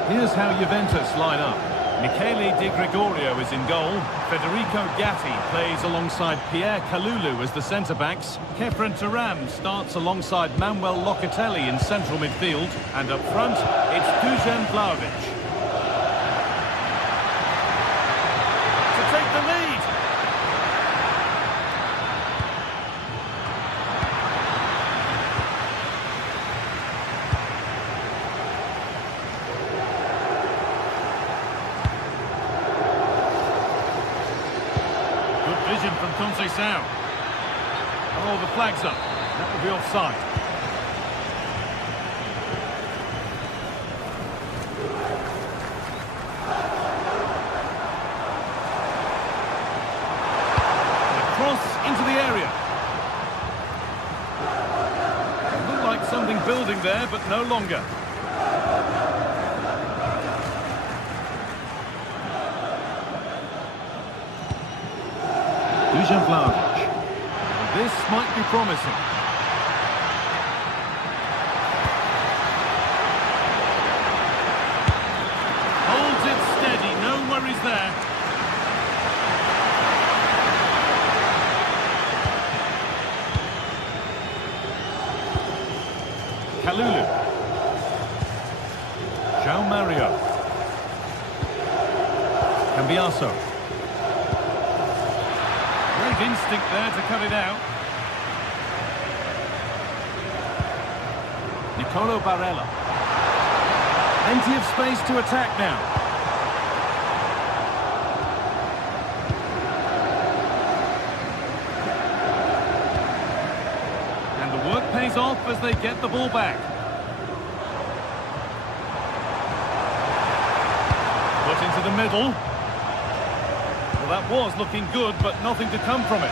Here's how Juventus line up. Michele Di Gregorio is in goal. Federico Gatti plays alongside Pierre Kalulu as the centre-backs. Kefren Turam starts alongside Manuel Locatelli in central midfield. And up front, it's Dusan Vlahovic. To take the lead. Vision from Conceição. Oh, the flag's up. That will be offside. A cross into the area. It looked like something building there, but no longer. Dusan Vlahovic. This might be promising. Holds it steady, no worries there. Kalulu. João Mario. Cambiaso. Great instinct there to cut it out. Nicolo Barella. Plenty of space to attack now. And the work pays off as they get the ball back. Put into the middle. Well, that was looking good, but nothing to come from it.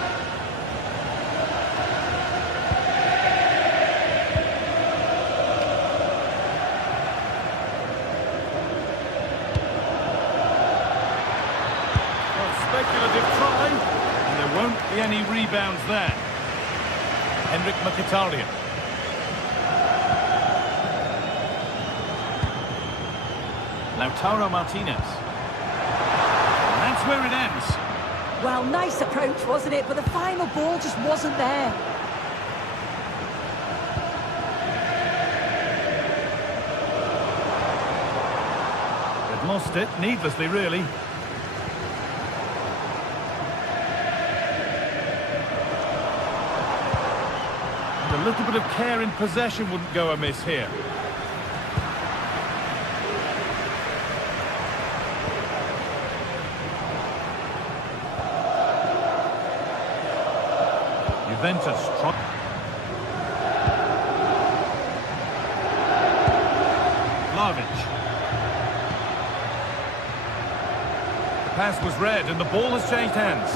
Well, speculative try, and there won't be any rebounds there. Henrik Mkhitaryan. Lautaro Martinez. That's where it ends. Well, nice approach, wasn't it? But the final ball just wasn't there. They've lost it, needlessly, really. And a little bit of care in possession wouldn't go amiss here. Juventus try. Vlahovic. The pass was read and the ball has changed hands.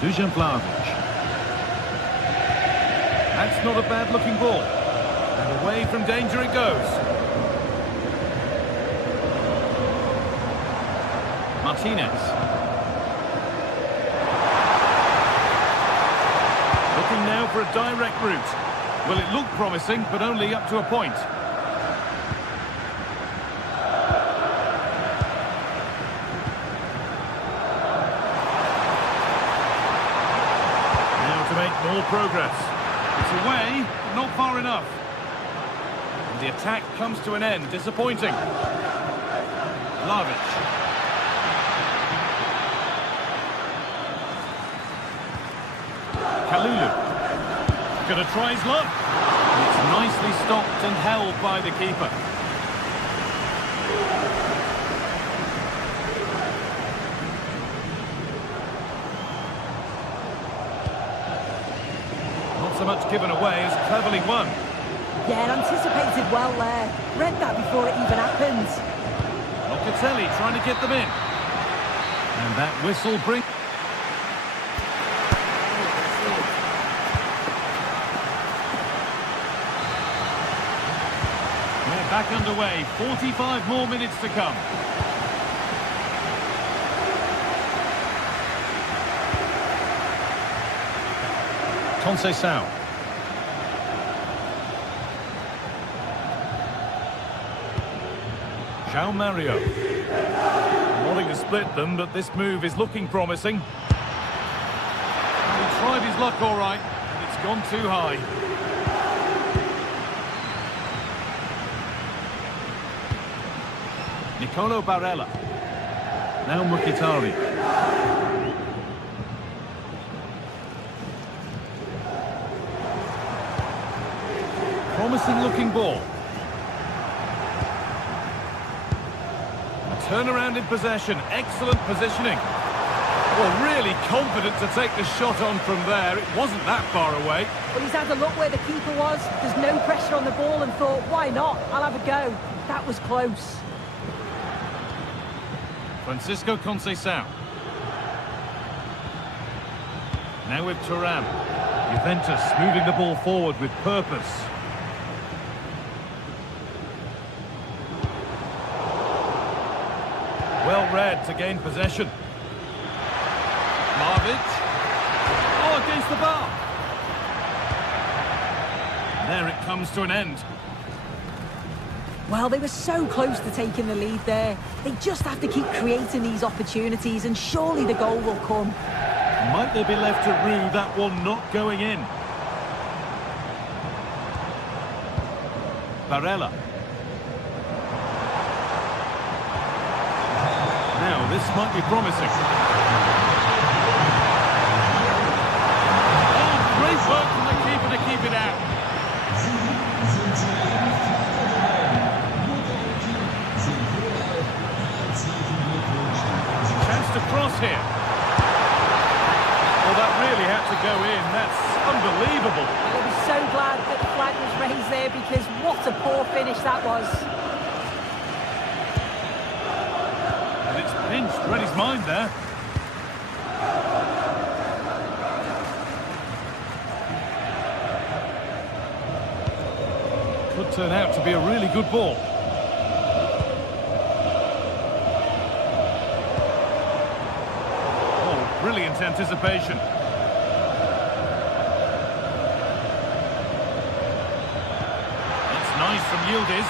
Dusan Vlahovic. That's not a bad looking ball. And away from danger it goes. Martinez. Looking now for a direct route. Well, it looked promising, but only up to a point. Now to make more progress. It's away, but not far enough. And the attack comes to an end, disappointing. Vlahovic. Kalulu. Gonna try his luck. And it's nicely stopped and held by the keeper. much given away as cleverly won. Yeah, anticipated well there. Read that before it even happened. Locatelli trying to get them in. And that whistle brings... We're back underway. 45 more minutes to come. Conceição. João Mario. Wanting to split them, but this move is looking promising. He tried his luck all right, and it's gone too high. Nicolo Barella. Now Mkhitaryan. Promising looking ball. A turnaround in possession. Excellent positioning. Well, really confident to take the shot on from there. It wasn't that far away. Well, he's had a look where the keeper was. There's no pressure on the ball and thought, why not? I'll have a go. That was close. Francisco Conceição. Now with Thuram. Juventus moving the ball forward with purpose. Well read to gain possession. Marvic. Oh, against the bar. There it comes to an end. Well, they were so close to taking the lead there. They just have to keep creating these opportunities and surely the goal will come. Might they be left to rue that one not going in? Barella. Now, this might be promising. Oh, great work from the keeper to keep it out. Chance to cross here. Well, that really had to go in. That's unbelievable. Well, I was so glad that the flag was raised there because what a poor finish that was. And it's pinched, read his mind there. Could turn out to be a really good ball. Oh, brilliant anticipation. That's nice from Yildiz.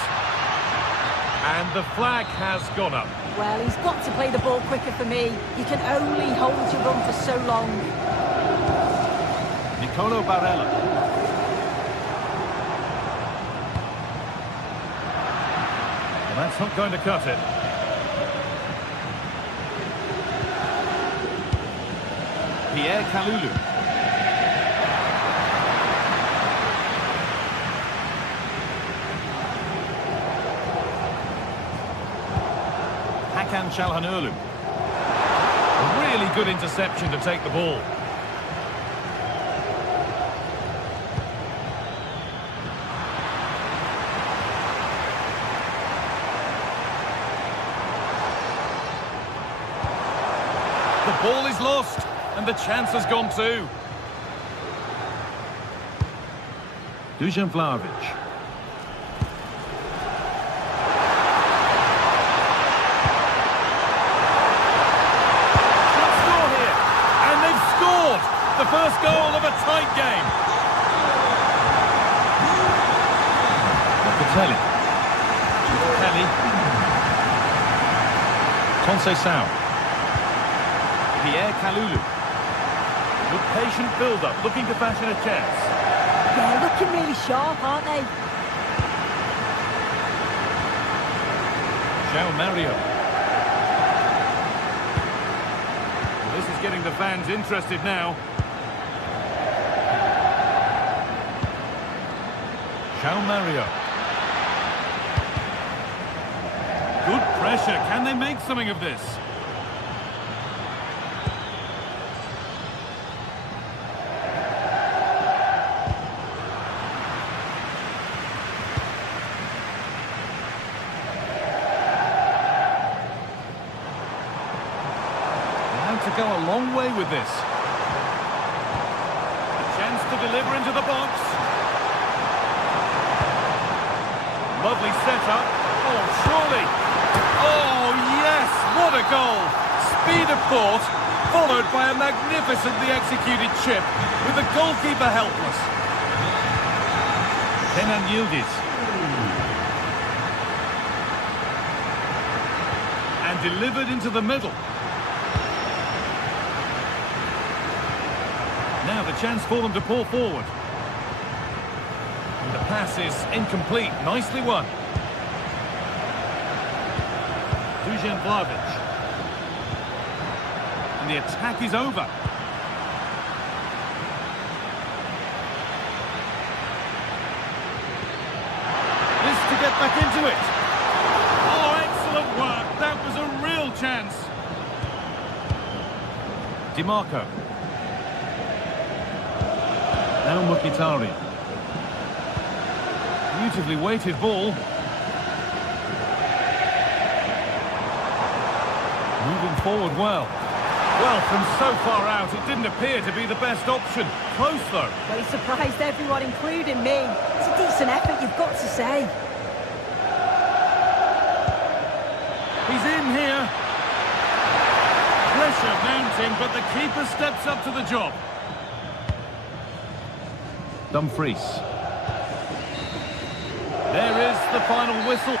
And the flag has gone up. Well, he's got to play the ball quicker for me. You can only hold your run for so long. Nicolo Barella. Well, that's not going to cut it. Pierre Kalulu. Hakan Çalhanoğlu. A really good interception to take the ball. The ball is lost, and the chance has gone too. Dusan Vlahovic. Should score here, and they've scored the first goal of a tight game. Locatelli. Conceição. Pierre Kalulu. Good patient build-up, looking to fashion a chance. Yeah, looking really sharp, aren't they? João Mario. Well, this is getting the fans interested now. João Mario. Good pressure. Can they make something of this? go a long way with this. A chance to deliver into the box. Lovely setup. Oh, surely. Oh, yes, what a goal. Speed of thought, followed by a magnificently executed chip, with the goalkeeper helpless. Kenan Yildiz. And delivered into the middle. Now the chance for them to pull forward. And the pass is incomplete. Nicely won. Dusan Vlahovic. And the attack is over. This to get back into it. Oh, excellent work. That was a real chance. DiMarco. Now Mkhitaryan. Beautifully weighted ball. Moving forward well. Well, from so far out, it didn't appear to be the best option. Close, though. Well, he surprised everyone, including me. It's a decent effort, you've got to say. He's in here. Pressure mounting, but the keeper steps up to the job. Dumfries. There is the final whistle.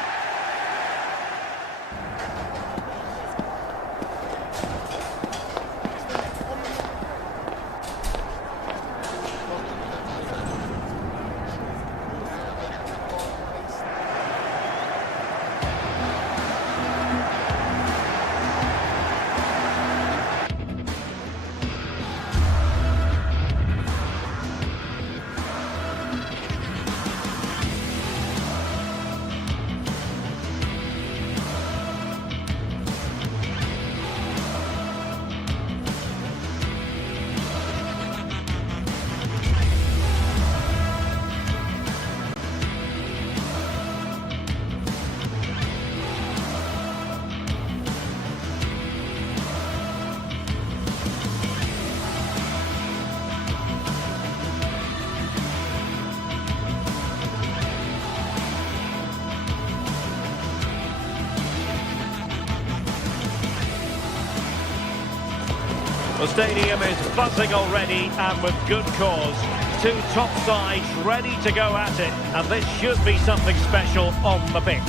The stadium is buzzing already, and with good cause. Two top sides ready to go at it, and this should be something special on the pitch.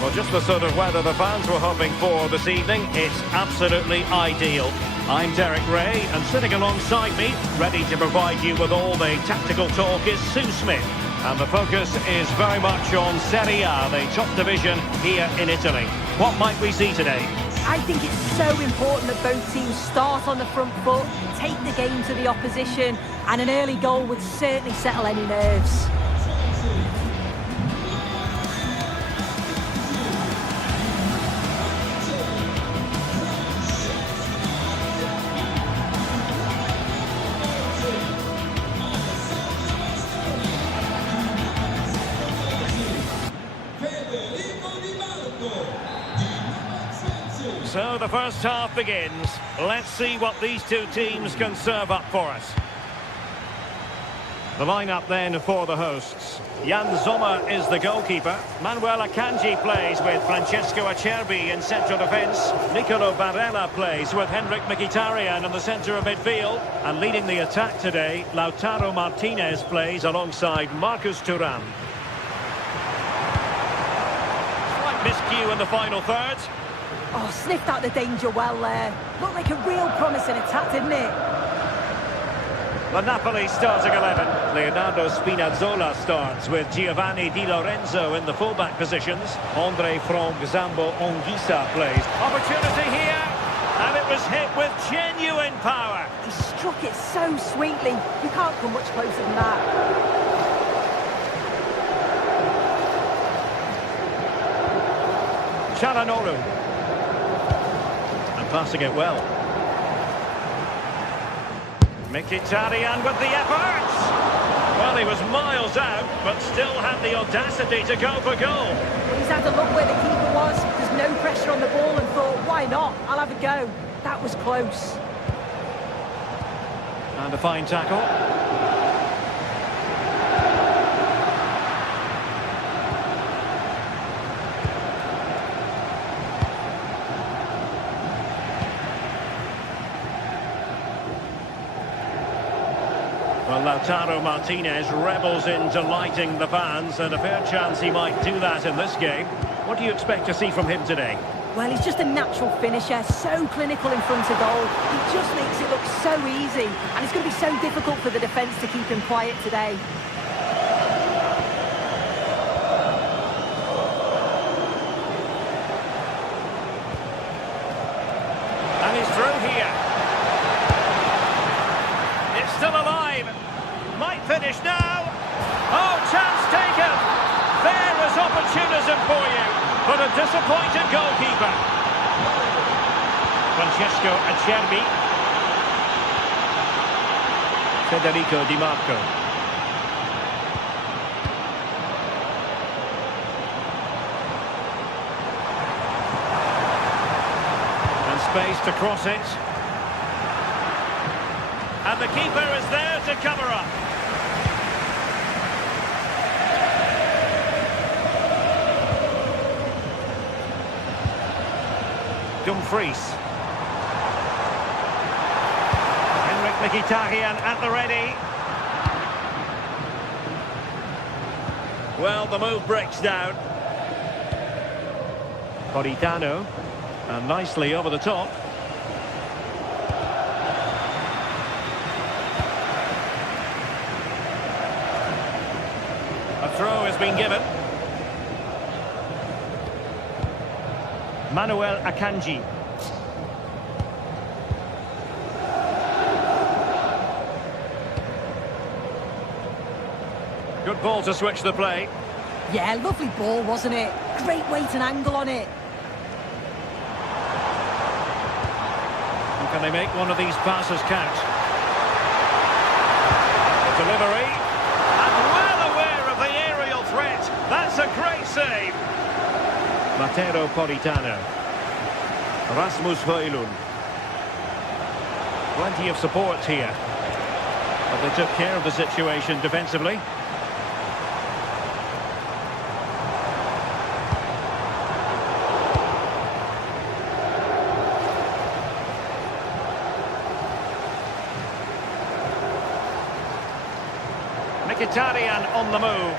Well, just the sort of weather the fans were hoping for this evening. It's absolutely ideal. I'm Derek Ray, and sitting alongside me, ready to provide you with all the tactical talk, is Sue Smith. And the focus is very much on Serie A, the top division here in Italy. What might we see today? I think it's so important that both teams start on the front foot, take the game to the opposition, and an early goal would certainly settle any nerves. So the first half begins. Let's see what these two teams can serve up for us. The lineup then for the hosts. Jan Sommer is the goalkeeper. Manuel Akanji plays with Francesco Acerbi in central defence. Nicolo Barella plays with Henrik Mkhitaryan in the centre of midfield. And leading the attack today, Lautaro Martinez plays alongside Marcus Thuram. Slight miscue in the final third. Oh, sniffed out the danger well there. Looked like a real promising attack, didn't it? The Napoli starting 11. Leonardo Spinazzola starts with Giovanni Di Lorenzo in the fullback positions. Andre Frank Zambo Anguissa plays. Opportunity here, and it was hit with genuine power. He struck it so sweetly. You can't come much closer than that. Çalhanoğlu. Passing it well. Mkhitaryan with the effort. Well, he was miles out, but still had the audacity to go for goal. He's had a look where the keeper was. There's no pressure on the ball and thought, why not? I'll have a go. That was close. And a fine tackle. Well, Lautaro Martinez revels in delighting the fans, and a fair chance he might do that in this game. What do you expect to see from him today? Well, he's just a natural finisher, so clinical in front of goal. He just makes it look so easy, and it's going to be so difficult for the defence to keep him quiet today. And he's through here. It's still alive. Might finish now. Oh, chance taken. There is opportunism for you, but a disappointed goalkeeper. Francesco Acerbi. Federico Di Marco. And space to cross it. And the keeper is there to cover up. Dumfries. Henrik Mkhitaryan at the ready. Well, the move breaks down. Politano. And nicely over the top. A throw has been given. Manuel Akanji. Good ball to switch the play. Yeah, lovely ball, wasn't it? Great weight and angle on it. And can they make one of these passes count? The delivery. And well aware of the aerial threat. That's a great save. Matteo Politano. Rasmus Højlund. Plenty of support here. But they took care of the situation defensively. Mkhitaryan on the move.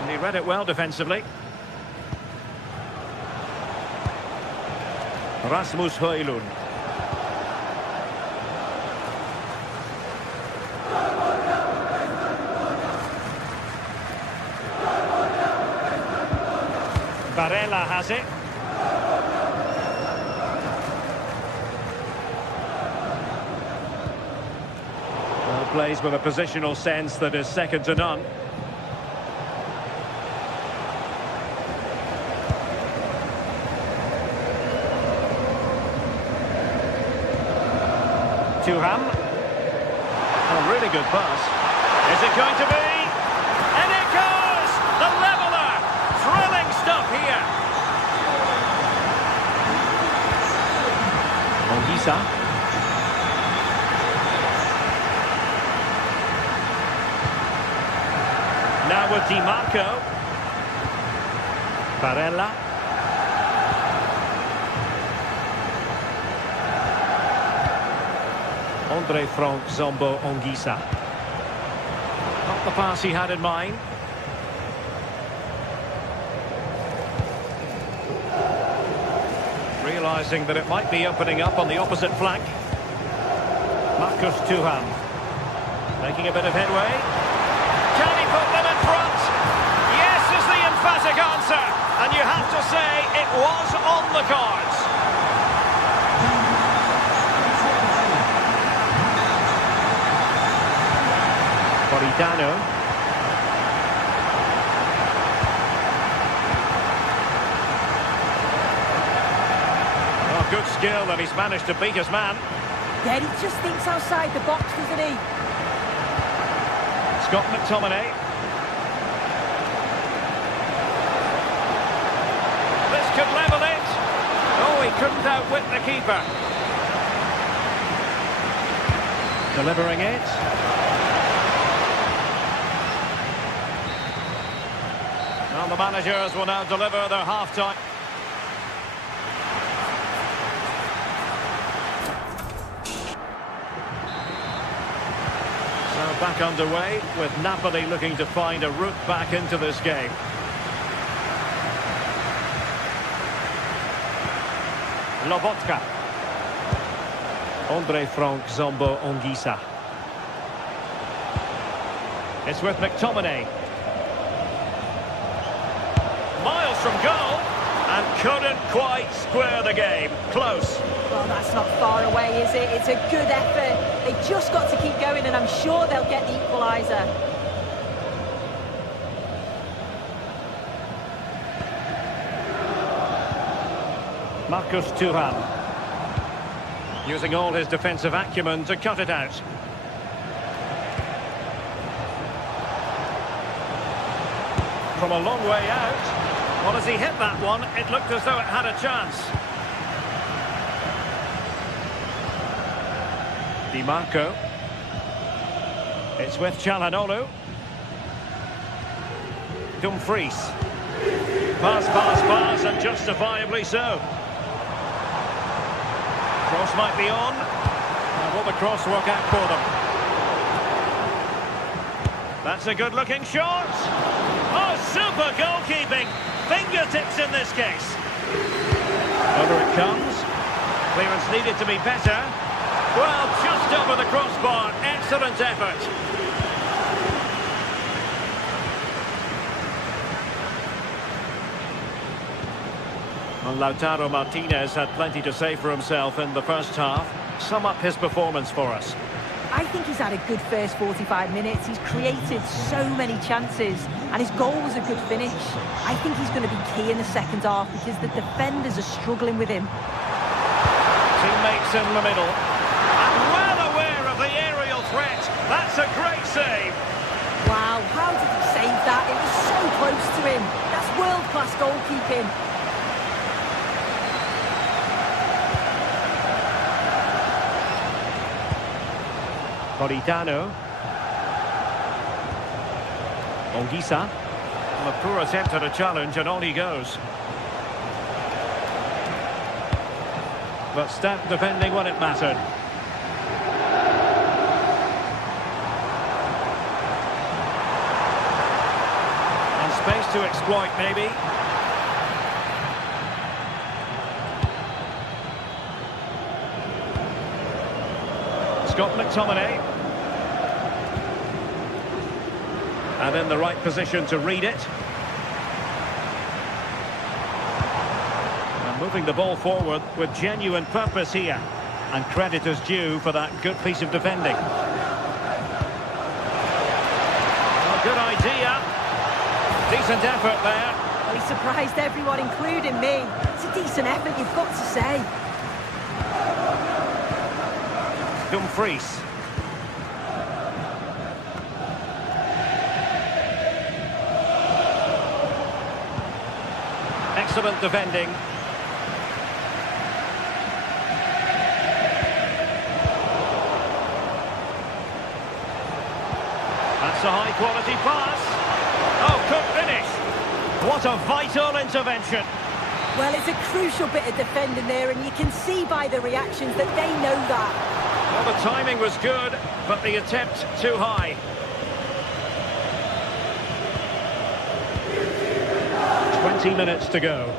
And he read it well defensively. Rasmus Højlund. Barella has it. Well, plays with a positional sense that is second to none. Thuram. A really good pass. Is it going to be? And it goes! The leveller! Thrilling stuff here. Ongisa. Now with Di Marco. Barella. Andre Frank Zombo Ongisa. Not the pass he had in mind. Realising that it might be opening up on the opposite flank. Marcus Thuram. Making a bit of headway. Can he put them in front? Yes is the emphatic answer. And you have to say it was on the cards. Politano. Oh, good skill that he's managed to beat his man. Yeah, he just thinks outside the box, doesn't he? Scott McTominay. This could level it. Oh, he couldn't outwit the keeper. Delivering it. Well, the managers will now deliver their half-time. So back underway, with Napoli looking to find a route back into this game. Lobotka. Andre Frank Zombo Ongisa. It's with McTominay. Miles from goal, and couldn't quite square the game. Close. Well, that's not far away, is it? It's a good effort. They've just got to keep going, and I'm sure they'll get the equaliser. Marcus Thuram. Using all his defensive acumen to cut it out. From a long way out. Well, as he hit that one, it looked as though it had a chance. Di Marco. It's with Çalhanoğlu. Dumfries. Pass, and justifiably so. Cross might be on. And will the cross work out for them? That's a good-looking shot. Oh, super goalkeeping. Fingertips in this case. Over it comes. Clearance needed to be better. Well, just over the crossbar. Excellent effort. Well, Lautaro Martinez had plenty to say for himself in the first half. Sum up his performance for us. I think he's had a good first 45 minutes. He's created so many chances, and his goal was a good finish. I think he's going to be key in the second half because the defenders are struggling with him. Teammates in the middle. And well aware of the aerial threat. That's a great save. Wow, how did he save that? It was so close to him. That's world-class goalkeeping. Politano. Ongisa. A poor attempt at a challenge, and on he goes. But stout defending when it mattered. And space to exploit, maybe. Scott McTominay. And in the right position to read it. And moving the ball forward with genuine purpose here. And credit is due for that good piece of defending. Well, good idea. Decent effort there. Well, he surprised everyone, including me. It's a decent effort, you've got to say. Dumfries. Excellent defending. That's a high-quality pass. Oh, good finish. What a vital intervention. Well, it's a crucial bit of defending there, and you can see by the reactions that they know that. Well, the timing was good, but the attempt too high. Minutes to go.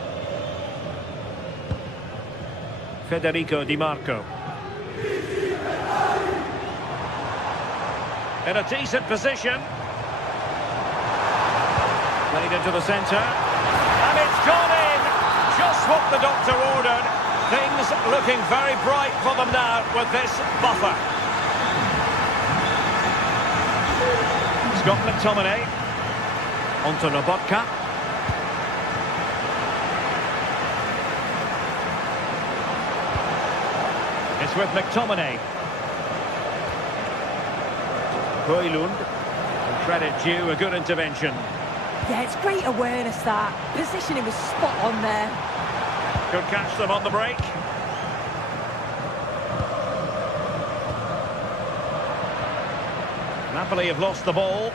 Federico Di Marco. In a decent position. Played into the centre. And it's gone in! Just what the doctor ordered. Things looking very bright for them now with this buffer. Scott McTominay. Onto Lobotka. It's with McTominay. Højlund. Credit due, a good intervention. Yeah, it's great awareness, that. Positioning was spot on there. Could catch them on the break. Napoli have lost the ball.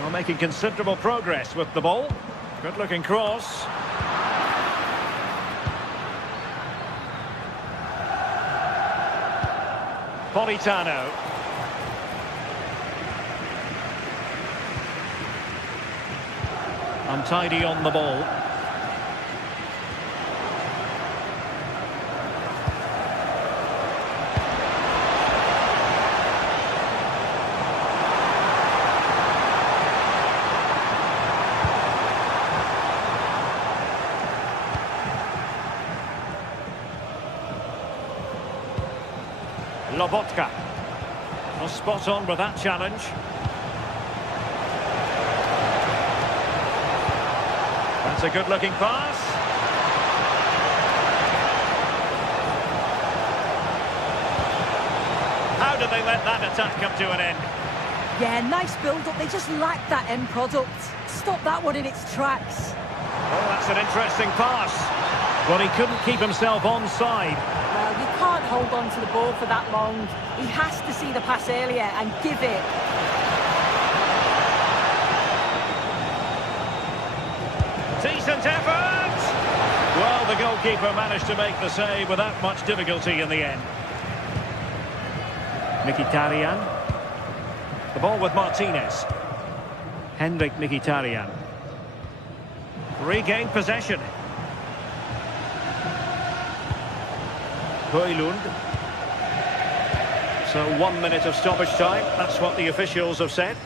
Well, making considerable progress with the ball. Good looking cross. Politano. Untidy on the ball. Lobotka. Well, spot on with that challenge. That's a good-looking pass. How did they let that attack come to an end? Yeah, nice build-up. They just lacked that end product. Stop that one in its tracks. Oh, that's an interesting pass. But he couldn't keep himself onside. Well, you can't hold on to the ball for that long. He has to see the pass earlier and give it. Decent effort! Well, the goalkeeper managed to make the save without much difficulty in the end. Mkhitaryan. The ball with Martinez. Henrik Mkhitaryan. Regained possession. Højlund. So 1 minute of stoppage time. That's what the officials have said.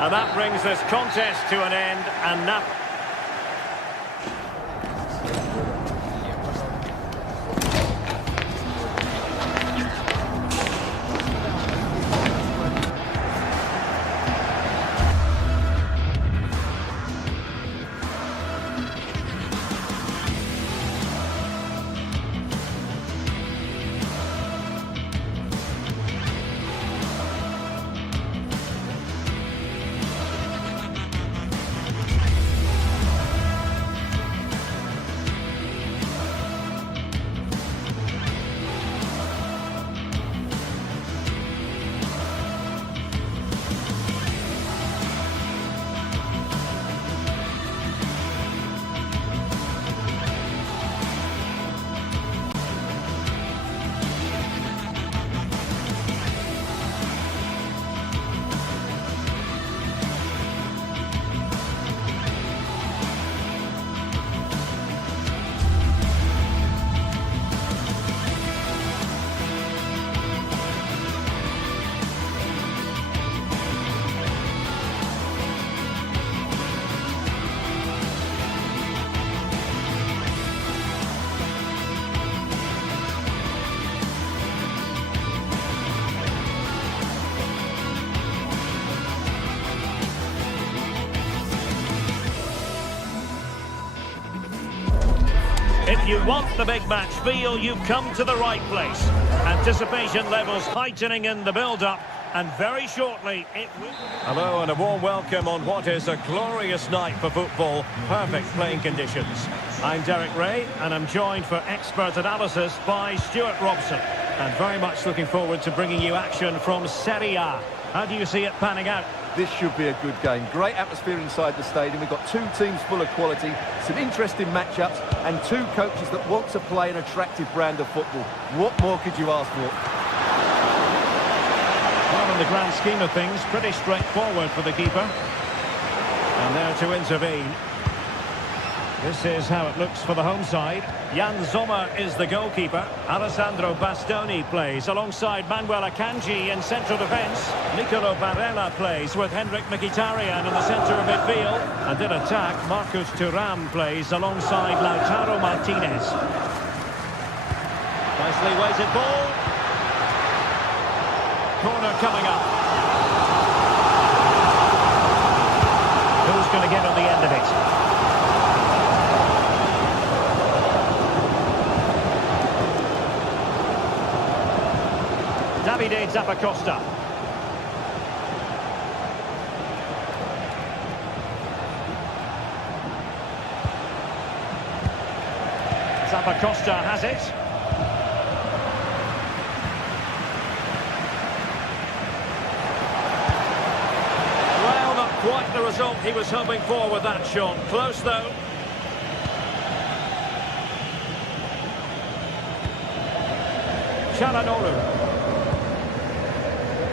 And that brings this contest to an end, and now... If you want the big match feel, you've come to the right place. Anticipation levels heightening in the build-up, and very shortly it will... Hello and a warm welcome on what is a glorious night for football. Perfect playing conditions. I'm Derek Ray, and I'm joined for expert analysis by Stuart Robson. And very much looking forward to bringing you action from Serie A. How do you see it panning out? This should be a good game. Great atmosphere inside the stadium. We've got two teams full of quality, some interesting matchups, and two coaches that want to play an attractive brand of football. What more could you ask for? Well, in the grand scheme of things, pretty straightforward for the keeper. And there to intervene. This is how it looks for the home side. Jan Sommer is the goalkeeper. Alessandro Bastoni plays alongside Manuel Akanji in central defence. Nicolo Barella plays with Henrik Mkhitaryan in the centre of midfield. And in attack, Marcus Thuram plays alongside Lautaro Martinez. Nicely weighted ball. Corner coming up. Who's going to get on the end of it? Davide Zappacosta. Zappacosta has it. Well, not quite the result he was hoping for with that shot. Close, though. Çalhanoğlu.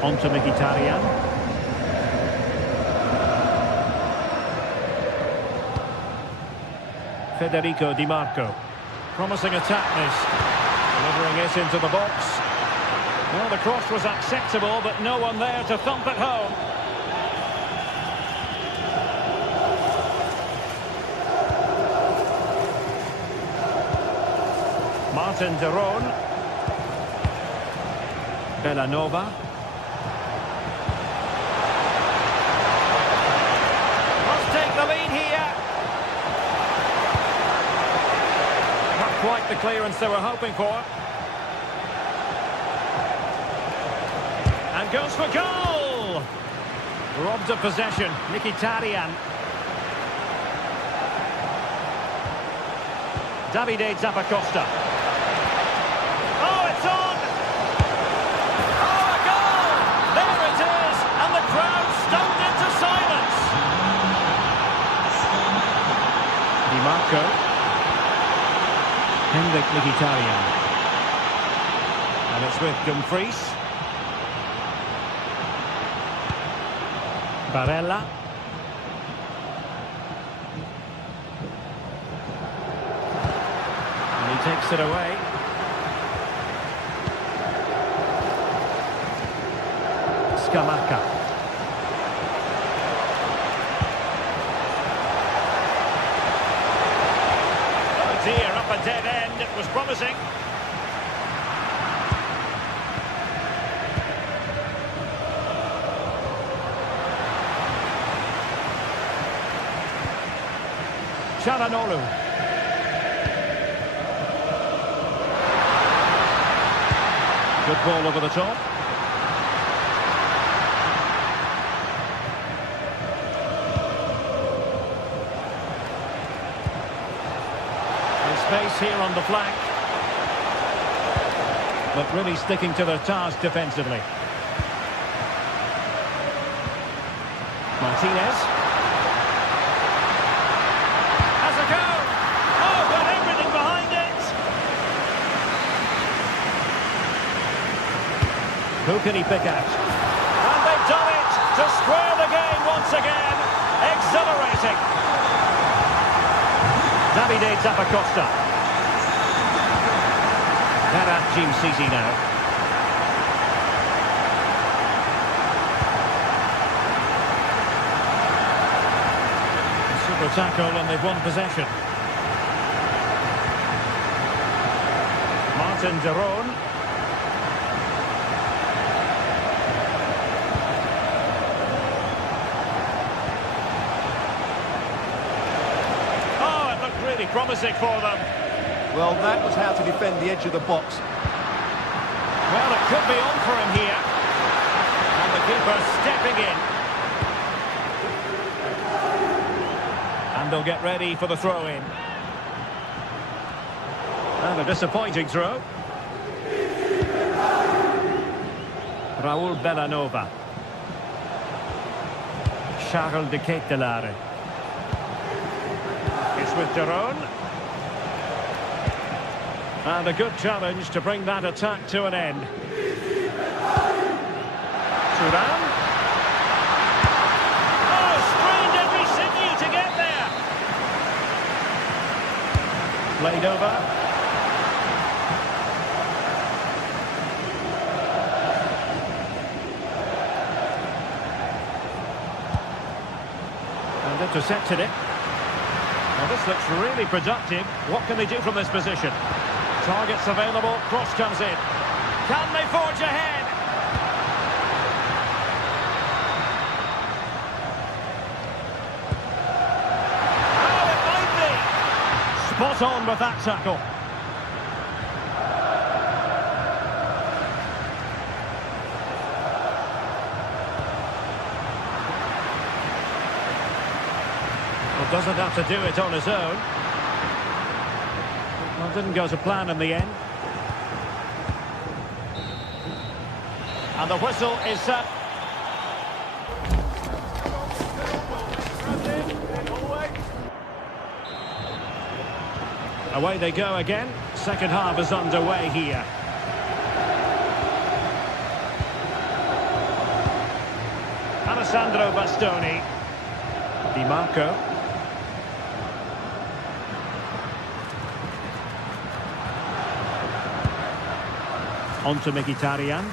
On to Mkhitaryan. Federico Di Marco. Promising attack this. Delivering it into the box. Well, the cross was acceptable, but no one there to thump it home. Martin de Roon. Bellanova. Must take the lead here. Not quite the clearance they were hoping for. And goes for goal! Robbed of possession. Mkhitaryan. Davide Zappacosta. Oh, it's on! Oh, a goal! There it is! And the crowd stunned into silence. Di Marco. Henrik Mkhitaryan. And it's with Dumfries. Barella. And he takes it away. Scamacca. Oh dear, up a dead end. It was promising. Çalhanoğlu. Good ball over the top. There's space here on the flank. But really sticking to their task defensively. Martinez. Who can he pick out? And they've done it to square the game once again. Exhilarating. Davide Zappacosta. Berat Jim-Sisi now. Super tackle and they've won possession. Martin de Roon. Really promising for them. Well, that was how to defend the edge of the box. Well, it could be on for him here. And the keeper stepping in. And they'll get ready for the throw-in. And a disappointing throw. Raul Bellanova. Charles de Ketelaere. With de Roon. And a good challenge to bring that attack to an end. Thuram. Oh, strained every sinew to get there. Played over. And intercepted it. Well, this looks really productive. What can they do from this position? Targets available, cross comes in. Can they forge ahead? Oh, it might be! Spot on with that tackle. Well, doesn't have to do it on his own. Well, didn't go to plan in the end. And the whistle is set. Away they go again. Second half is underway here. Alessandro Bastoni. Di Marco. On to Mkhitaryan.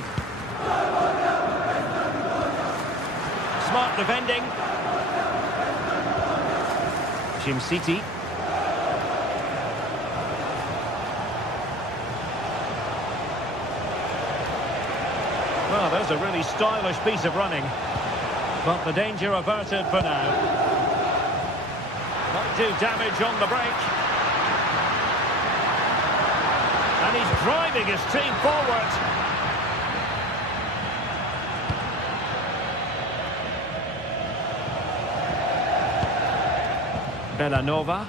Smart defending. Jim City. Well, there's a really stylish piece of running. But the danger averted for now. Not do damage on the break. And he's driving his team forward. Bellanova.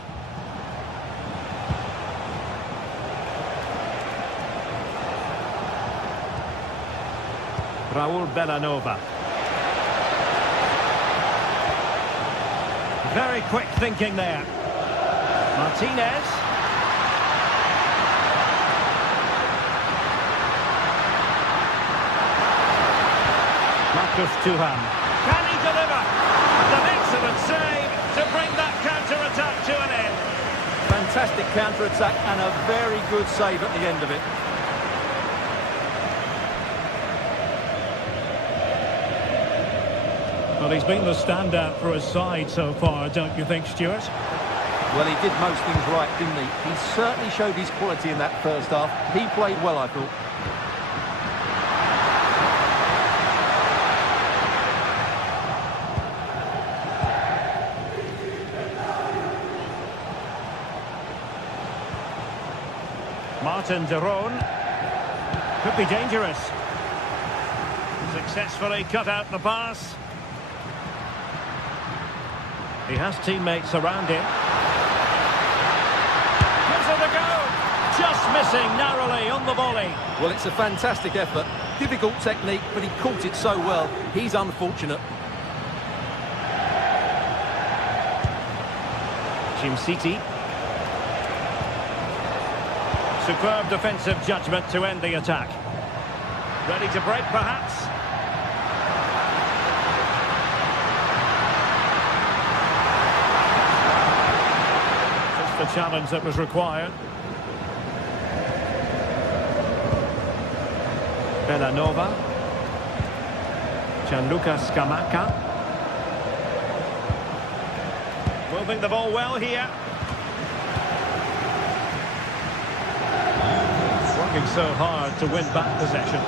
Raul Bellanova. Very quick thinking there. Martinez. Marcus Thuram. Can he deliver? And an excellent save to bring that counter-attack to an end. Fantastic counter-attack and a very good save at the end of it. Well, he's been the standout for his side so far, don't you think, Stuart? Well, he did most things right, didn't he? He certainly showed his quality in that first half. He played well, I thought. Martin de Roon. Could be dangerous. Successfully cut out the pass. He has teammates around him. Gives it a go. Just missing narrowly on the volley. Well, it's a fantastic effort. Difficult technique, but he caught it so well. He's unfortunate. Jim City. Superb defensive judgment to end the attack. Ready to break, perhaps? Just the challenge that was required. Bellanova. Gianluca Scamacca. Moving the ball well here. Working so hard to win back possession.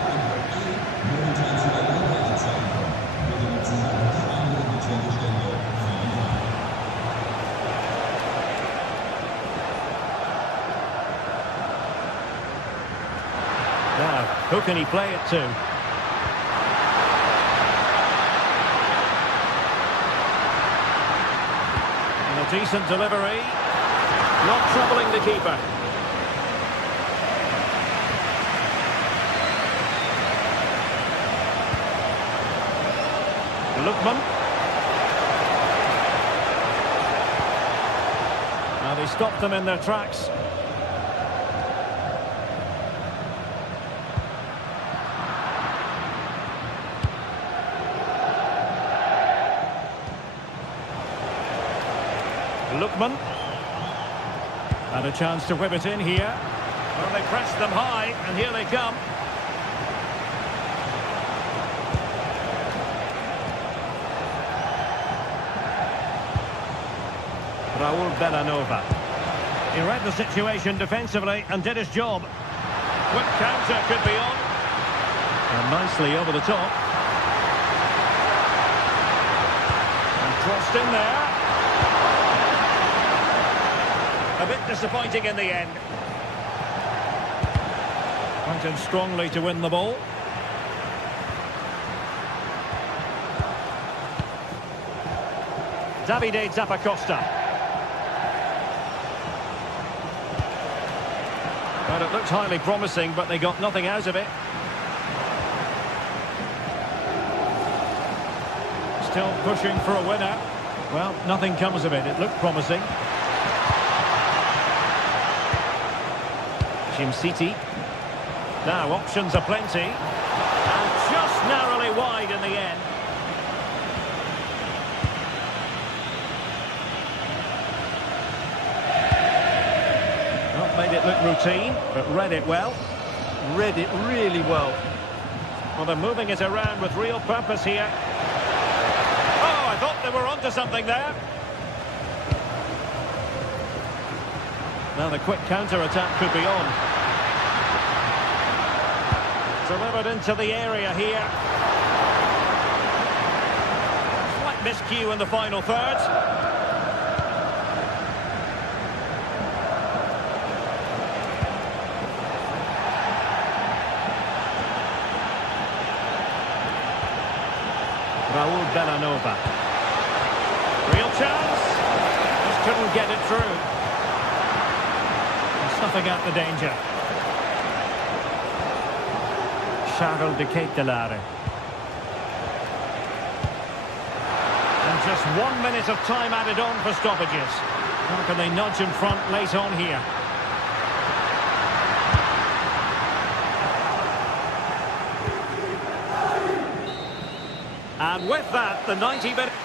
Now, who can he play it to? And a decent delivery. Not troubling the keeper. Lookman. Now they stopped them in their tracks. Lookman. And a chance to whip it in here. Well, they pressed them high, and here they come. Raul Bellanova. He read the situation defensively and did his job. Quick counter could be on. And nicely over the top. And crossed in there. A bit disappointing in the end. Went in strongly to win the ball. Davide Zappacosta. Well, it looked highly promising, but they got nothing out of it. Still pushing for a winner. Well, nothing comes of it. It looked promising. Jim City. Now options are plenty. And just narrowly wide in the end. Well, made it look routine, but read it well. Read it really well. Well, they're moving it around with real purpose here. Oh, I thought they were onto something there. Now the quick counter-attack could be on. Delivered into the area here. Slight miscue in the final third. Raul Bellanova. Real chance. Just couldn't get it through. Snuffing out the danger. Charles de Ketelare. And just 1 minute of time added on for stoppages. How can they nudge in front late on here? And with that, the 90 minutes.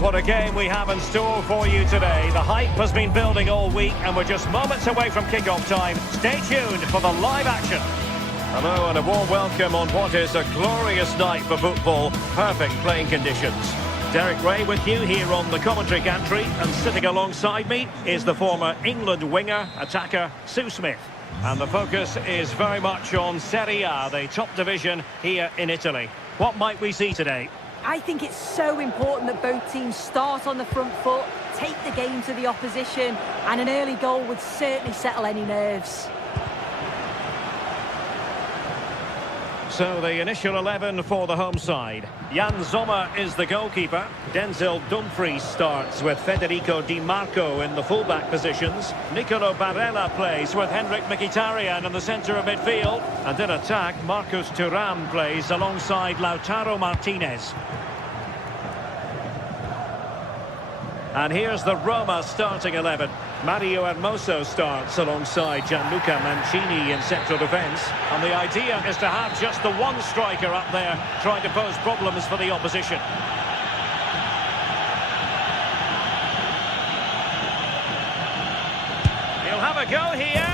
What a game we have in store for you today. The hype has been building all week and we're just moments away from kick-off time. Stay tuned for the live action. Hello and a warm welcome on what is a glorious night for football. Perfect playing conditions. Derek Ray with you here on the commentary gantry, and sitting alongside me is the former England winger, attacker Sue Smith. And the focus is very much on Serie A, the top division here in Italy. What might we see today? I think it's so important that both teams start on the front foot, take the game to the opposition, and an early goal would certainly settle any nerves. So the initial 11 for the home side. Jan Sommer is the goalkeeper. Denzel Dumfries starts with Federico Di Marco in the fullback positions. Nicolo Barella plays with Henrik Mkhitaryan in the centre of midfield. And in attack, Marcus Thuram plays alongside Lautaro Martinez. And here's the Roma starting 11. Mario Hermoso starts alongside Gianluca Mancini in central defence. And the idea is to have just the one striker up there trying to pose problems for the opposition. He'll have a go here.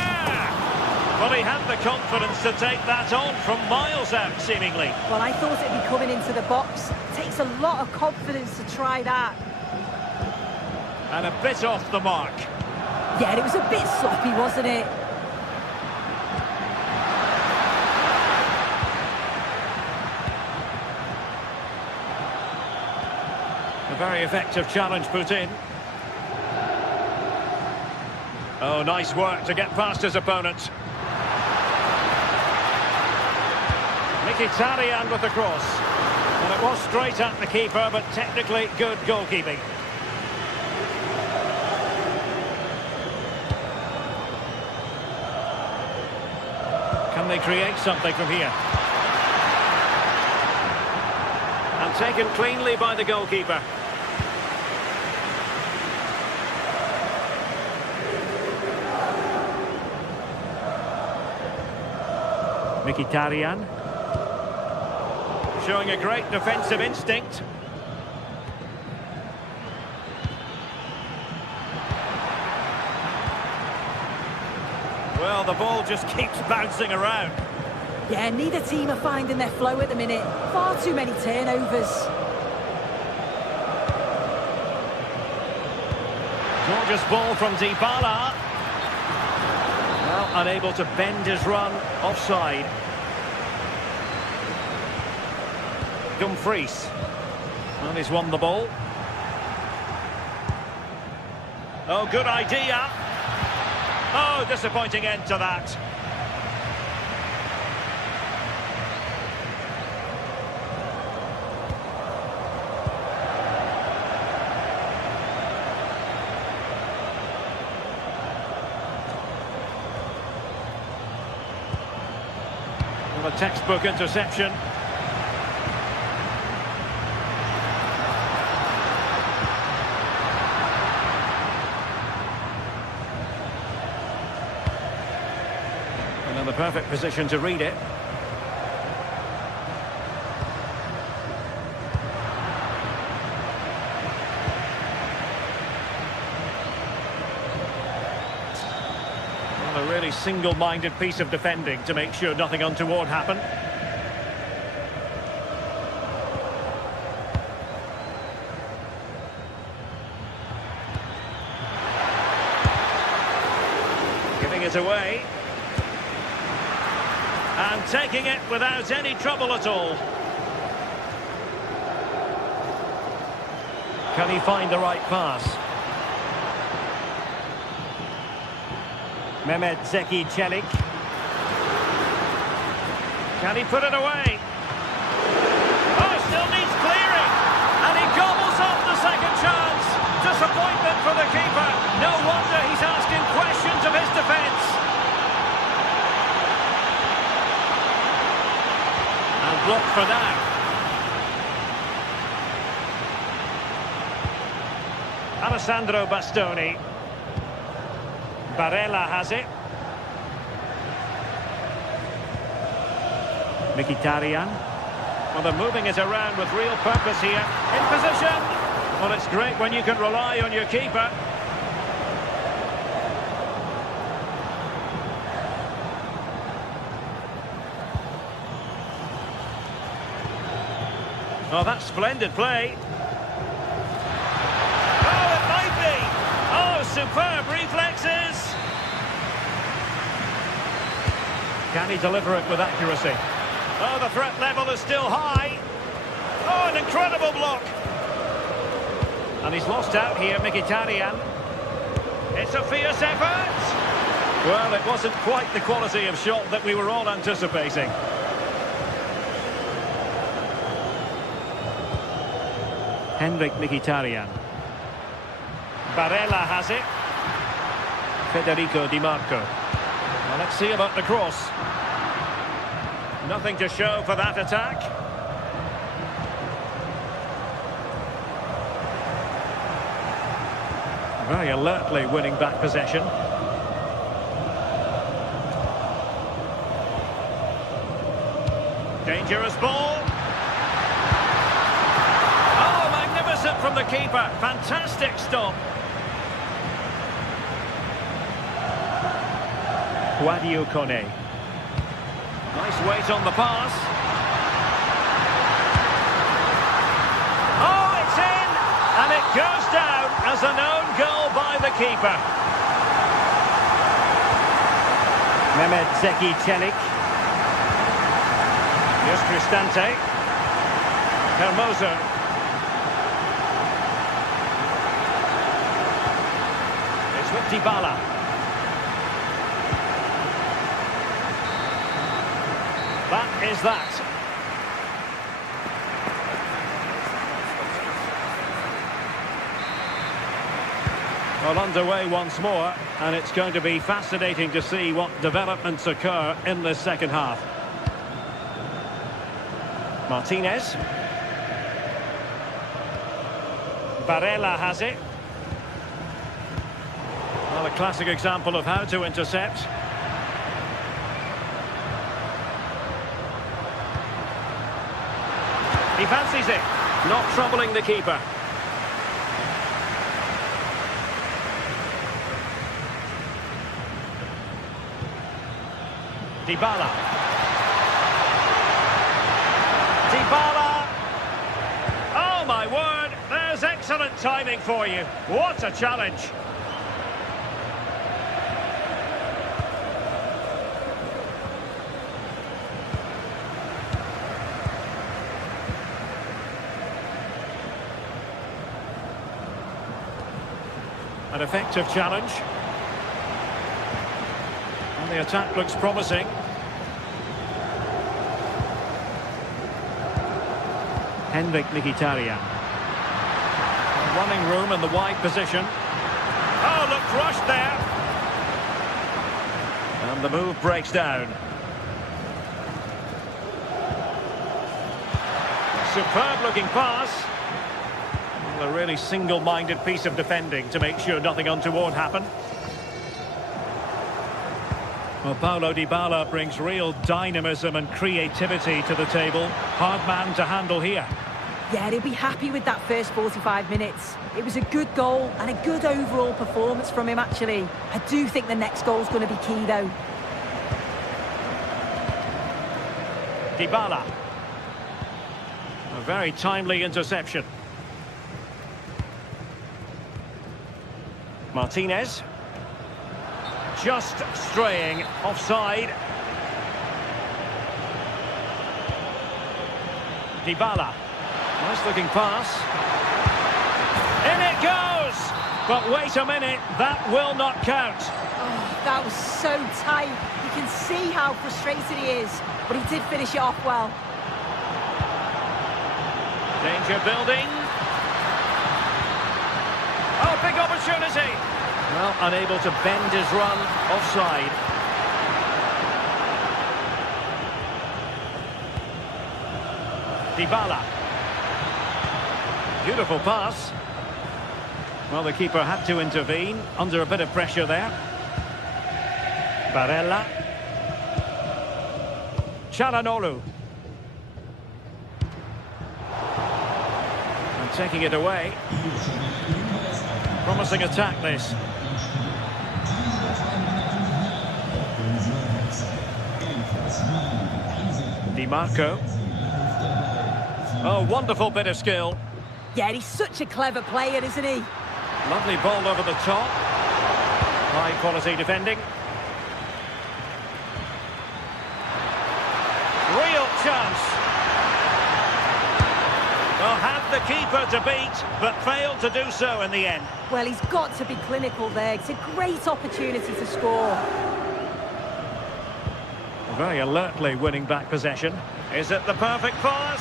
Well, he had the confidence to take that on from miles out, seemingly. Well, I thought it'd be coming into the box. It takes a lot of confidence to try that. And a bit off the mark. Yeah, it was a bit sloppy, wasn't it? A very effective challenge put in. Oh, nice work to get past his opponent. Mkhitaryan with the cross. And it was straight at the keeper, but technically good goalkeeping. Can they create something from here? And taken cleanly by the goalkeeper. Mkhitaryan. Showing a great defensive instinct. Well, the ball just keeps bouncing around. Yeah, neither team are finding their flow at the minute. Far too many turnovers. Gorgeous ball from Dybala. Well, unable to bend his run offside. Dumfries. Well, he's won the ball. Oh, good idea. Oh, disappointing end to that. Well, a textbook interception. The perfect position to read it. Well, a really single-minded piece of defending to make sure nothing untoward happened. Giving it away. And taking it without any trouble at all. Can he find the right pass? Mehmet Zeki Çelik. Can he put it away? Oh, still needs clearing. And he gobbles up the second chance. Disappointment for the keeper. No wonder he's asking questions of his defence. Block for now. Alessandro Bastoni. Barella has it. Mkhitaryan. Well, they're moving it around with real purpose here. In position. Well, it's great when you can rely on your keeper. Oh, that's splendid play. Oh, it might be. Oh, superb reflexes. Can he deliver it with accuracy? Oh, the threat level is still high. Oh, an incredible block. And he's lost out here, Mkhitaryan. It's a fierce effort. Well, it wasn't quite the quality of shot that we were all anticipating. Henrik Mkhitaryan. Barella has it. Federico Di Marco. Well, let's see about the cross. Nothing to show for that attack. Very alertly winning back possession. Dangerous ball. From the keeper, fantastic stop. Guadio Kone. Nice weight on the pass. Oh, it's in! And it goes down as an own goal by the keeper. Mehmet Zeki Çelik. Here's Cristante. Hermoso. Dybala. That is that. Well, underway once more, and it's going to be fascinating to see what developments occur in this second half. Martinez. Barella has it. Well, a classic example of how to intercept. He fancies it. Not troubling the keeper. Dybala. Dybala. Oh, my word. There's excellent timing for you. What a challenge. An effective challenge. And the attack looks promising. Henrik Mkhitaryan. Running room in the wide position. Oh, look, rushed there. And the move breaks down. Superb looking pass. A really single-minded piece of defending to make sure nothing untoward happened. Well, Paulo Dybala brings real dynamism and creativity to the table. Hard man to handle here. Yeah, he'll be happy with that first 45 minutes. It was a good goal and a good overall performance from him, actually. I do think the next goal's going to be key, though. Dybala. A very timely interception. Martinez. Just straying offside. Dybala. Nice looking pass. In it goes! But wait a minute, that will not count. Oh, that was so tight. You can see how frustrated he is, but he did finish it off well. Danger building. Oh, big opportunity. Well, unable to bend his run offside. Dybala. Beautiful pass. Well, the keeper had to intervene under a bit of pressure there. Barella. Çalhanoğlu. And taking it away. Promising attack, this. Di Marco. Oh, wonderful bit of skill. Yeah, he's such a clever player, isn't he? Lovely ball over the top. High quality defending. Real chance. Well, had the keeper to beat, but failed to do so in the end. Well, he's got to be clinical there. It's a great opportunity to score. Very alertly winning back possession. Is it the perfect pass?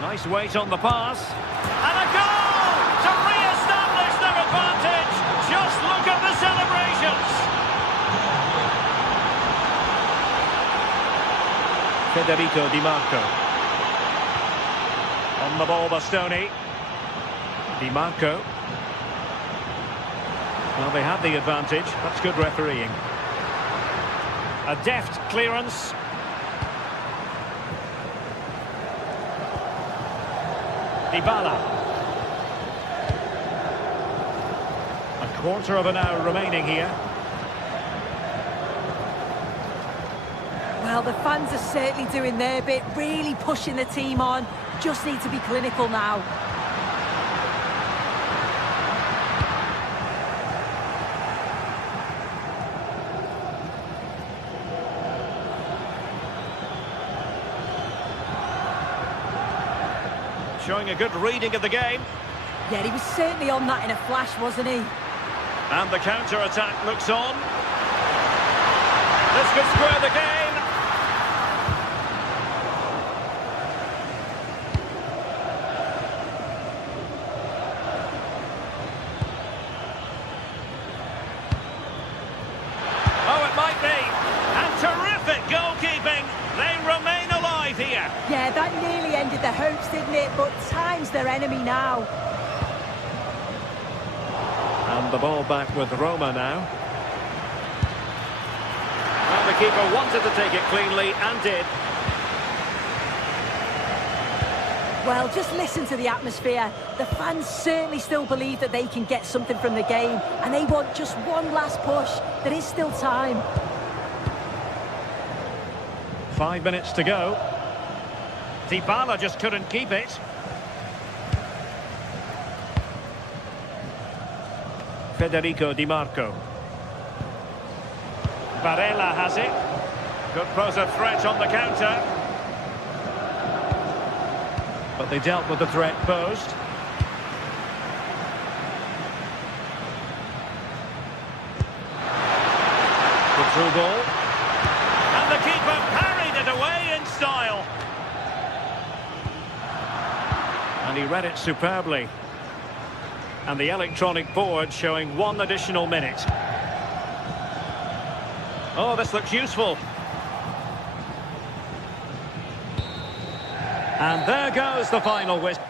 Nice weight on the pass. And a goal to re-establish their advantage. Just look at the celebrations. Federico Di Marco. On the ball, Bastoni. Di Marco. Well, they have the advantage. That's good refereeing. A deft clearance. Dybala. A quarter of an hour remaining here. Well, the fans are certainly doing their bit, really pushing the team on. Just need to be clinical now. Showing a good reading of the game. Yeah, he was certainly on that in a flash, wasn't he? And the counter-attack looks on. This could square the game. Oh, it might be. And terrific goalkeeping. They remain alive here. Yeah, that nearly ended their hopes, didn't it? But time's their enemy now. And the ball back with Roma now. Well, the keeper wanted to take it cleanly and did. Well, just listen to the atmosphere. The fans certainly still believe that they can get something from the game, and they want just one last push. There is still time. 5 minutes to go. Dybala just couldn't keep it. Federico Di Marco. Barella has it. Could pose a threat on the counter. But they dealt with the threat posed. The through ball. And the keeper parried it away in style. And he read it superbly. And the electronic board showing 1 additional minute. Oh, this looks useful. And there goes the final whistle.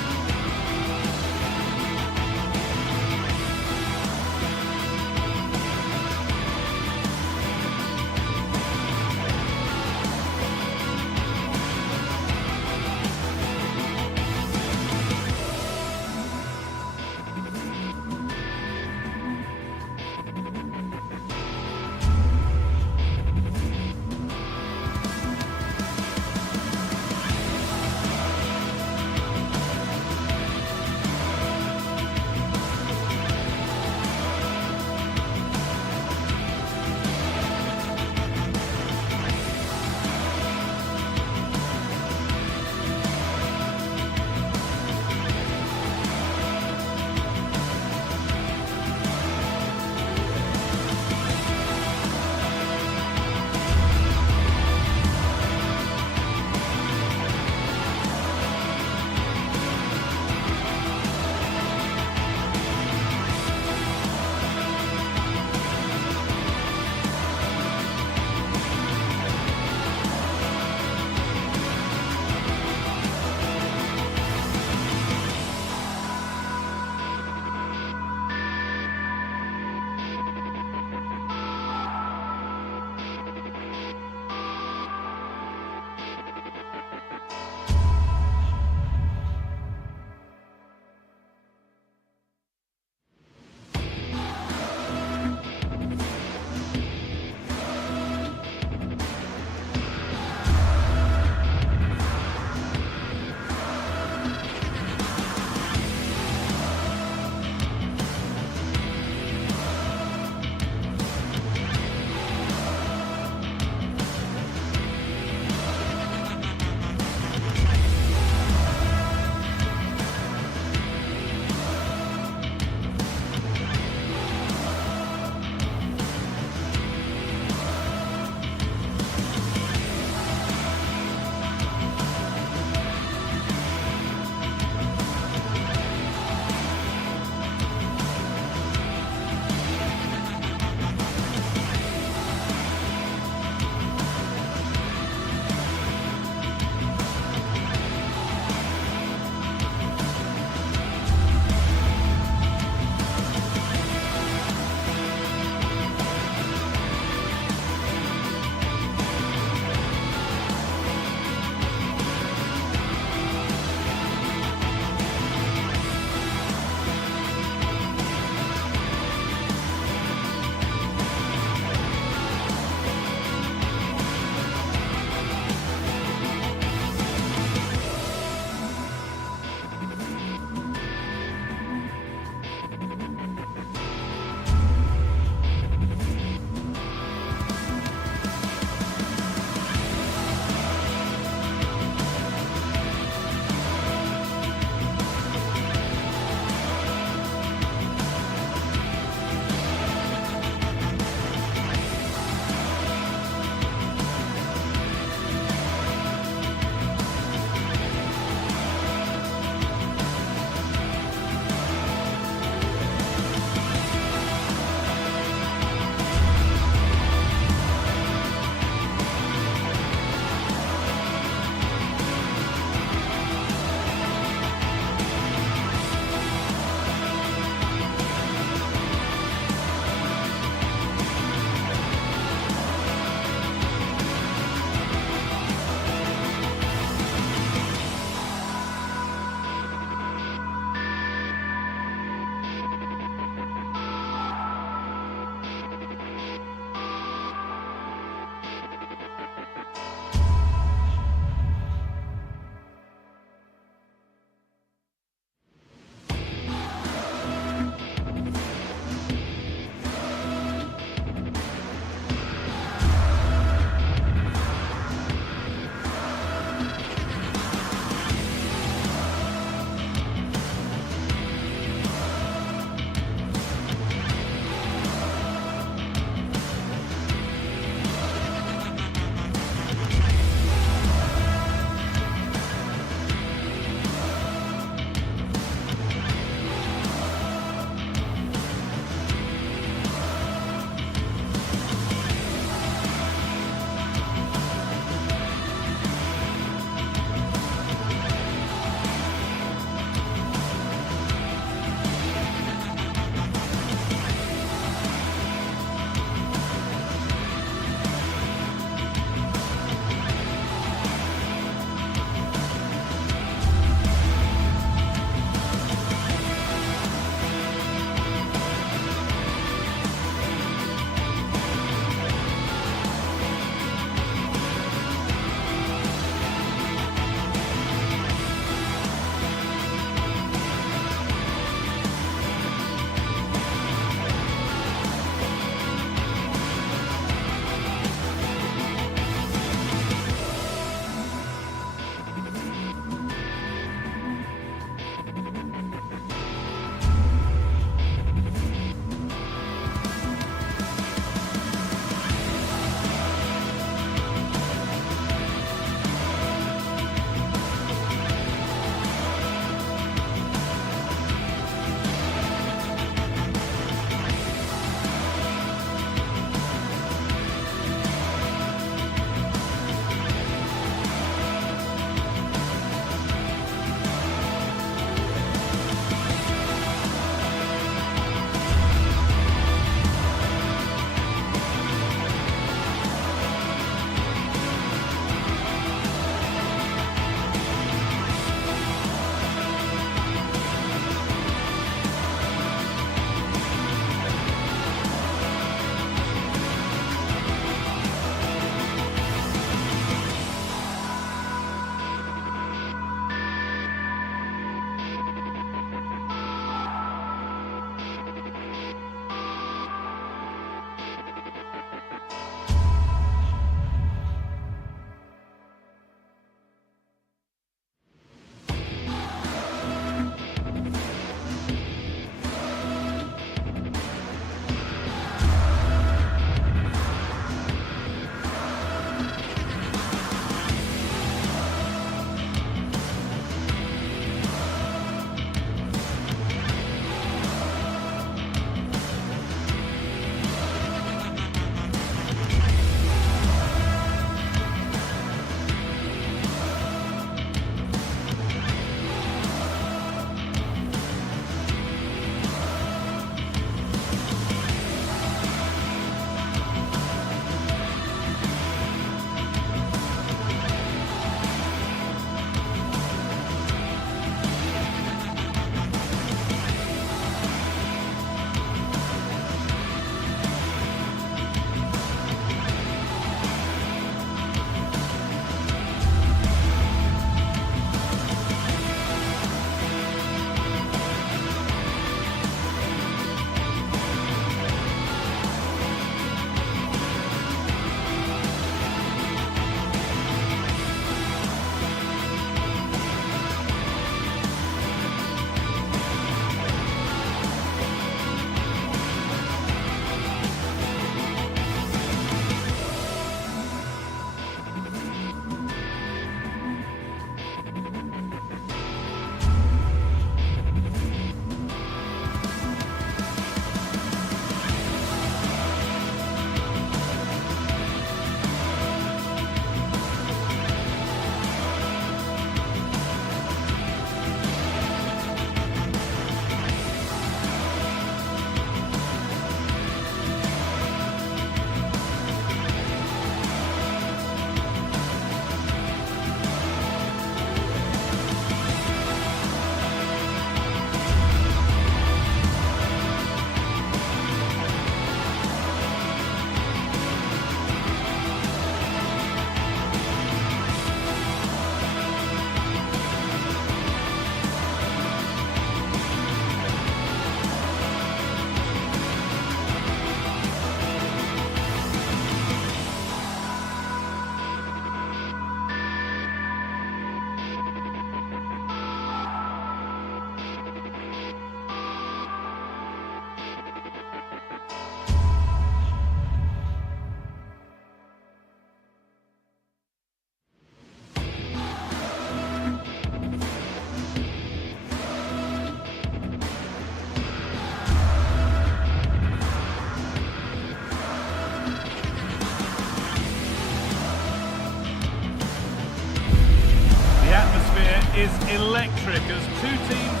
electric as two teams...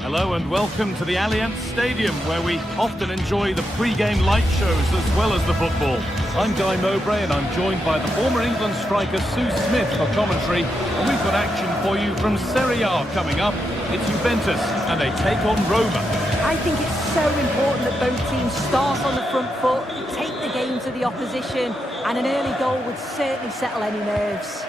Hello and welcome to the Allianz Stadium, where we often enjoy the pre-game light shows as well as the football. I'm Guy Mowbray and I'm joined by the former England striker Sue Smith for commentary. And we've got action for you from Serie A coming up. It's Juventus and they take on Roma. I think it's so important that both teams start on the front foot, take the game to the opposition, and an early goal would certainly settle any nerves.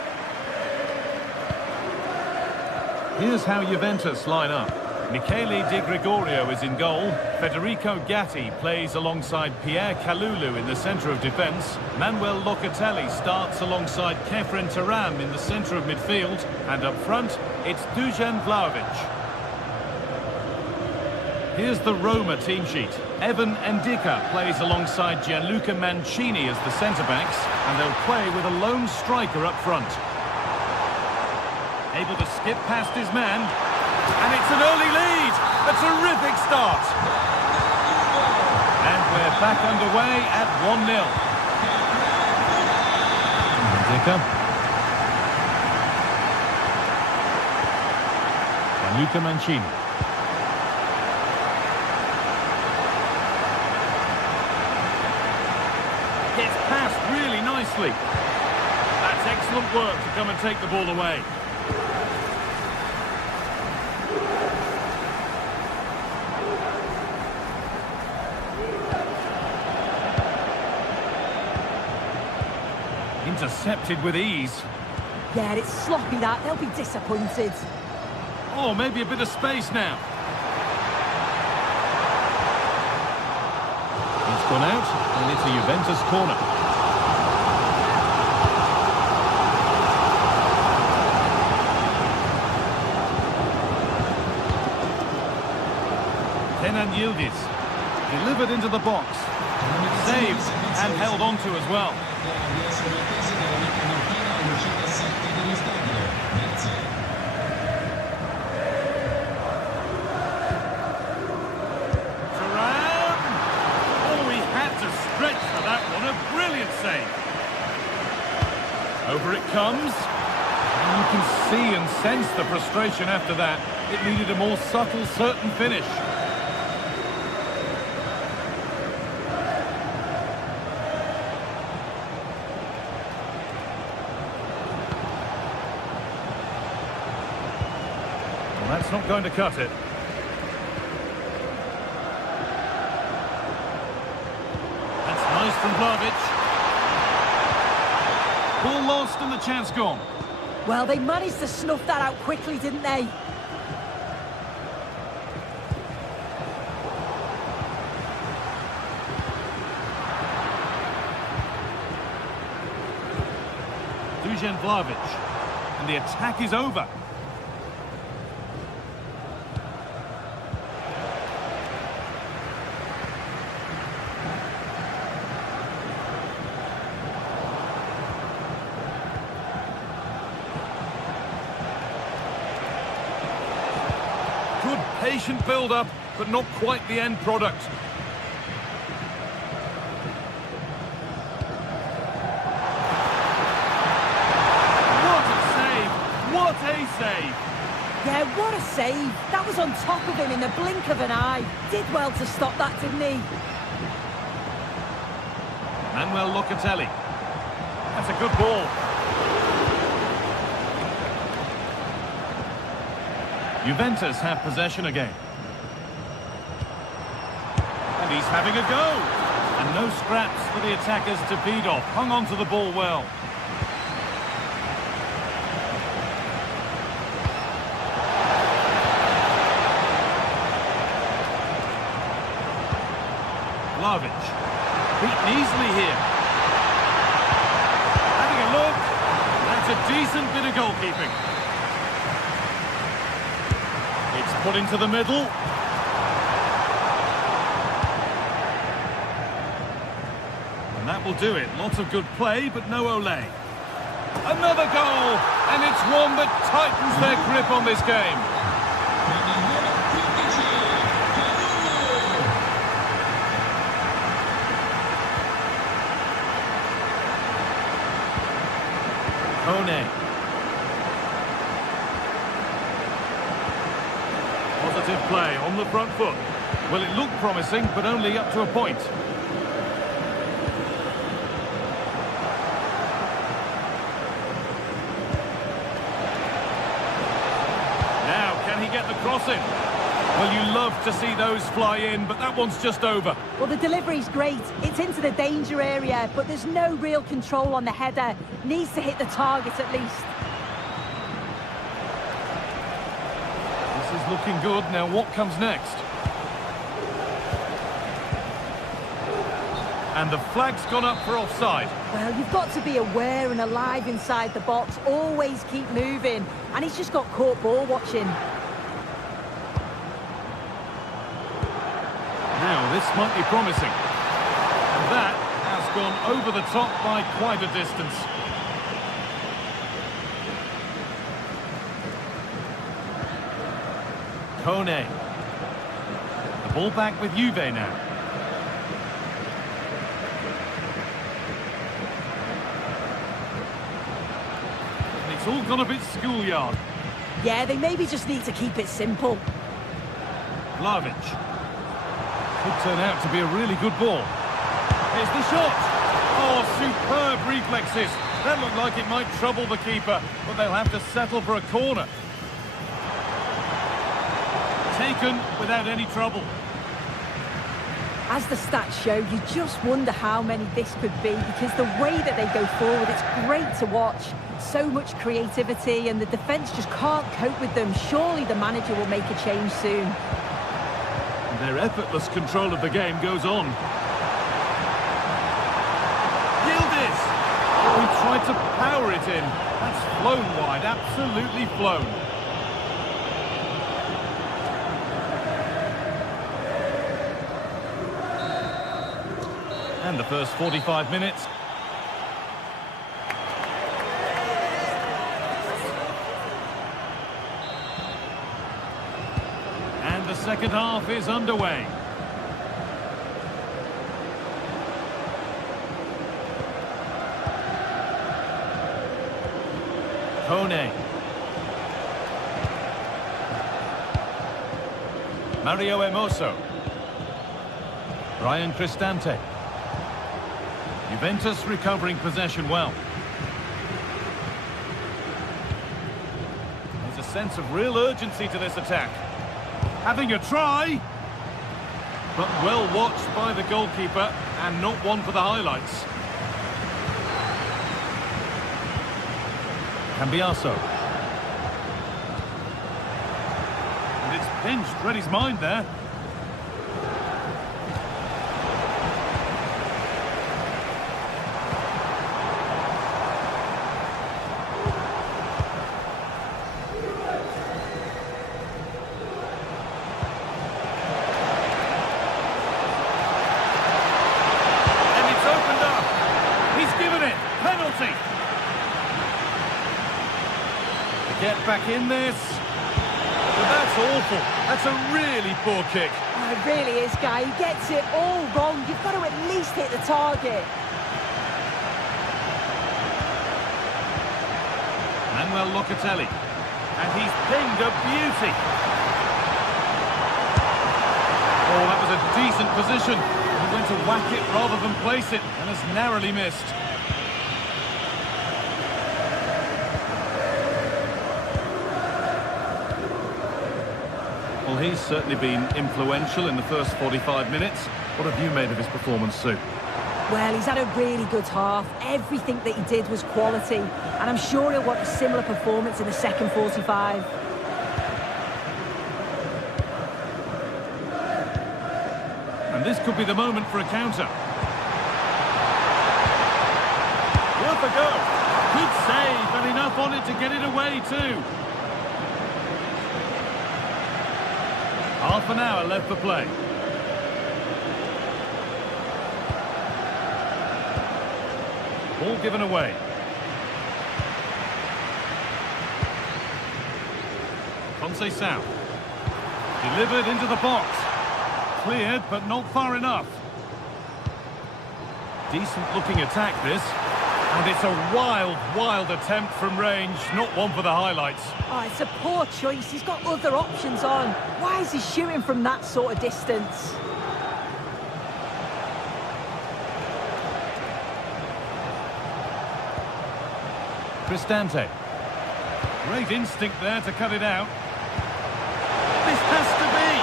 Here's how Juventus line up. Michele Di Gregorio is in goal. Federico Gatti plays alongside Pierre Kalulu in the centre of defence. Manuel Locatelli starts alongside Kefren Turam in the centre of midfield. And up front, it's Dusan Vlahovic. Here's the Roma team sheet. Evan Ndicka plays alongside Gianluca Mancini as the centre-backs. And they'll play with a lone striker up front. Able to skip past his man. And it's an early lead. A terrific start. And we're back underway at 1-0. Ndicka. Gianluca Mancini. Gets past really nicely. That's excellent work to come and take the ball away. Intercepted with ease. Yeah, it's sloppy that. They'll be disappointed. Oh, maybe a bit of space now. It's gone out, and it's a Juventus corner. Kenan Yildiz delivered into the box. Saved and held onto as well. Over it comes. And you can see and sense the frustration after that. It needed a more subtle, certain finish. Well, that's not going to cut it. That's nice from Vlahovic. Ball lost and the chance gone. Well, they managed to snuff that out quickly, didn't they? Dusan Vlahovic. And the attack is over. Good patient build-up, but not quite the end product. What a save! What a save! Yeah, what a save. That was on top of him in the blink of an eye. Did well to stop that, didn't he? Manuel Locatelli. That's a good ball. Juventus have possession again. And he's having a go. And no scraps for the attackers to feed off. Hung on to the ball well. Vlahovic. Beaten easily here. Having a look. That's a decent bit of goalkeeping. It's put into the middle. And that will do it. Lots of good play, but no Olé. Another goal! And it's one that tightens their grip on this game. Kone. play on the front foot. Well, it looked promising, but only up to a point. Now, can he get the cross in? Well, you love to see those fly in, but that one's just over. Well, the delivery's great. It's into the danger area, but there's no real control on the header. Needs to hit the target at least. This is looking good. Now, what comes next? And the flag's gone up for offside. Well, you've got to be aware and alive inside the box. Always keep moving. And he's just got caught ball watching. Now, this might be promising. And that has gone over the top by quite a distance. Kone. The ball back with Juve now. And it's all gone a bit schoolyard. Yeah, they maybe just need to keep it simple. Vlahovic. Could turn out to be a really good ball. Here's the shot. Oh, superb reflexes. That looked like it might trouble the keeper, but they'll have to settle for a corner. Taken without any trouble. As the stats show, you just wonder how many this could be, because the way that they go forward, it's great to watch. So much creativity, and the defence just can't cope with them. Surely the manager will make a change soon. Their effortless control of the game goes on. Yildiz! Oh, he tried to power it in. That's flown wide, absolutely flown. And the first 45 minutes. And the second half is underway. Kone. Mario Hermoso. Brian Cristante. Juventus recovering possession well. There's a sense of real urgency to this attack. Having a try, but well watched by the goalkeeper and not one for the highlights. Cambiaso. And it's pinched, read his mind there. Get back in this. But that's awful. That's a really poor kick. Oh, it really is, Guy. He gets it all wrong. You've got to at least hit the target. Manuel Locatelli. And he's pinged a beauty. Oh, that was a decent position. He went to whack it rather than place it and has narrowly missed. Well, he's certainly been influential in the first 45 minutes. What have you made of his performance, Sue? Well, he's had a really good half. Everything that he did was quality. And I'm sure he'll want a similar performance in the second 45. And this could be the moment for a counter. Worth a go. Good save, and enough on it to get it away too. Half an hour left for play. Ball given away. Conceição. Delivered into the box. Cleared, but not far enough. Decent looking attack, this. And it's a wild, wild attempt from range, not one for the highlights. Oh, it's a poor choice. He's got other options on. Why is he shooting from that sort of distance? Cristante. Great instinct there to cut it out. This has to be.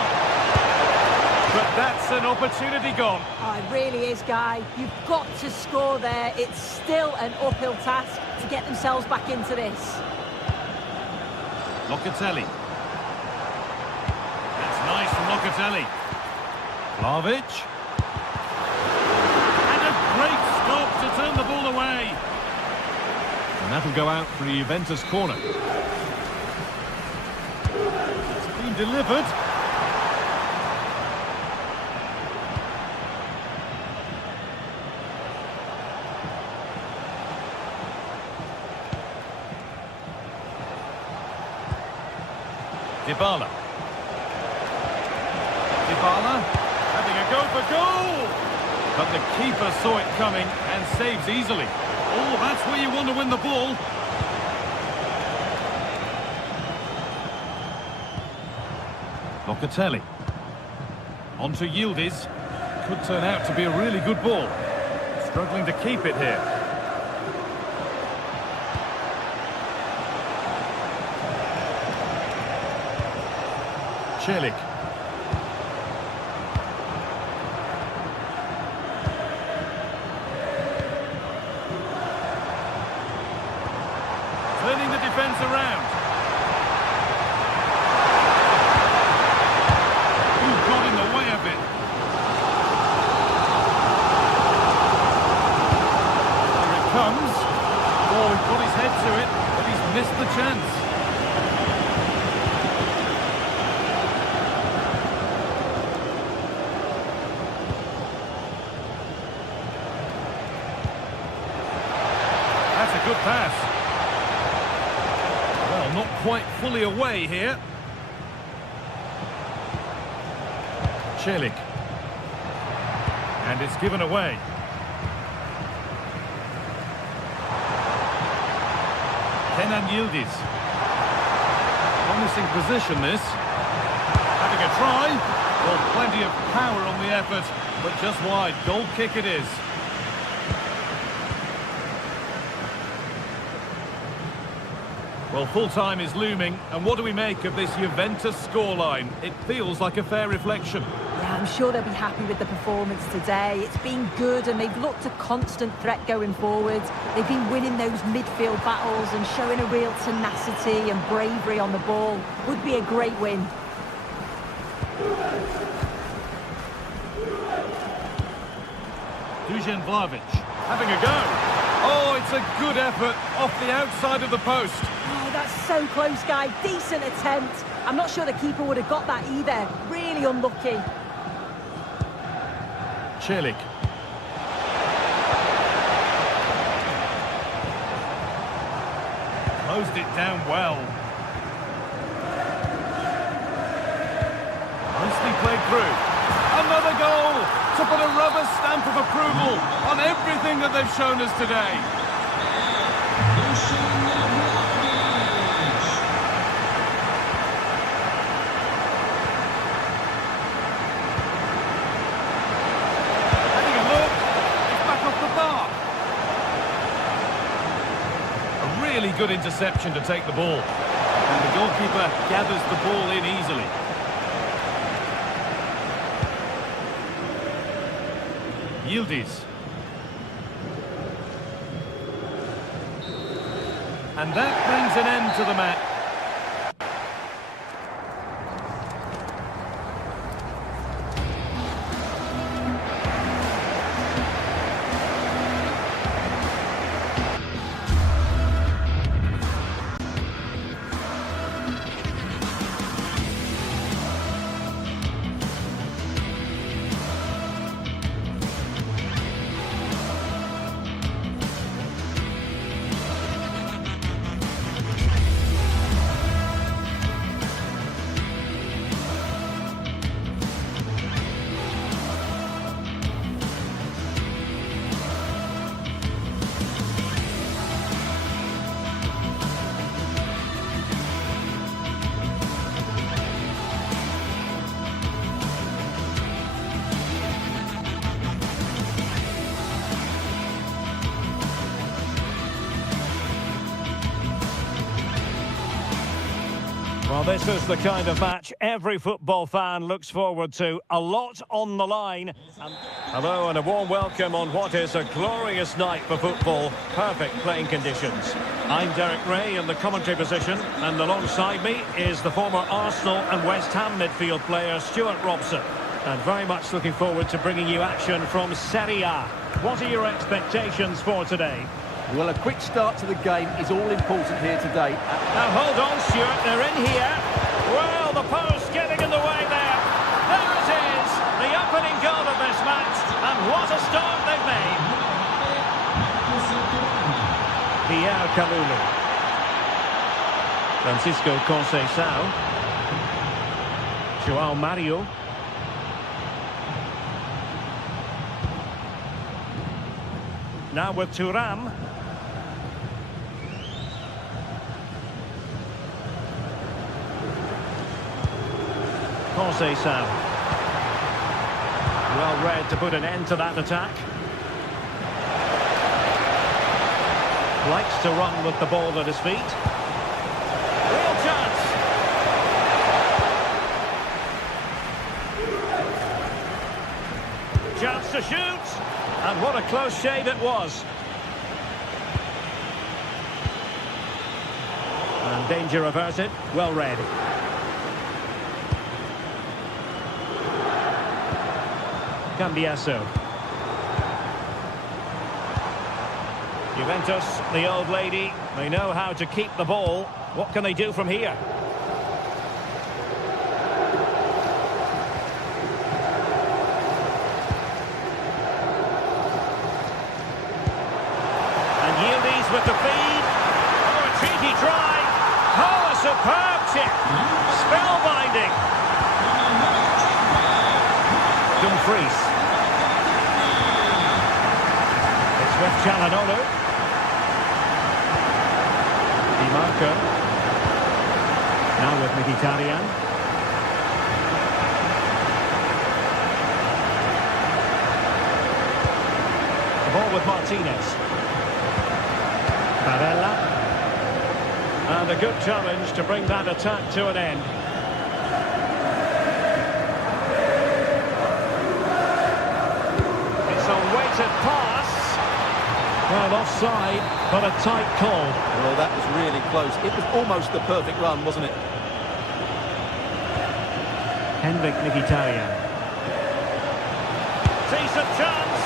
But that's an opportunity gone. Oh, it really is, Guy. You've got to score there. It's still an uphill task to get themselves back into this. Locatelli. That's nice from Locatelli. Vlahovic. And a great stop to turn the ball away. And that'll go out for a Juventus corner. It's been delivered. Dybala. Dybala having a go for goal. But the keeper saw it coming and saves easily. Oh, that's where you want to win the ball. Locatelli. On to Yildiz. Could turn out to be a really good ball. Struggling to keep it here. Celik. Turning the defence around. Who got in the way of it? Here it comes. Oh, he put his head to it, but he's missed the chance. That's a good pass. Well, not quite fully away here. Celik. And it's given away. Kenan Yildiz. Promising position this. Having a try. Well, plenty of power on the effort, but just wide. Goal kick it is. Well, full-time is looming, and what do we make of this Juventus scoreline? It feels like a fair reflection. Yeah, I'm sure they'll be happy with the performance today. It's been good, and they've looked a constant threat going forward. They've been winning those midfield battles and showing a real tenacity and bravery on the ball. Would be a great win. Dusan Vlahovic having a go. Oh, it's a good effort off the outside of the post. Oh, that's so close, Guy. Decent attempt. I'm not sure the keeper would have got that either. Really unlucky. Celik. Closed it down well. Nicely played through. Another goal to put a rubber stamp of approval on everything that they've shown us today. Having a look, it's back off the bar. A really good interception to take the ball. And the goalkeeper gathers the ball in easily. Yildiz. And that brings an end to the match. Well, this is the kind of match every football fan looks forward to. A lot on the line. Hello and a warm welcome on what is a glorious night for football. Perfect playing conditions. I'm Derek Ray in the commentary position, and alongside me is the former Arsenal and West Ham midfield player Stuart Robson. And very much looking forward to bringing you action from Serie A. What are your expectations for today? Well, a quick start to the game is all important here today. Now hold on, Stuart, they're in here. Well, the post getting in the way there. There it is, the opening goal of this match, and what a start they've made. Pierre Kalulu. Francisco Conceição. João Mario. Now with Thuram. Conceição. Well read to put an end to that attack. Likes to run with the ball at his feet. Real chance. Chance to shoot. And what a close shave it was. And danger averted. Well read. Cambiasso. Juventus, the old lady, they know how to keep the ball. What can they do from here? And Yildiz with the feed. Oh, a cheeky try. Oh, a superb chip. Spellbinding. Dumfries. It's with Çalhanoğlu. Di Marco. Now with Mkhitaryan. The ball with Martinez. Barella. And a good challenge to bring that attack to an end. Weighted pass. Well, offside, but a tight call. Well, that was really close. It was almost the perfect run, wasn't it? Henrik Mkhitaryan. Decent chance.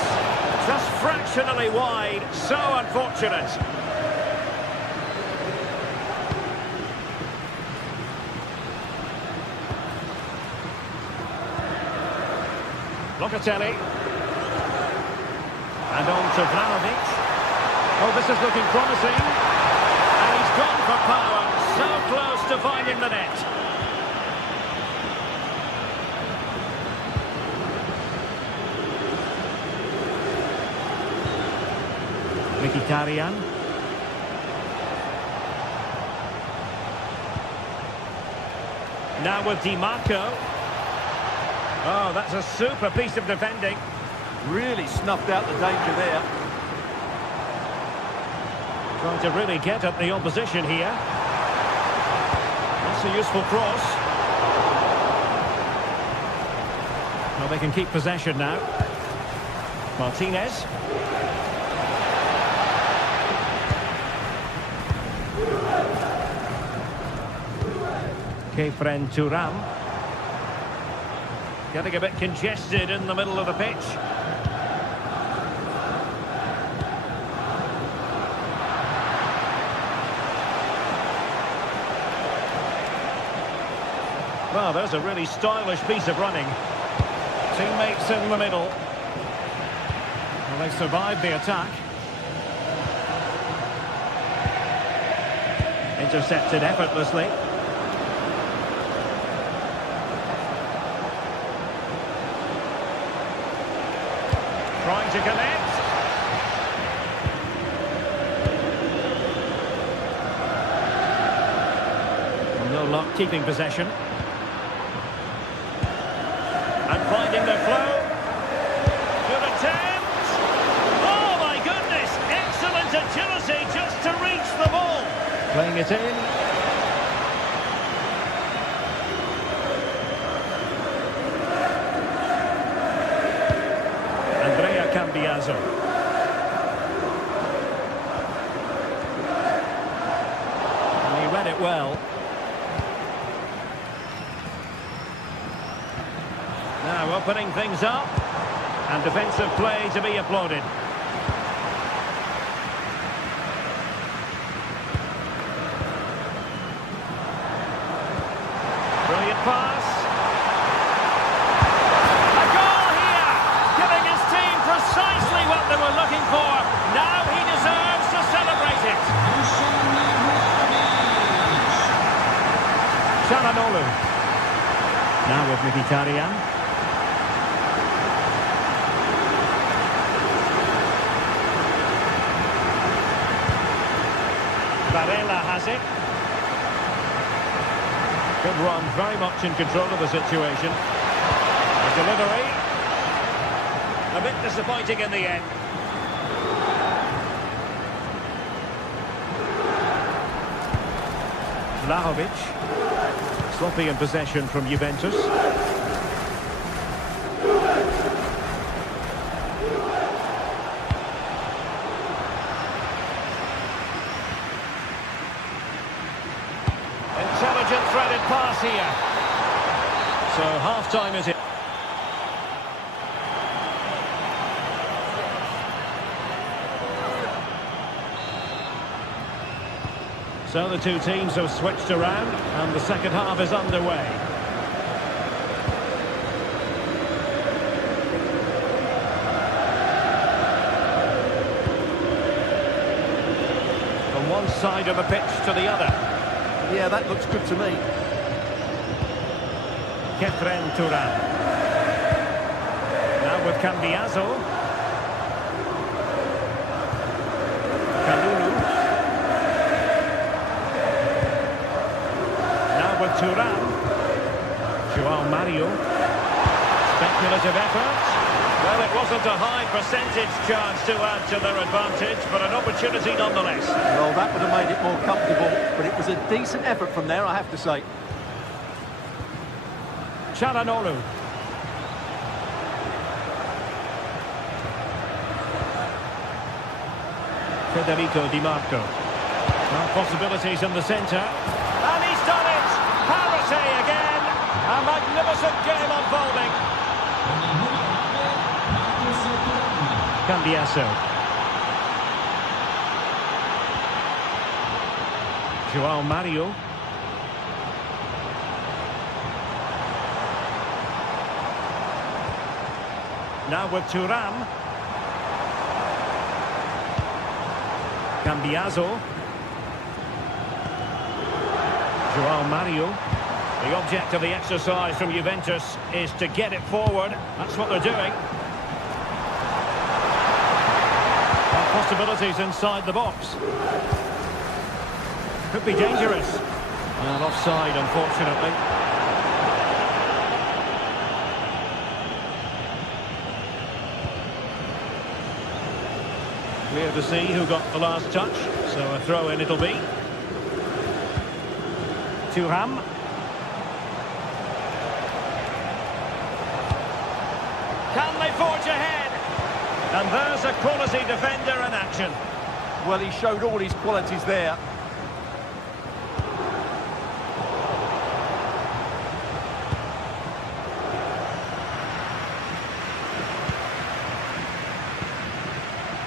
Just fractionally wide. So unfortunate. Locatelli. And on to Vlahovic. Oh, this is looking promising. And he's gone for power. So close to finding the net. Mkhitaryan. Now with Di Marco. Oh, that's a super piece of defending. Really snuffed out the danger there. Trying to really get at the opposition here. That's a useful cross. Well, they can keep possession now. Martinez. Kefren Thuram. Getting a bit congested in the middle of the pitch. Well, there's a really stylish piece of running. Teammates in the middle. Well, they survived the attack. Intercepted effortlessly. Trying to connect. No luck keeping possession. And finding the flow. Good attempt. Oh my goodness. Excellent agility just to reach the ball. Playing it in. Cambiaso. And he read it well. Now opening things up. And defensive play to be applauded. Brilliant pass. A goal here, giving his team precisely what they were looking for. Now he deserves to celebrate it. Çalhanoğlu. Now with Mkhitaryan. Varela has it. Good run, very much in control of the situation. The delivery. A bit disappointing in the end. Vlahovic. Sloppy in possession from Juventus. Intelligent threaded pass here. So half-time is it. So the two teams have switched around and the second half is underway. From one side of the pitch to the other. Yeah, that looks good to me. Kefren Turan. Now with Cambiaso. Kalulu. Now with Turan. Joao Mario. Speculative effort. Well, it wasn't a high percentage chance to add to their advantage, but an opportunity nonetheless. Well, that would have made it more comfortable, but it was a decent effort from there, I have to say. Çalhanoğlu. Federico Di Marco. Well, possibilities in the centre. And he's done it! Parity again! A magnificent game unfolding. Cambiaso. Joao Mario. Now with Turan. Cambiaso. Joao Mario. The object of the exercise from Juventus is to get it forward. That's what they're doing. Possibilities inside the box. Could be dangerous. And offside, unfortunately. Clear to see who got the last touch. So a throw-in it'll be. Thuram. Can they forge ahead? And there's a quality defender in action. Well, he showed all his qualities there.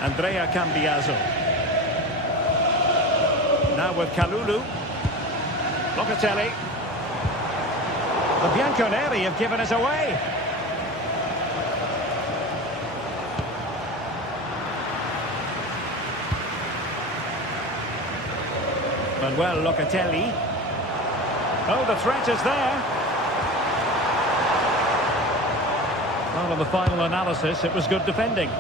Andrea Cambiaso. Now with Kalulu. Locatelli. The Bianconeri have given us away. Manuel Locatelli. Oh, the threat is there. Well, on the final analysis, it was good defending.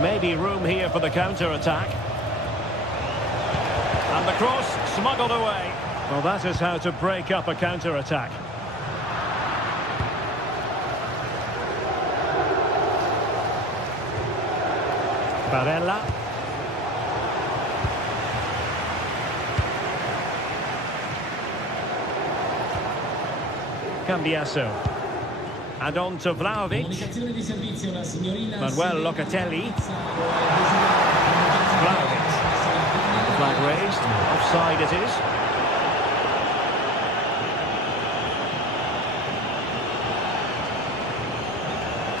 Maybe room here for the counter-attack. And the cross smuggled away. Well, that is how to break up a counter-attack. Barella. Cambiaso. And on to Vlahovic. Comunicazione di servizio, la signorina Manuel Locatelli. Vlahovic. Flag raised. Offside it is.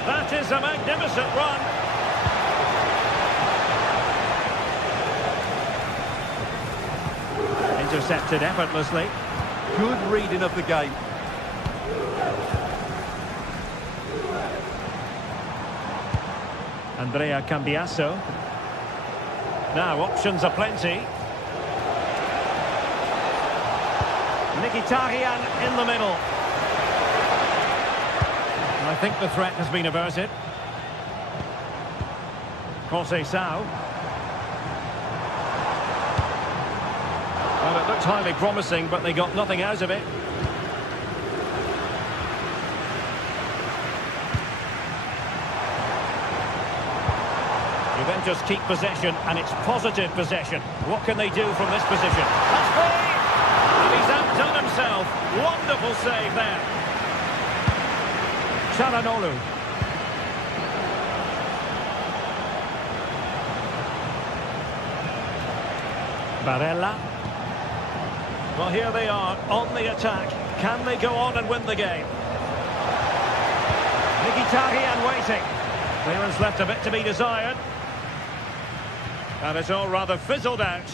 That is a magnificent run. Intercepted effortlessly. Good reading of the game. Andrea Cambiasso. Now options are plenty. Mkhitaryan in the middle. I think the threat has been averted. Conceição. Well, it looked highly promising, but they got nothing out of it. Juventus keep possession, and it's positive possession. What can they do from this position? That's free! And he's outdone himself. Wonderful save there. Çalhanoğlu. Barella. Well, here they are on the attack. Can they go on and win the game? Mkhitaryan waiting. Clearance left a bit to be desired. And it's all rather fizzled out.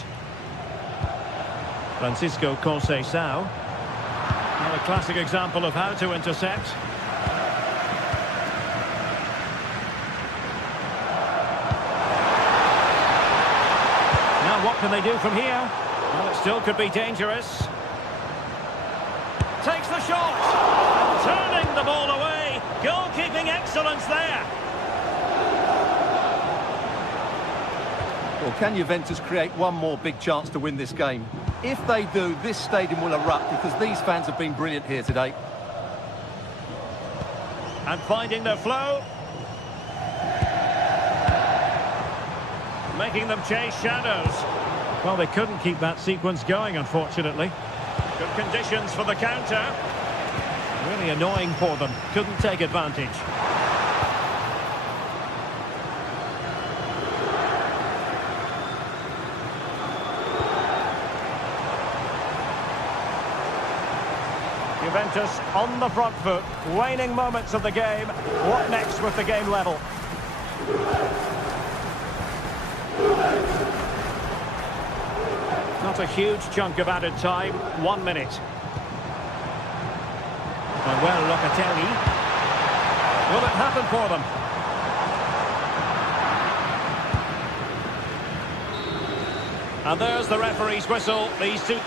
Francisco Conceição. Well, a classic example of how to intercept. Now what can they do from here? Well, it still could be dangerous. Takes the shot! And turning the ball away. Goalkeeping excellence there. Well, can Juventus create one more big chance to win this game? If they do, this stadium will erupt because these fans have been brilliant here today. And finding their flow. Making them chase shadows. Well, they couldn't keep that sequence going, unfortunately. Good conditions for the counter. Really annoying for them. Couldn't take advantage. Juventus on the front foot, waning moments of the game. What next with the game level? Not a huge chunk of added time, 1 minute. Manuel Locatelli. Will it happen for them? And there's the referee's whistle. These two...